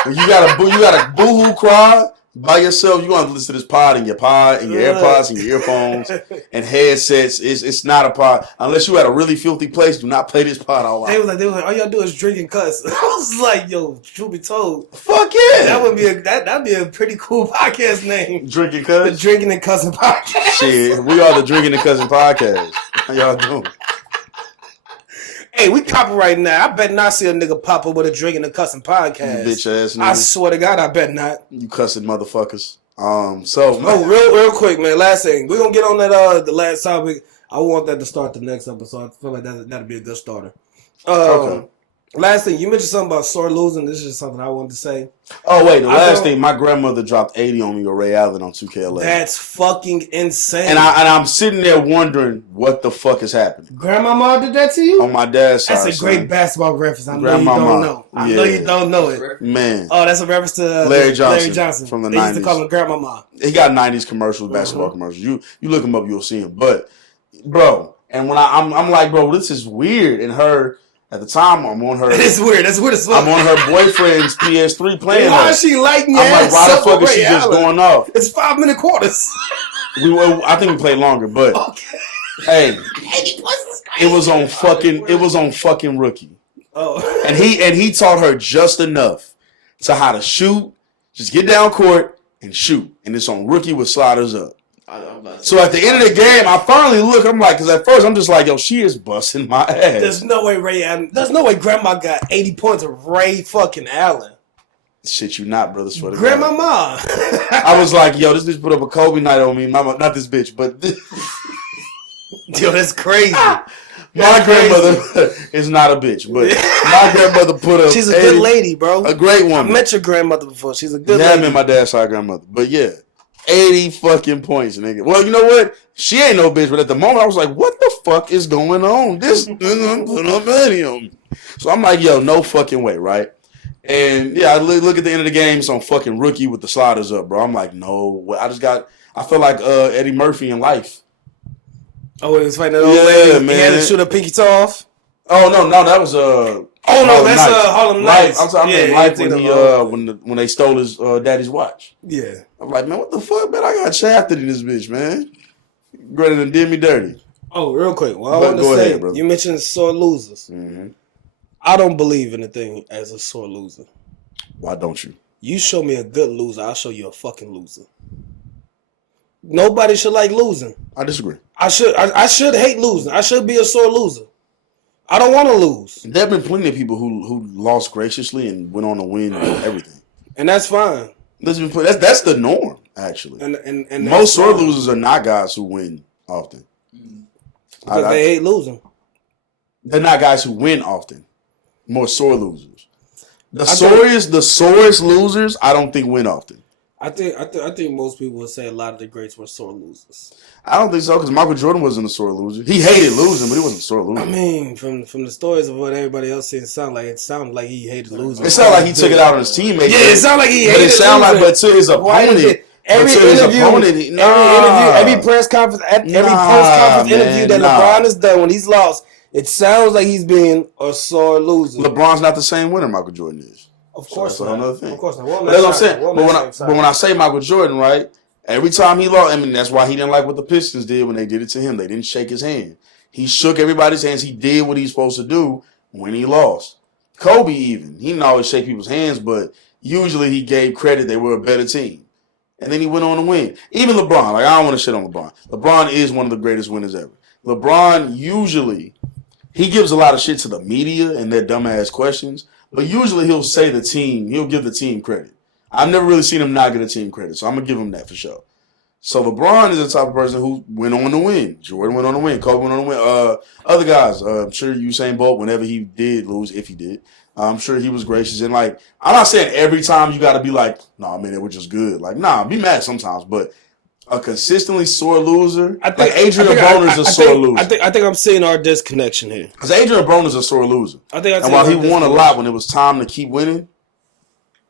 you got a boohoo cry by yourself. You want to listen to this pod and your AirPods and your earphones and headsets. It's not a pod unless you at a really filthy place. Do not play this pod all out. They was like, all y'all do is drink and cuss. I was like, yo, truth be told, fuck yeah, that'd be a pretty cool podcast name. Drink and cuss, the Drinking and Cussing Podcast. Shit, we are the Drinking and Cussing Podcast. How y'all doing? Hey, we copyright now. I bet not see a nigga pop up with a Drinking and Cussing Podcast. You bitch ass nigga. I swear to God, I bet not. You cussing motherfuckers. Real quick, man. Last thing. We're gonna get on that the last topic. I want that to start the next episode. I feel like that'd be a good starter. Okay. Last thing, you mentioned something about sore losing. This is just something I wanted to say. Oh, wait. The last thing, my grandmother dropped 80 on me with Ray Allen on 2K11. That's fucking insane. And I'm sitting there wondering what the fuck is happening. Grandmama did that to you? On my dad's side. That's a great basketball reference. I know you don't know. I know you don't know it. Man. Oh, that's a reference to Larry Johnson from the 90s. They used to call him Grandmama. He got 90s commercials, basketball commercials. You look him up, you'll see him. But, bro, and when I'm like, bro, this is weird. And her... At the time, I'm on her. It's weird. That's weird as fuck. I'm on her boyfriend's PS3 playing. Why is she lighting your I'm like, why the fuck is she just going off? It's 5-minute quarters. I think we played longer, but okay. Hey, It was on fucking Rookie. Oh. And he taught her just enough to how to shoot, just get down court and shoot. And it's on Rookie with sliders up. So at the end of the game, I finally look. I'm like, because at first I'm just like, yo, she is busting my ass. There's no way Grandma got 80 points of Ray fucking Allen. Shit, you not, brother. Swear to Grandma. I was like, yo, this bitch put up a Kobe night on me. Mama, not this bitch, but yo, that's crazy. My grandmother is not a bitch, but my grandmother put up. She's a good lady, bro. A great woman. I met your grandmother before. She's a good lady. Yeah, I met my dad's side grandmother, but yeah. 80 fucking points, nigga. Well, you know what? She ain't no bitch, but at the moment I was like, what the fuck is going on? This nigga put up 80 on me. So I'm like, yo, no fucking way, right? And yeah, I look at the end of the game, some fucking Rookie with the sliders up, bro. I'm like, no. I feel like Eddie Murphy in life. Oh, he was fighting that old lady? Man. He had to shoot a pinky toe off? Oh, no, that was that's Harlem Nights. I'm talking Life when they stole his daddy's watch. Yeah. I'm like, man, what the fuck, man? I got shafted in this bitch, man. Greater than did me dirty. Oh, real quick. Well, I want to say, ahead, you mentioned sore losers. Mm-hmm. I don't believe in a thing as a sore loser. Why don't you? You show me a good loser, I'll show you a fucking loser. Nobody should like losing. I disagree. I should hate losing. I should be a sore loser. I don't want to lose. There have been plenty of people who lost graciously and went on to win everything. And that's fine. That's the norm, actually. And most sore losers are not guys who win often. Because they hate losing. They're not guys who win often. More sore losers. The sorest losers, I don't think win often. I think most people would say a lot of the greats were sore losers. I don't think so, because Michael Jordan wasn't a sore loser. He hated losing, but he wasn't a sore loser. I mean, from the stories of what everybody else said, it sounded like he hated losing. It sounded like he took it out on his teammates. Yeah, it sounded like he hated losing. But to his opponent, every press conference, every post-conference interview that LeBron has done when he's lost, it sounds like he's being a sore loser. LeBron's not the same winner Michael Jordan is. Of course not. That's another thing. Of course not. But that's what I'm saying. But when I say Michael Jordan, right, every time he lost, I mean, that's why he didn't like what the Pistons did when they did it to him. They didn't shake his hand. He shook everybody's hands. He did what he's supposed to do when he lost. Kobe even. He didn't always shake people's hands, but usually he gave credit. They were a better team. And then he went on to win. Even LeBron. Like, I don't want to shit on LeBron. LeBron is one of the greatest winners ever. LeBron usually, he gives a lot of shit to the media and their dumbass questions. But usually he'll give the team credit. I've never really seen him not get a team credit, so I'm going to give him that for sure. So LeBron is the type of person who went on to win. Jordan went on to win. Kobe went on to win. Other guys, I'm sure Usain Bolt, whenever he did lose, if he did, I'm sure he was gracious. And, like, I'm not saying every time you got to be like, nah, man, they were just good. Like, nah, be mad sometimes, but a consistently sore loser. Adrian Broner's a sore loser. I think I'm seeing our disconnection here. Because Adrian Broner's a sore loser. And while he won a lot when it was time to keep winning,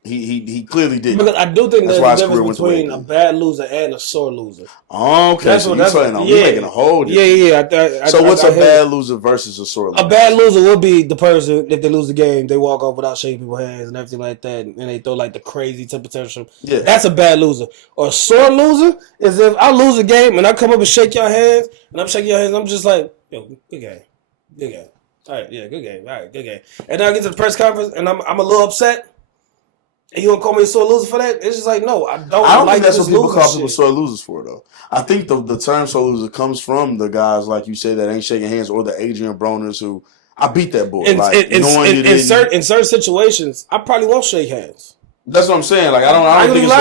he clearly did. Because I do think there's a difference between a bad loser and a sore loser. Okay, so you're saying we're making a whole difference. Yeah. So what's a bad loser versus a sore loser? A bad loser would be the person, if they lose the game, they walk off without shaking people's hands and everything like that, and they throw like the crazy temper tantrum. Yeah. That's a bad loser. Or a sore loser is if I lose a game and I come up and shake your hands, and I'm shaking your hands, I'm just like, yo, good game. Good game. All right, yeah, good game. All right, good game. And then I get to the press conference and I'm a little upset. And you gonna call me a sore loser for that? It's just like, no, I don't like think that's this what people call people shit. sore losers for, though. I think the term sore loser comes from the guys, like you said, that ain't shaking hands, or the Adrian Broners who, I beat that boy. In certain situations, I probably won't shake hands. That's what I'm saying. Like, I don't think it's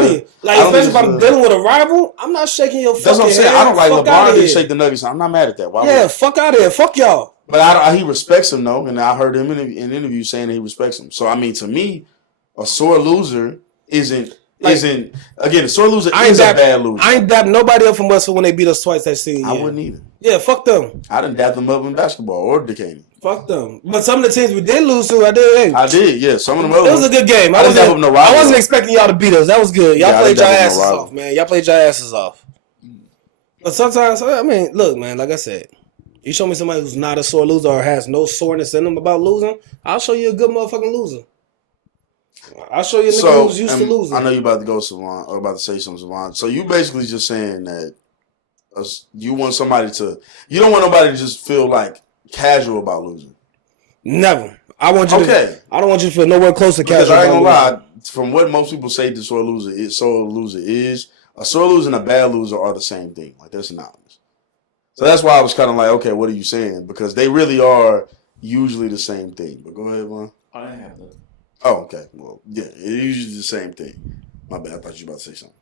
like, especially if I'm dealing with a rival, I'm not shaking your fucking hand. That's what I'm saying. I don't like LeBron didn't shake the Nuggets. I'm not mad at that. Fuck out of here. Fuck y'all. But he respects him, though, and I heard him in interviews saying that he respects him. So, I mean, to me, a sore loser isn't again, a sore loser is a bad loser. I ain't dapped nobody up from Westfield when they beat us twice that season. I wouldn't either. Yeah, fuck them. I didn't dap them up in basketball or Decatur. Fuck them. But some of the teams we did lose to, I did. I did, yeah. Some of them. It was a good game. I wasn't expecting y'all to beat us. That was good. Y'all played your asses off, man. Y'all played your asses off. But sometimes, I mean, look, man, like I said, you show me somebody who's not a sore loser or has no soreness in them about losing, I'll show you a good motherfucking loser. I'll show you a nigga who's used to losing. I know you about to go, Savon, or about to say something, Savon. So you basically just saying that you want somebody to, you don't want nobody to just feel like casual about losing? Never. I don't want you to feel nowhere close to casual. Because I ain't gonna lie, from what most people say the sore loser is, a sore loser and a bad loser are the same thing. Like, they're synonymous. So that's why I was kind of like, okay, what are you saying? Because they really are usually the same thing. But go ahead, man. I didn't have that. Oh, okay. Well, yeah, it's usually the same thing. My bad. I thought you were about to say something.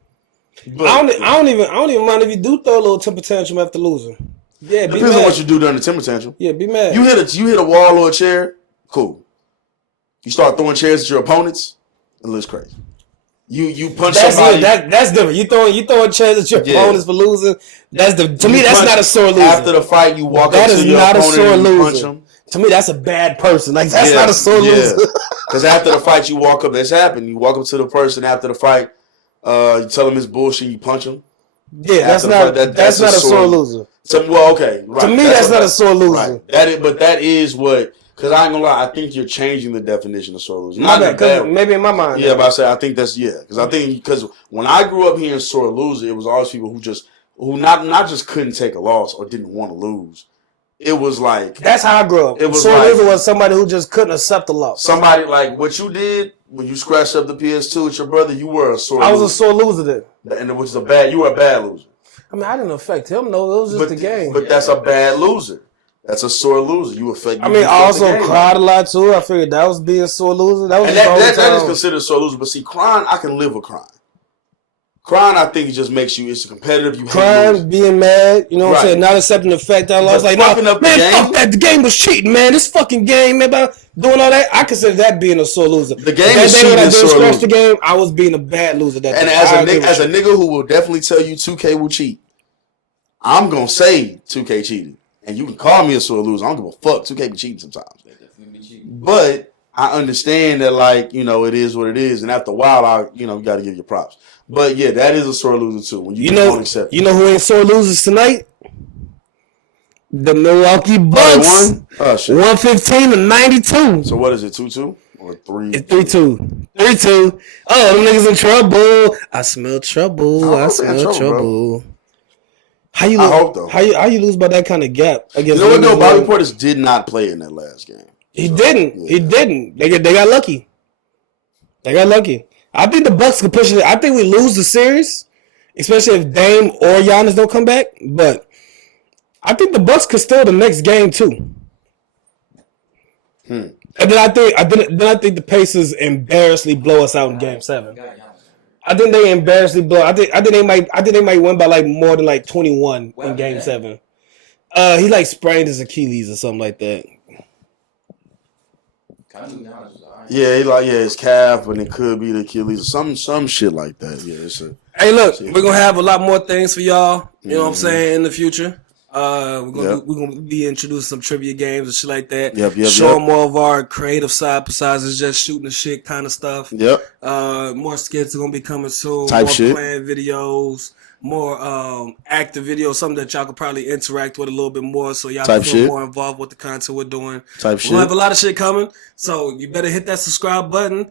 But, I don't even mind if you do throw a little temper tantrum after losing. Yeah, be depends mad. on what you do during the temper tantrum. Yeah, be mad. You hit a wall or a chair, cool. You start throwing chairs at your opponents, it looks crazy. You punch somebody. That's different. You throwing chairs at your opponents for losing. To me, that's not a sore loser. After the fight, you walk up to your opponent and you punch him. To me, that's a bad person. Like, that's not a sore loser. Because after the fight, you walk up. That's happened. You walk up to the person after the fight. You tell him it's bullshit. You punch him. Yeah, that's not a sore loser. Okay. Right. To me, that's not a sore loser. Right. But that is what. Because I ain't gonna lie, I think you're changing the definition of sore loser. Maybe in my mind. Yeah, but I say I think that's because when I grew up hearing sore loser, it was always people who not just couldn't take a loss or didn't want to lose. It was like that's how I grew up. It was sore loser was somebody who just couldn't accept the loss. Somebody like what you did when you scratched up the PS2 with your brother. You were a sore loser. I was a sore loser then, and it was you were a bad loser. I mean, I didn't affect him. No, it was just the game. But that's a bad loser. That's a sore loser. You affect. I also cried a lot too. I figured that was being sore loser. That is considered sore loser. But see, crying, I can live with crying. Crying, I think it just makes you. It's competitive. You crying, being mad. You know what I'm saying? Not accepting the fact that I lost. Like, no, man, fuck that. The game was cheating, man. This fucking game, man. About doing all that, I consider that being a sore loser. The game is cheating. When I didn't scratch the game, I was being a bad loser. And as a nigga who will definitely tell you 2K will cheat, I'm gonna say 2K cheated. And you can call me a sore loser. I don't give a fuck. 2K be cheating sometimes. But I understand that, like, you know, it is what it is. And after a while, you got to give you props. But, yeah, that is a sore loser, too. When you don't accept it. You know who ain't sore losers tonight? The Milwaukee Bucks. 115-92. So, what is it, 2-2? Or 3? It's 3-2. 3-2. Oh, them niggas in trouble. I smell trouble. I smell trouble. How you lose? I hope, though. How you lose by that kind of gap against? You know what? No, Bobby Portis did not play in that last game. He didn't. Yeah. He didn't. They got lucky. I think the Bucks could push it. I think we lose the series, especially if Dame or Giannis don't come back. But I think the Bucks could steal the next game too. And then I think the Pacers embarrassingly blow us out in Game 7. I think they embarrassingly blow. I think they might win by like more than like 21 in Game 7. He like sprained his Achilles or something like that. Yeah, his calf, but it could be the Achilles or some shit like that. Yeah, hey, look, we're gonna have a lot more things for y'all. You know what I'm saying in the future. We're gonna be introducing some trivia games and shit like that. Showing more of our creative side besides just shooting the shit kind of stuff. More skits are gonna be coming soon. More playing videos. More active videos, something that y'all could probably interact with a little bit more, so y'all can feel more involved with the content we're doing. We'll have a lot of shit coming, so you better hit that subscribe button.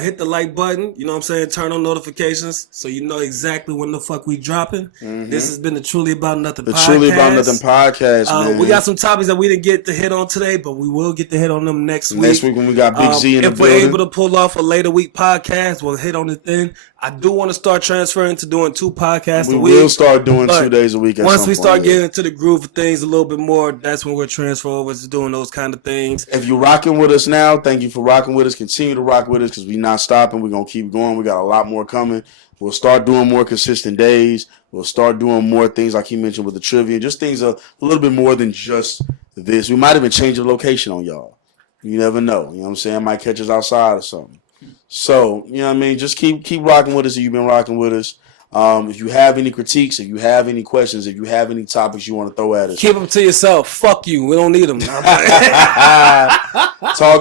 Hit the like button, you know what I'm saying? Turn on notifications so you know exactly when the fuck we dropping. This has been the Truly About Nothing podcast. Truly About Nothing podcast, man. We got some topics that we didn't get to hit on today, but we will get to hit on them next week. Next week when we got Big Z in the building. If we're able to pull off a later week podcast, we'll hit on it then. I do want to start transferring to doing 2 podcasts a week. We will start doing 2 days a week at once we start getting into the groove of things a little bit more, that's when we'll transfer over to doing those kind of things. If you're rocking with us now, thank you for rocking with us. Continue to rock with us because we're not stopping. We're going to keep going. We got a lot more coming. We'll start doing more consistent days. We'll start doing more things like he mentioned with the trivia. Just things a little bit more than just this. We might even change the location on y'all. You never know. You know what I'm saying? Might catch us outside or something. So, you know what I mean? Just keep rocking with us if you've been rocking with us. If you have any critiques, if you have any questions, if you have any topics you want to throw at us. Keep them to yourself. Fuck you. We don't need them. Talk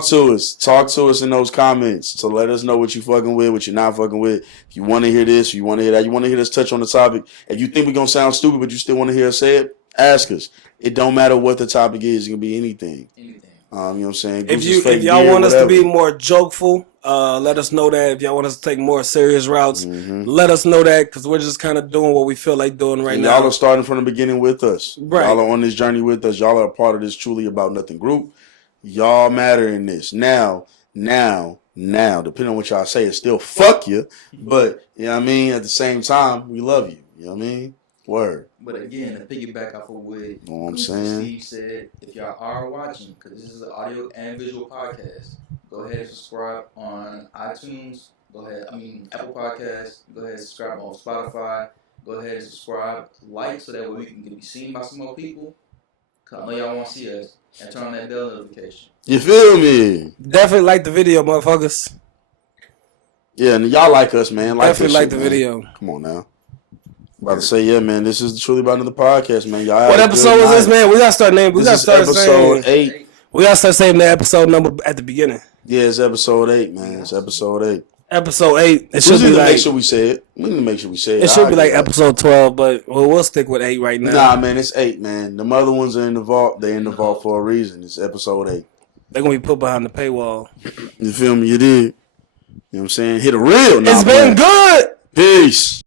to us. Talk to us in those comments. So let us know what you fucking with, what you're not fucking with. If you want to hear this, you want to hear that, you want to hear us touch on the topic. If you think we're going to sound stupid, but you still want to hear us say it, ask us. It don't matter what the topic is. It can be anything. You know what I'm saying? If y'all want us to be more jokeful, Let us know that if y'all want us to take more serious routes. Let us know that because we're just kind of doing what we feel like doing right now. Y'all are starting from the beginning with us. Right. Y'all are on this journey with us. Y'all are a part of this Truly About Nothing group. Y'all matter in this. Now, depending on what y'all say, it's still fuck you. But, you know what I mean? At the same time, we love you. You know what I mean? Word. But again, to piggyback off of what Goose and Steve said, if y'all are watching, because this is an audio and visual podcast, go ahead and subscribe on iTunes. Apple Podcasts. Go ahead and subscribe on Spotify. Go ahead and subscribe, like, so that way we can be seen by some more people. Because I know y'all want to see us. And turn on that bell notification. You feel me? Definitely like the video, motherfuckers. Yeah, and y'all like us, man. Definitely like the video. Come on now. About to say, yeah, man. This is Truly About Another Podcast, man. Y'all. What episode was this, man? We gotta start naming. We gotta start episode 8. We gotta start saying the episode number at the beginning. Yeah, it's episode 8, man. It's episode 8. Episode 8. It should be like. Make sure we say it. We need to make sure we say it. It should be like episode 12, but we'll stick with 8 right now. Nah, man, it's 8, man. The other ones are in the vault. They're in the vault for a reason. It's episode 8. They're gonna be put behind the paywall. You feel me? You did. You know what I'm saying? Hit a reel. It's been good. Peace.